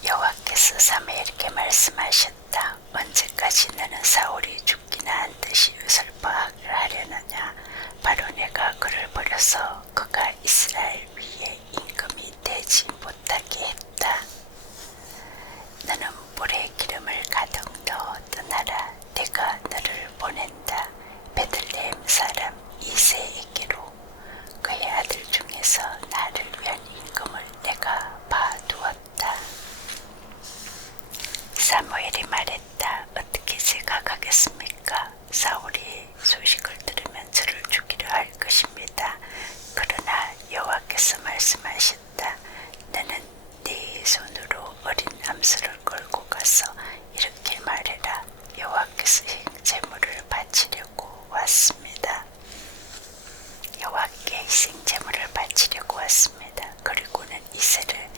여호와께서 사무엘에게 말씀하셨다. 언제까지 너는 사울이 죽기나 한 듯이 슬퍼하려느냐. 바로 내가 그를 버려서 그가 이스라엘 위에 임금이 되지 못하게 했다. 너는 물에 기름을 가득 넣어 떠나라. 내가 너를 보낸다. 베들레헴 사람 이새에게로. 그의 아들 중에서 나를 위한 임금을 내가 봐두었다. 사무엘이 말했다. 어떻게 제가 가겠습니까? 사울이 소식을 들으면 저를 죽이려 할 것입니다. 그러나 여호와께서 말씀하셨다. 너는 네 손으로 어린 암소를 끌고 가서 이렇게 말해라. 여호와께서 희생제물을 바치려고 왔습니다. 여호와께 희생제물을 바치려고 왔습니다. 그리고는 이새를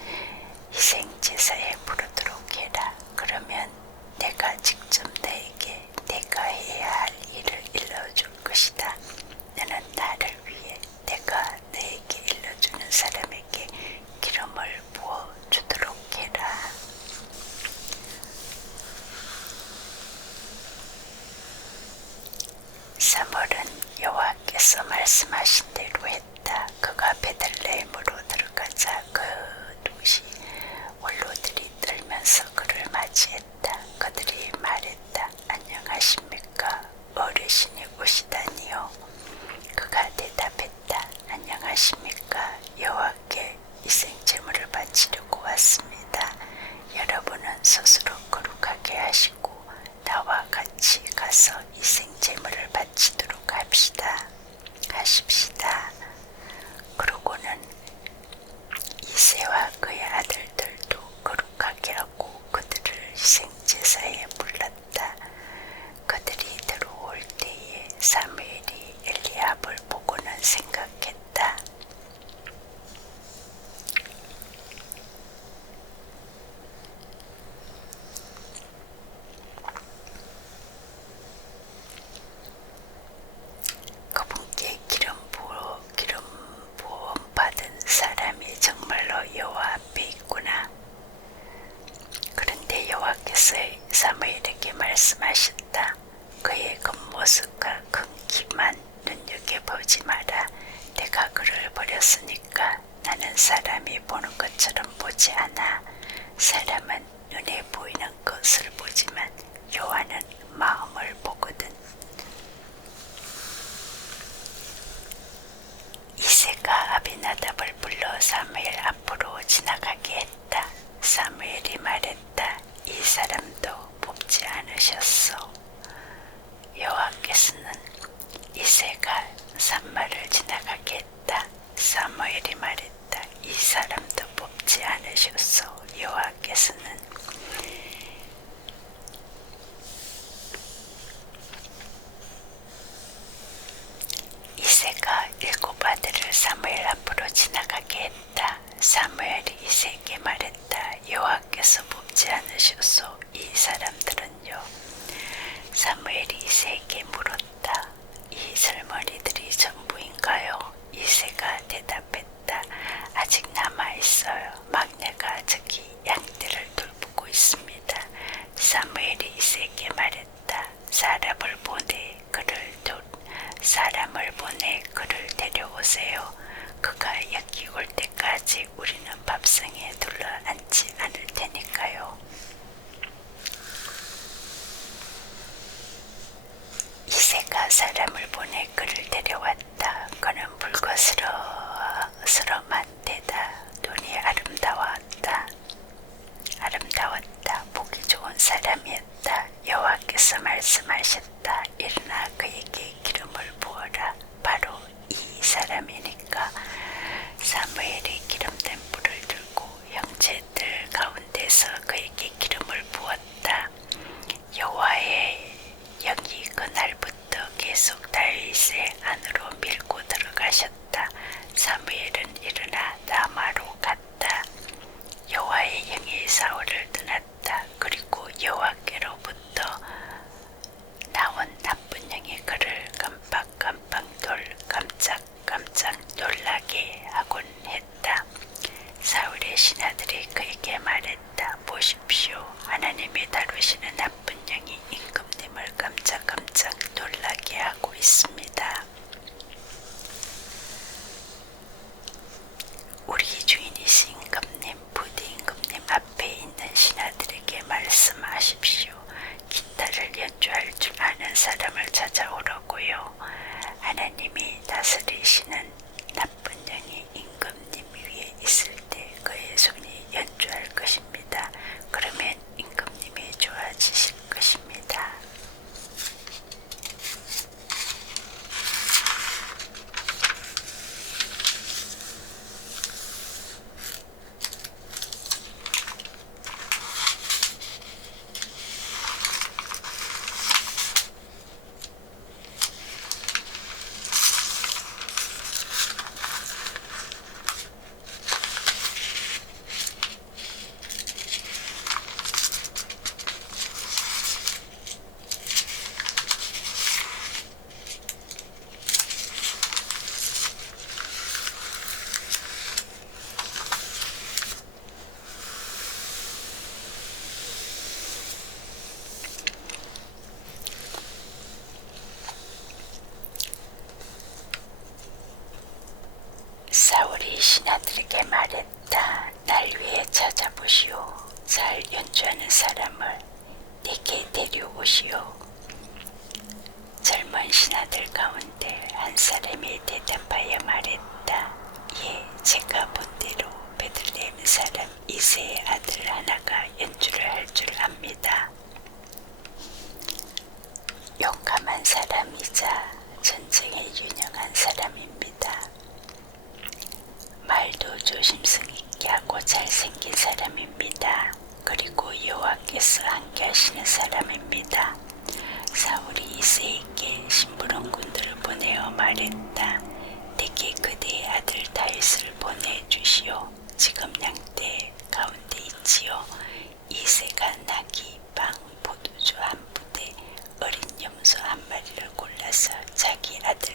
희생제사에 부르도록 해라. 그러면 내가 직접 너에게 내가 해야 할 일을 일러줄 것이다. 너는 나를 위해 내가 너에게 일러주는 사람에게 기름을 부어 나는 사람이 보는 것처럼 보지 않아. 사람은 눈에 보이는 것을 보지만 여호와는 마음을 보거든. 이새가 아비나답을 불러 사무엘 앞으로 지나가게 했다. 사무엘이 말했다. 이 사람도 뽑지 않으셨소. 여호와께서는 이새가 산마를 지나가게 했다. 사무엘이 말했다. 이 사람도 뽑지 않으셨소. 여호와께서는 이새가 7 아들을 사무엘 앞으로 지나가게 했다. 사무엘이 이새에게 말했다. 여호와께서 뽑지 않으셨소. 이 사람들은요. 사무엘이 이새에게 물었다. 이 젊은이들이 전부인가요? 이새가 대답했다. 아직 남아있어요. 막내가 저기 양떼를 돌보고 있습니다. 사무엘이 이새에게 말했다. 사람을 보내 그를 데려오세요. 그가 여기 올 때까지 우리는 밥상에 둘러앉지 않을 테니까요. 이새가 사람을 보내 그를 데려왔다. 그는 불거스름한 데다 눈이 아름다웠다. 보기 좋은 사람이었다. 여호와께서 말씀하셨다. 일어나 그에게 기름을 부어라. 바로 이 사람이니까. 사무엘이 기름된 불을 들고 형제들 가운데서 그에게 기름을 부었다. 여호와의 영이 그날부터 계속 다윗의 안으로 밀고 들어가셨다. 사무엘은 일어나 라마로 갔다. 여호와의 영이 사울을 떠났다. 그리고 여호와께로부터 나온 나쁜 영이 그를 깜빡깜빡 깜짝깜짝 놀라게 하곤 했다. 사울의 신하들이 그에게 말했다. 보십시오. 하나님이 다루시는 나쁜 영이 임금님을 깜짝깜짝 놀라게 하고 있습니다. 우리 주인이신 임금님, 부디 임금님 앞에 있는 신하들에게 말씀하십시오. 기타를 연주할 줄 아는 사람을 찾아오라고요. 하나님이 다스리시는 나쁜 영이 임금님 위에 있을 때 그의 손이 연주할 것입니다. 그러면 임금님이 좋아지실 것입니다. 사울이 신하들에게 말했다. 날 위해 찾아보시오. 잘 연주하는 사람을 내게 데려오시오. 젊은 신하들 가운데 한 사람이 대답하여 말했다. 예, 제가 본대로 베들레헴 사람 이새의 아들 하나가 연주를 할 줄 압니다. 용감한 사람이자 전쟁에 유능한 사람입니다. 말도 조심성 있게 하고 잘생긴 사람입니다. 그리고 여호와께서 함께 하시는 사람입니다. 사울이 이새에게 심부름꾼들을 보내어 말했다. 내게 그대의 아들 다윗을 보내주시오. 지금 양떼 가운데 있지요. 이새가 나귀, 방, 포도주 한 부대, 어린 염소 한 마리를 골라서 자기 아들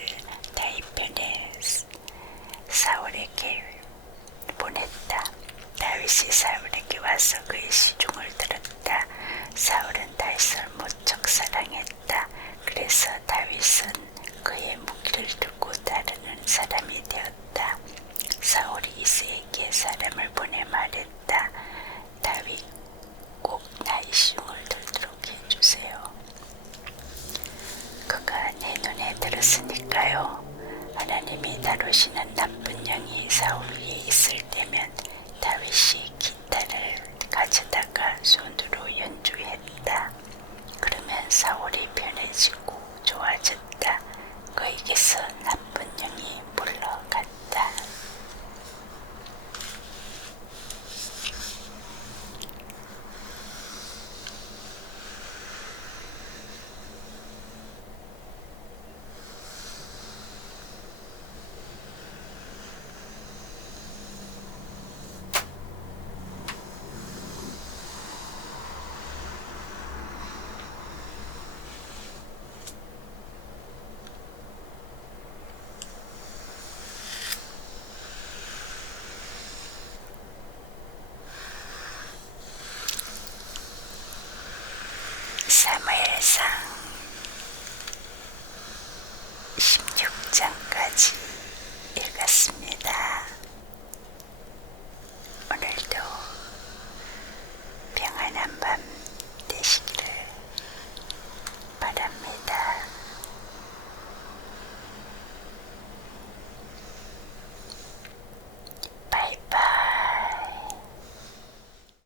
다윗 편에 사울에게 보냈다. 다윗이 사울에게 와서 그의 시중을 들었다. 사울은 다윗을 무척 사랑했다. 그래서 다윗은 그의 무기를 들고 따르는 사람이 되었다. 사울이 이새에게 사람을 보내 말했다. 다윗 꼭 나의 시용을 들도록 해주세요. 그가 내 눈에 들었으니까요. 하나님이 다루시는 나쁜 영이 사울 위에 있을 때면 다윗이 기타를 가져다가 손으로 연주했다. 그러면 사울이 편해지고 좋아졌다. 그에게서 나쁜 영이 물러갔다. 사무엘상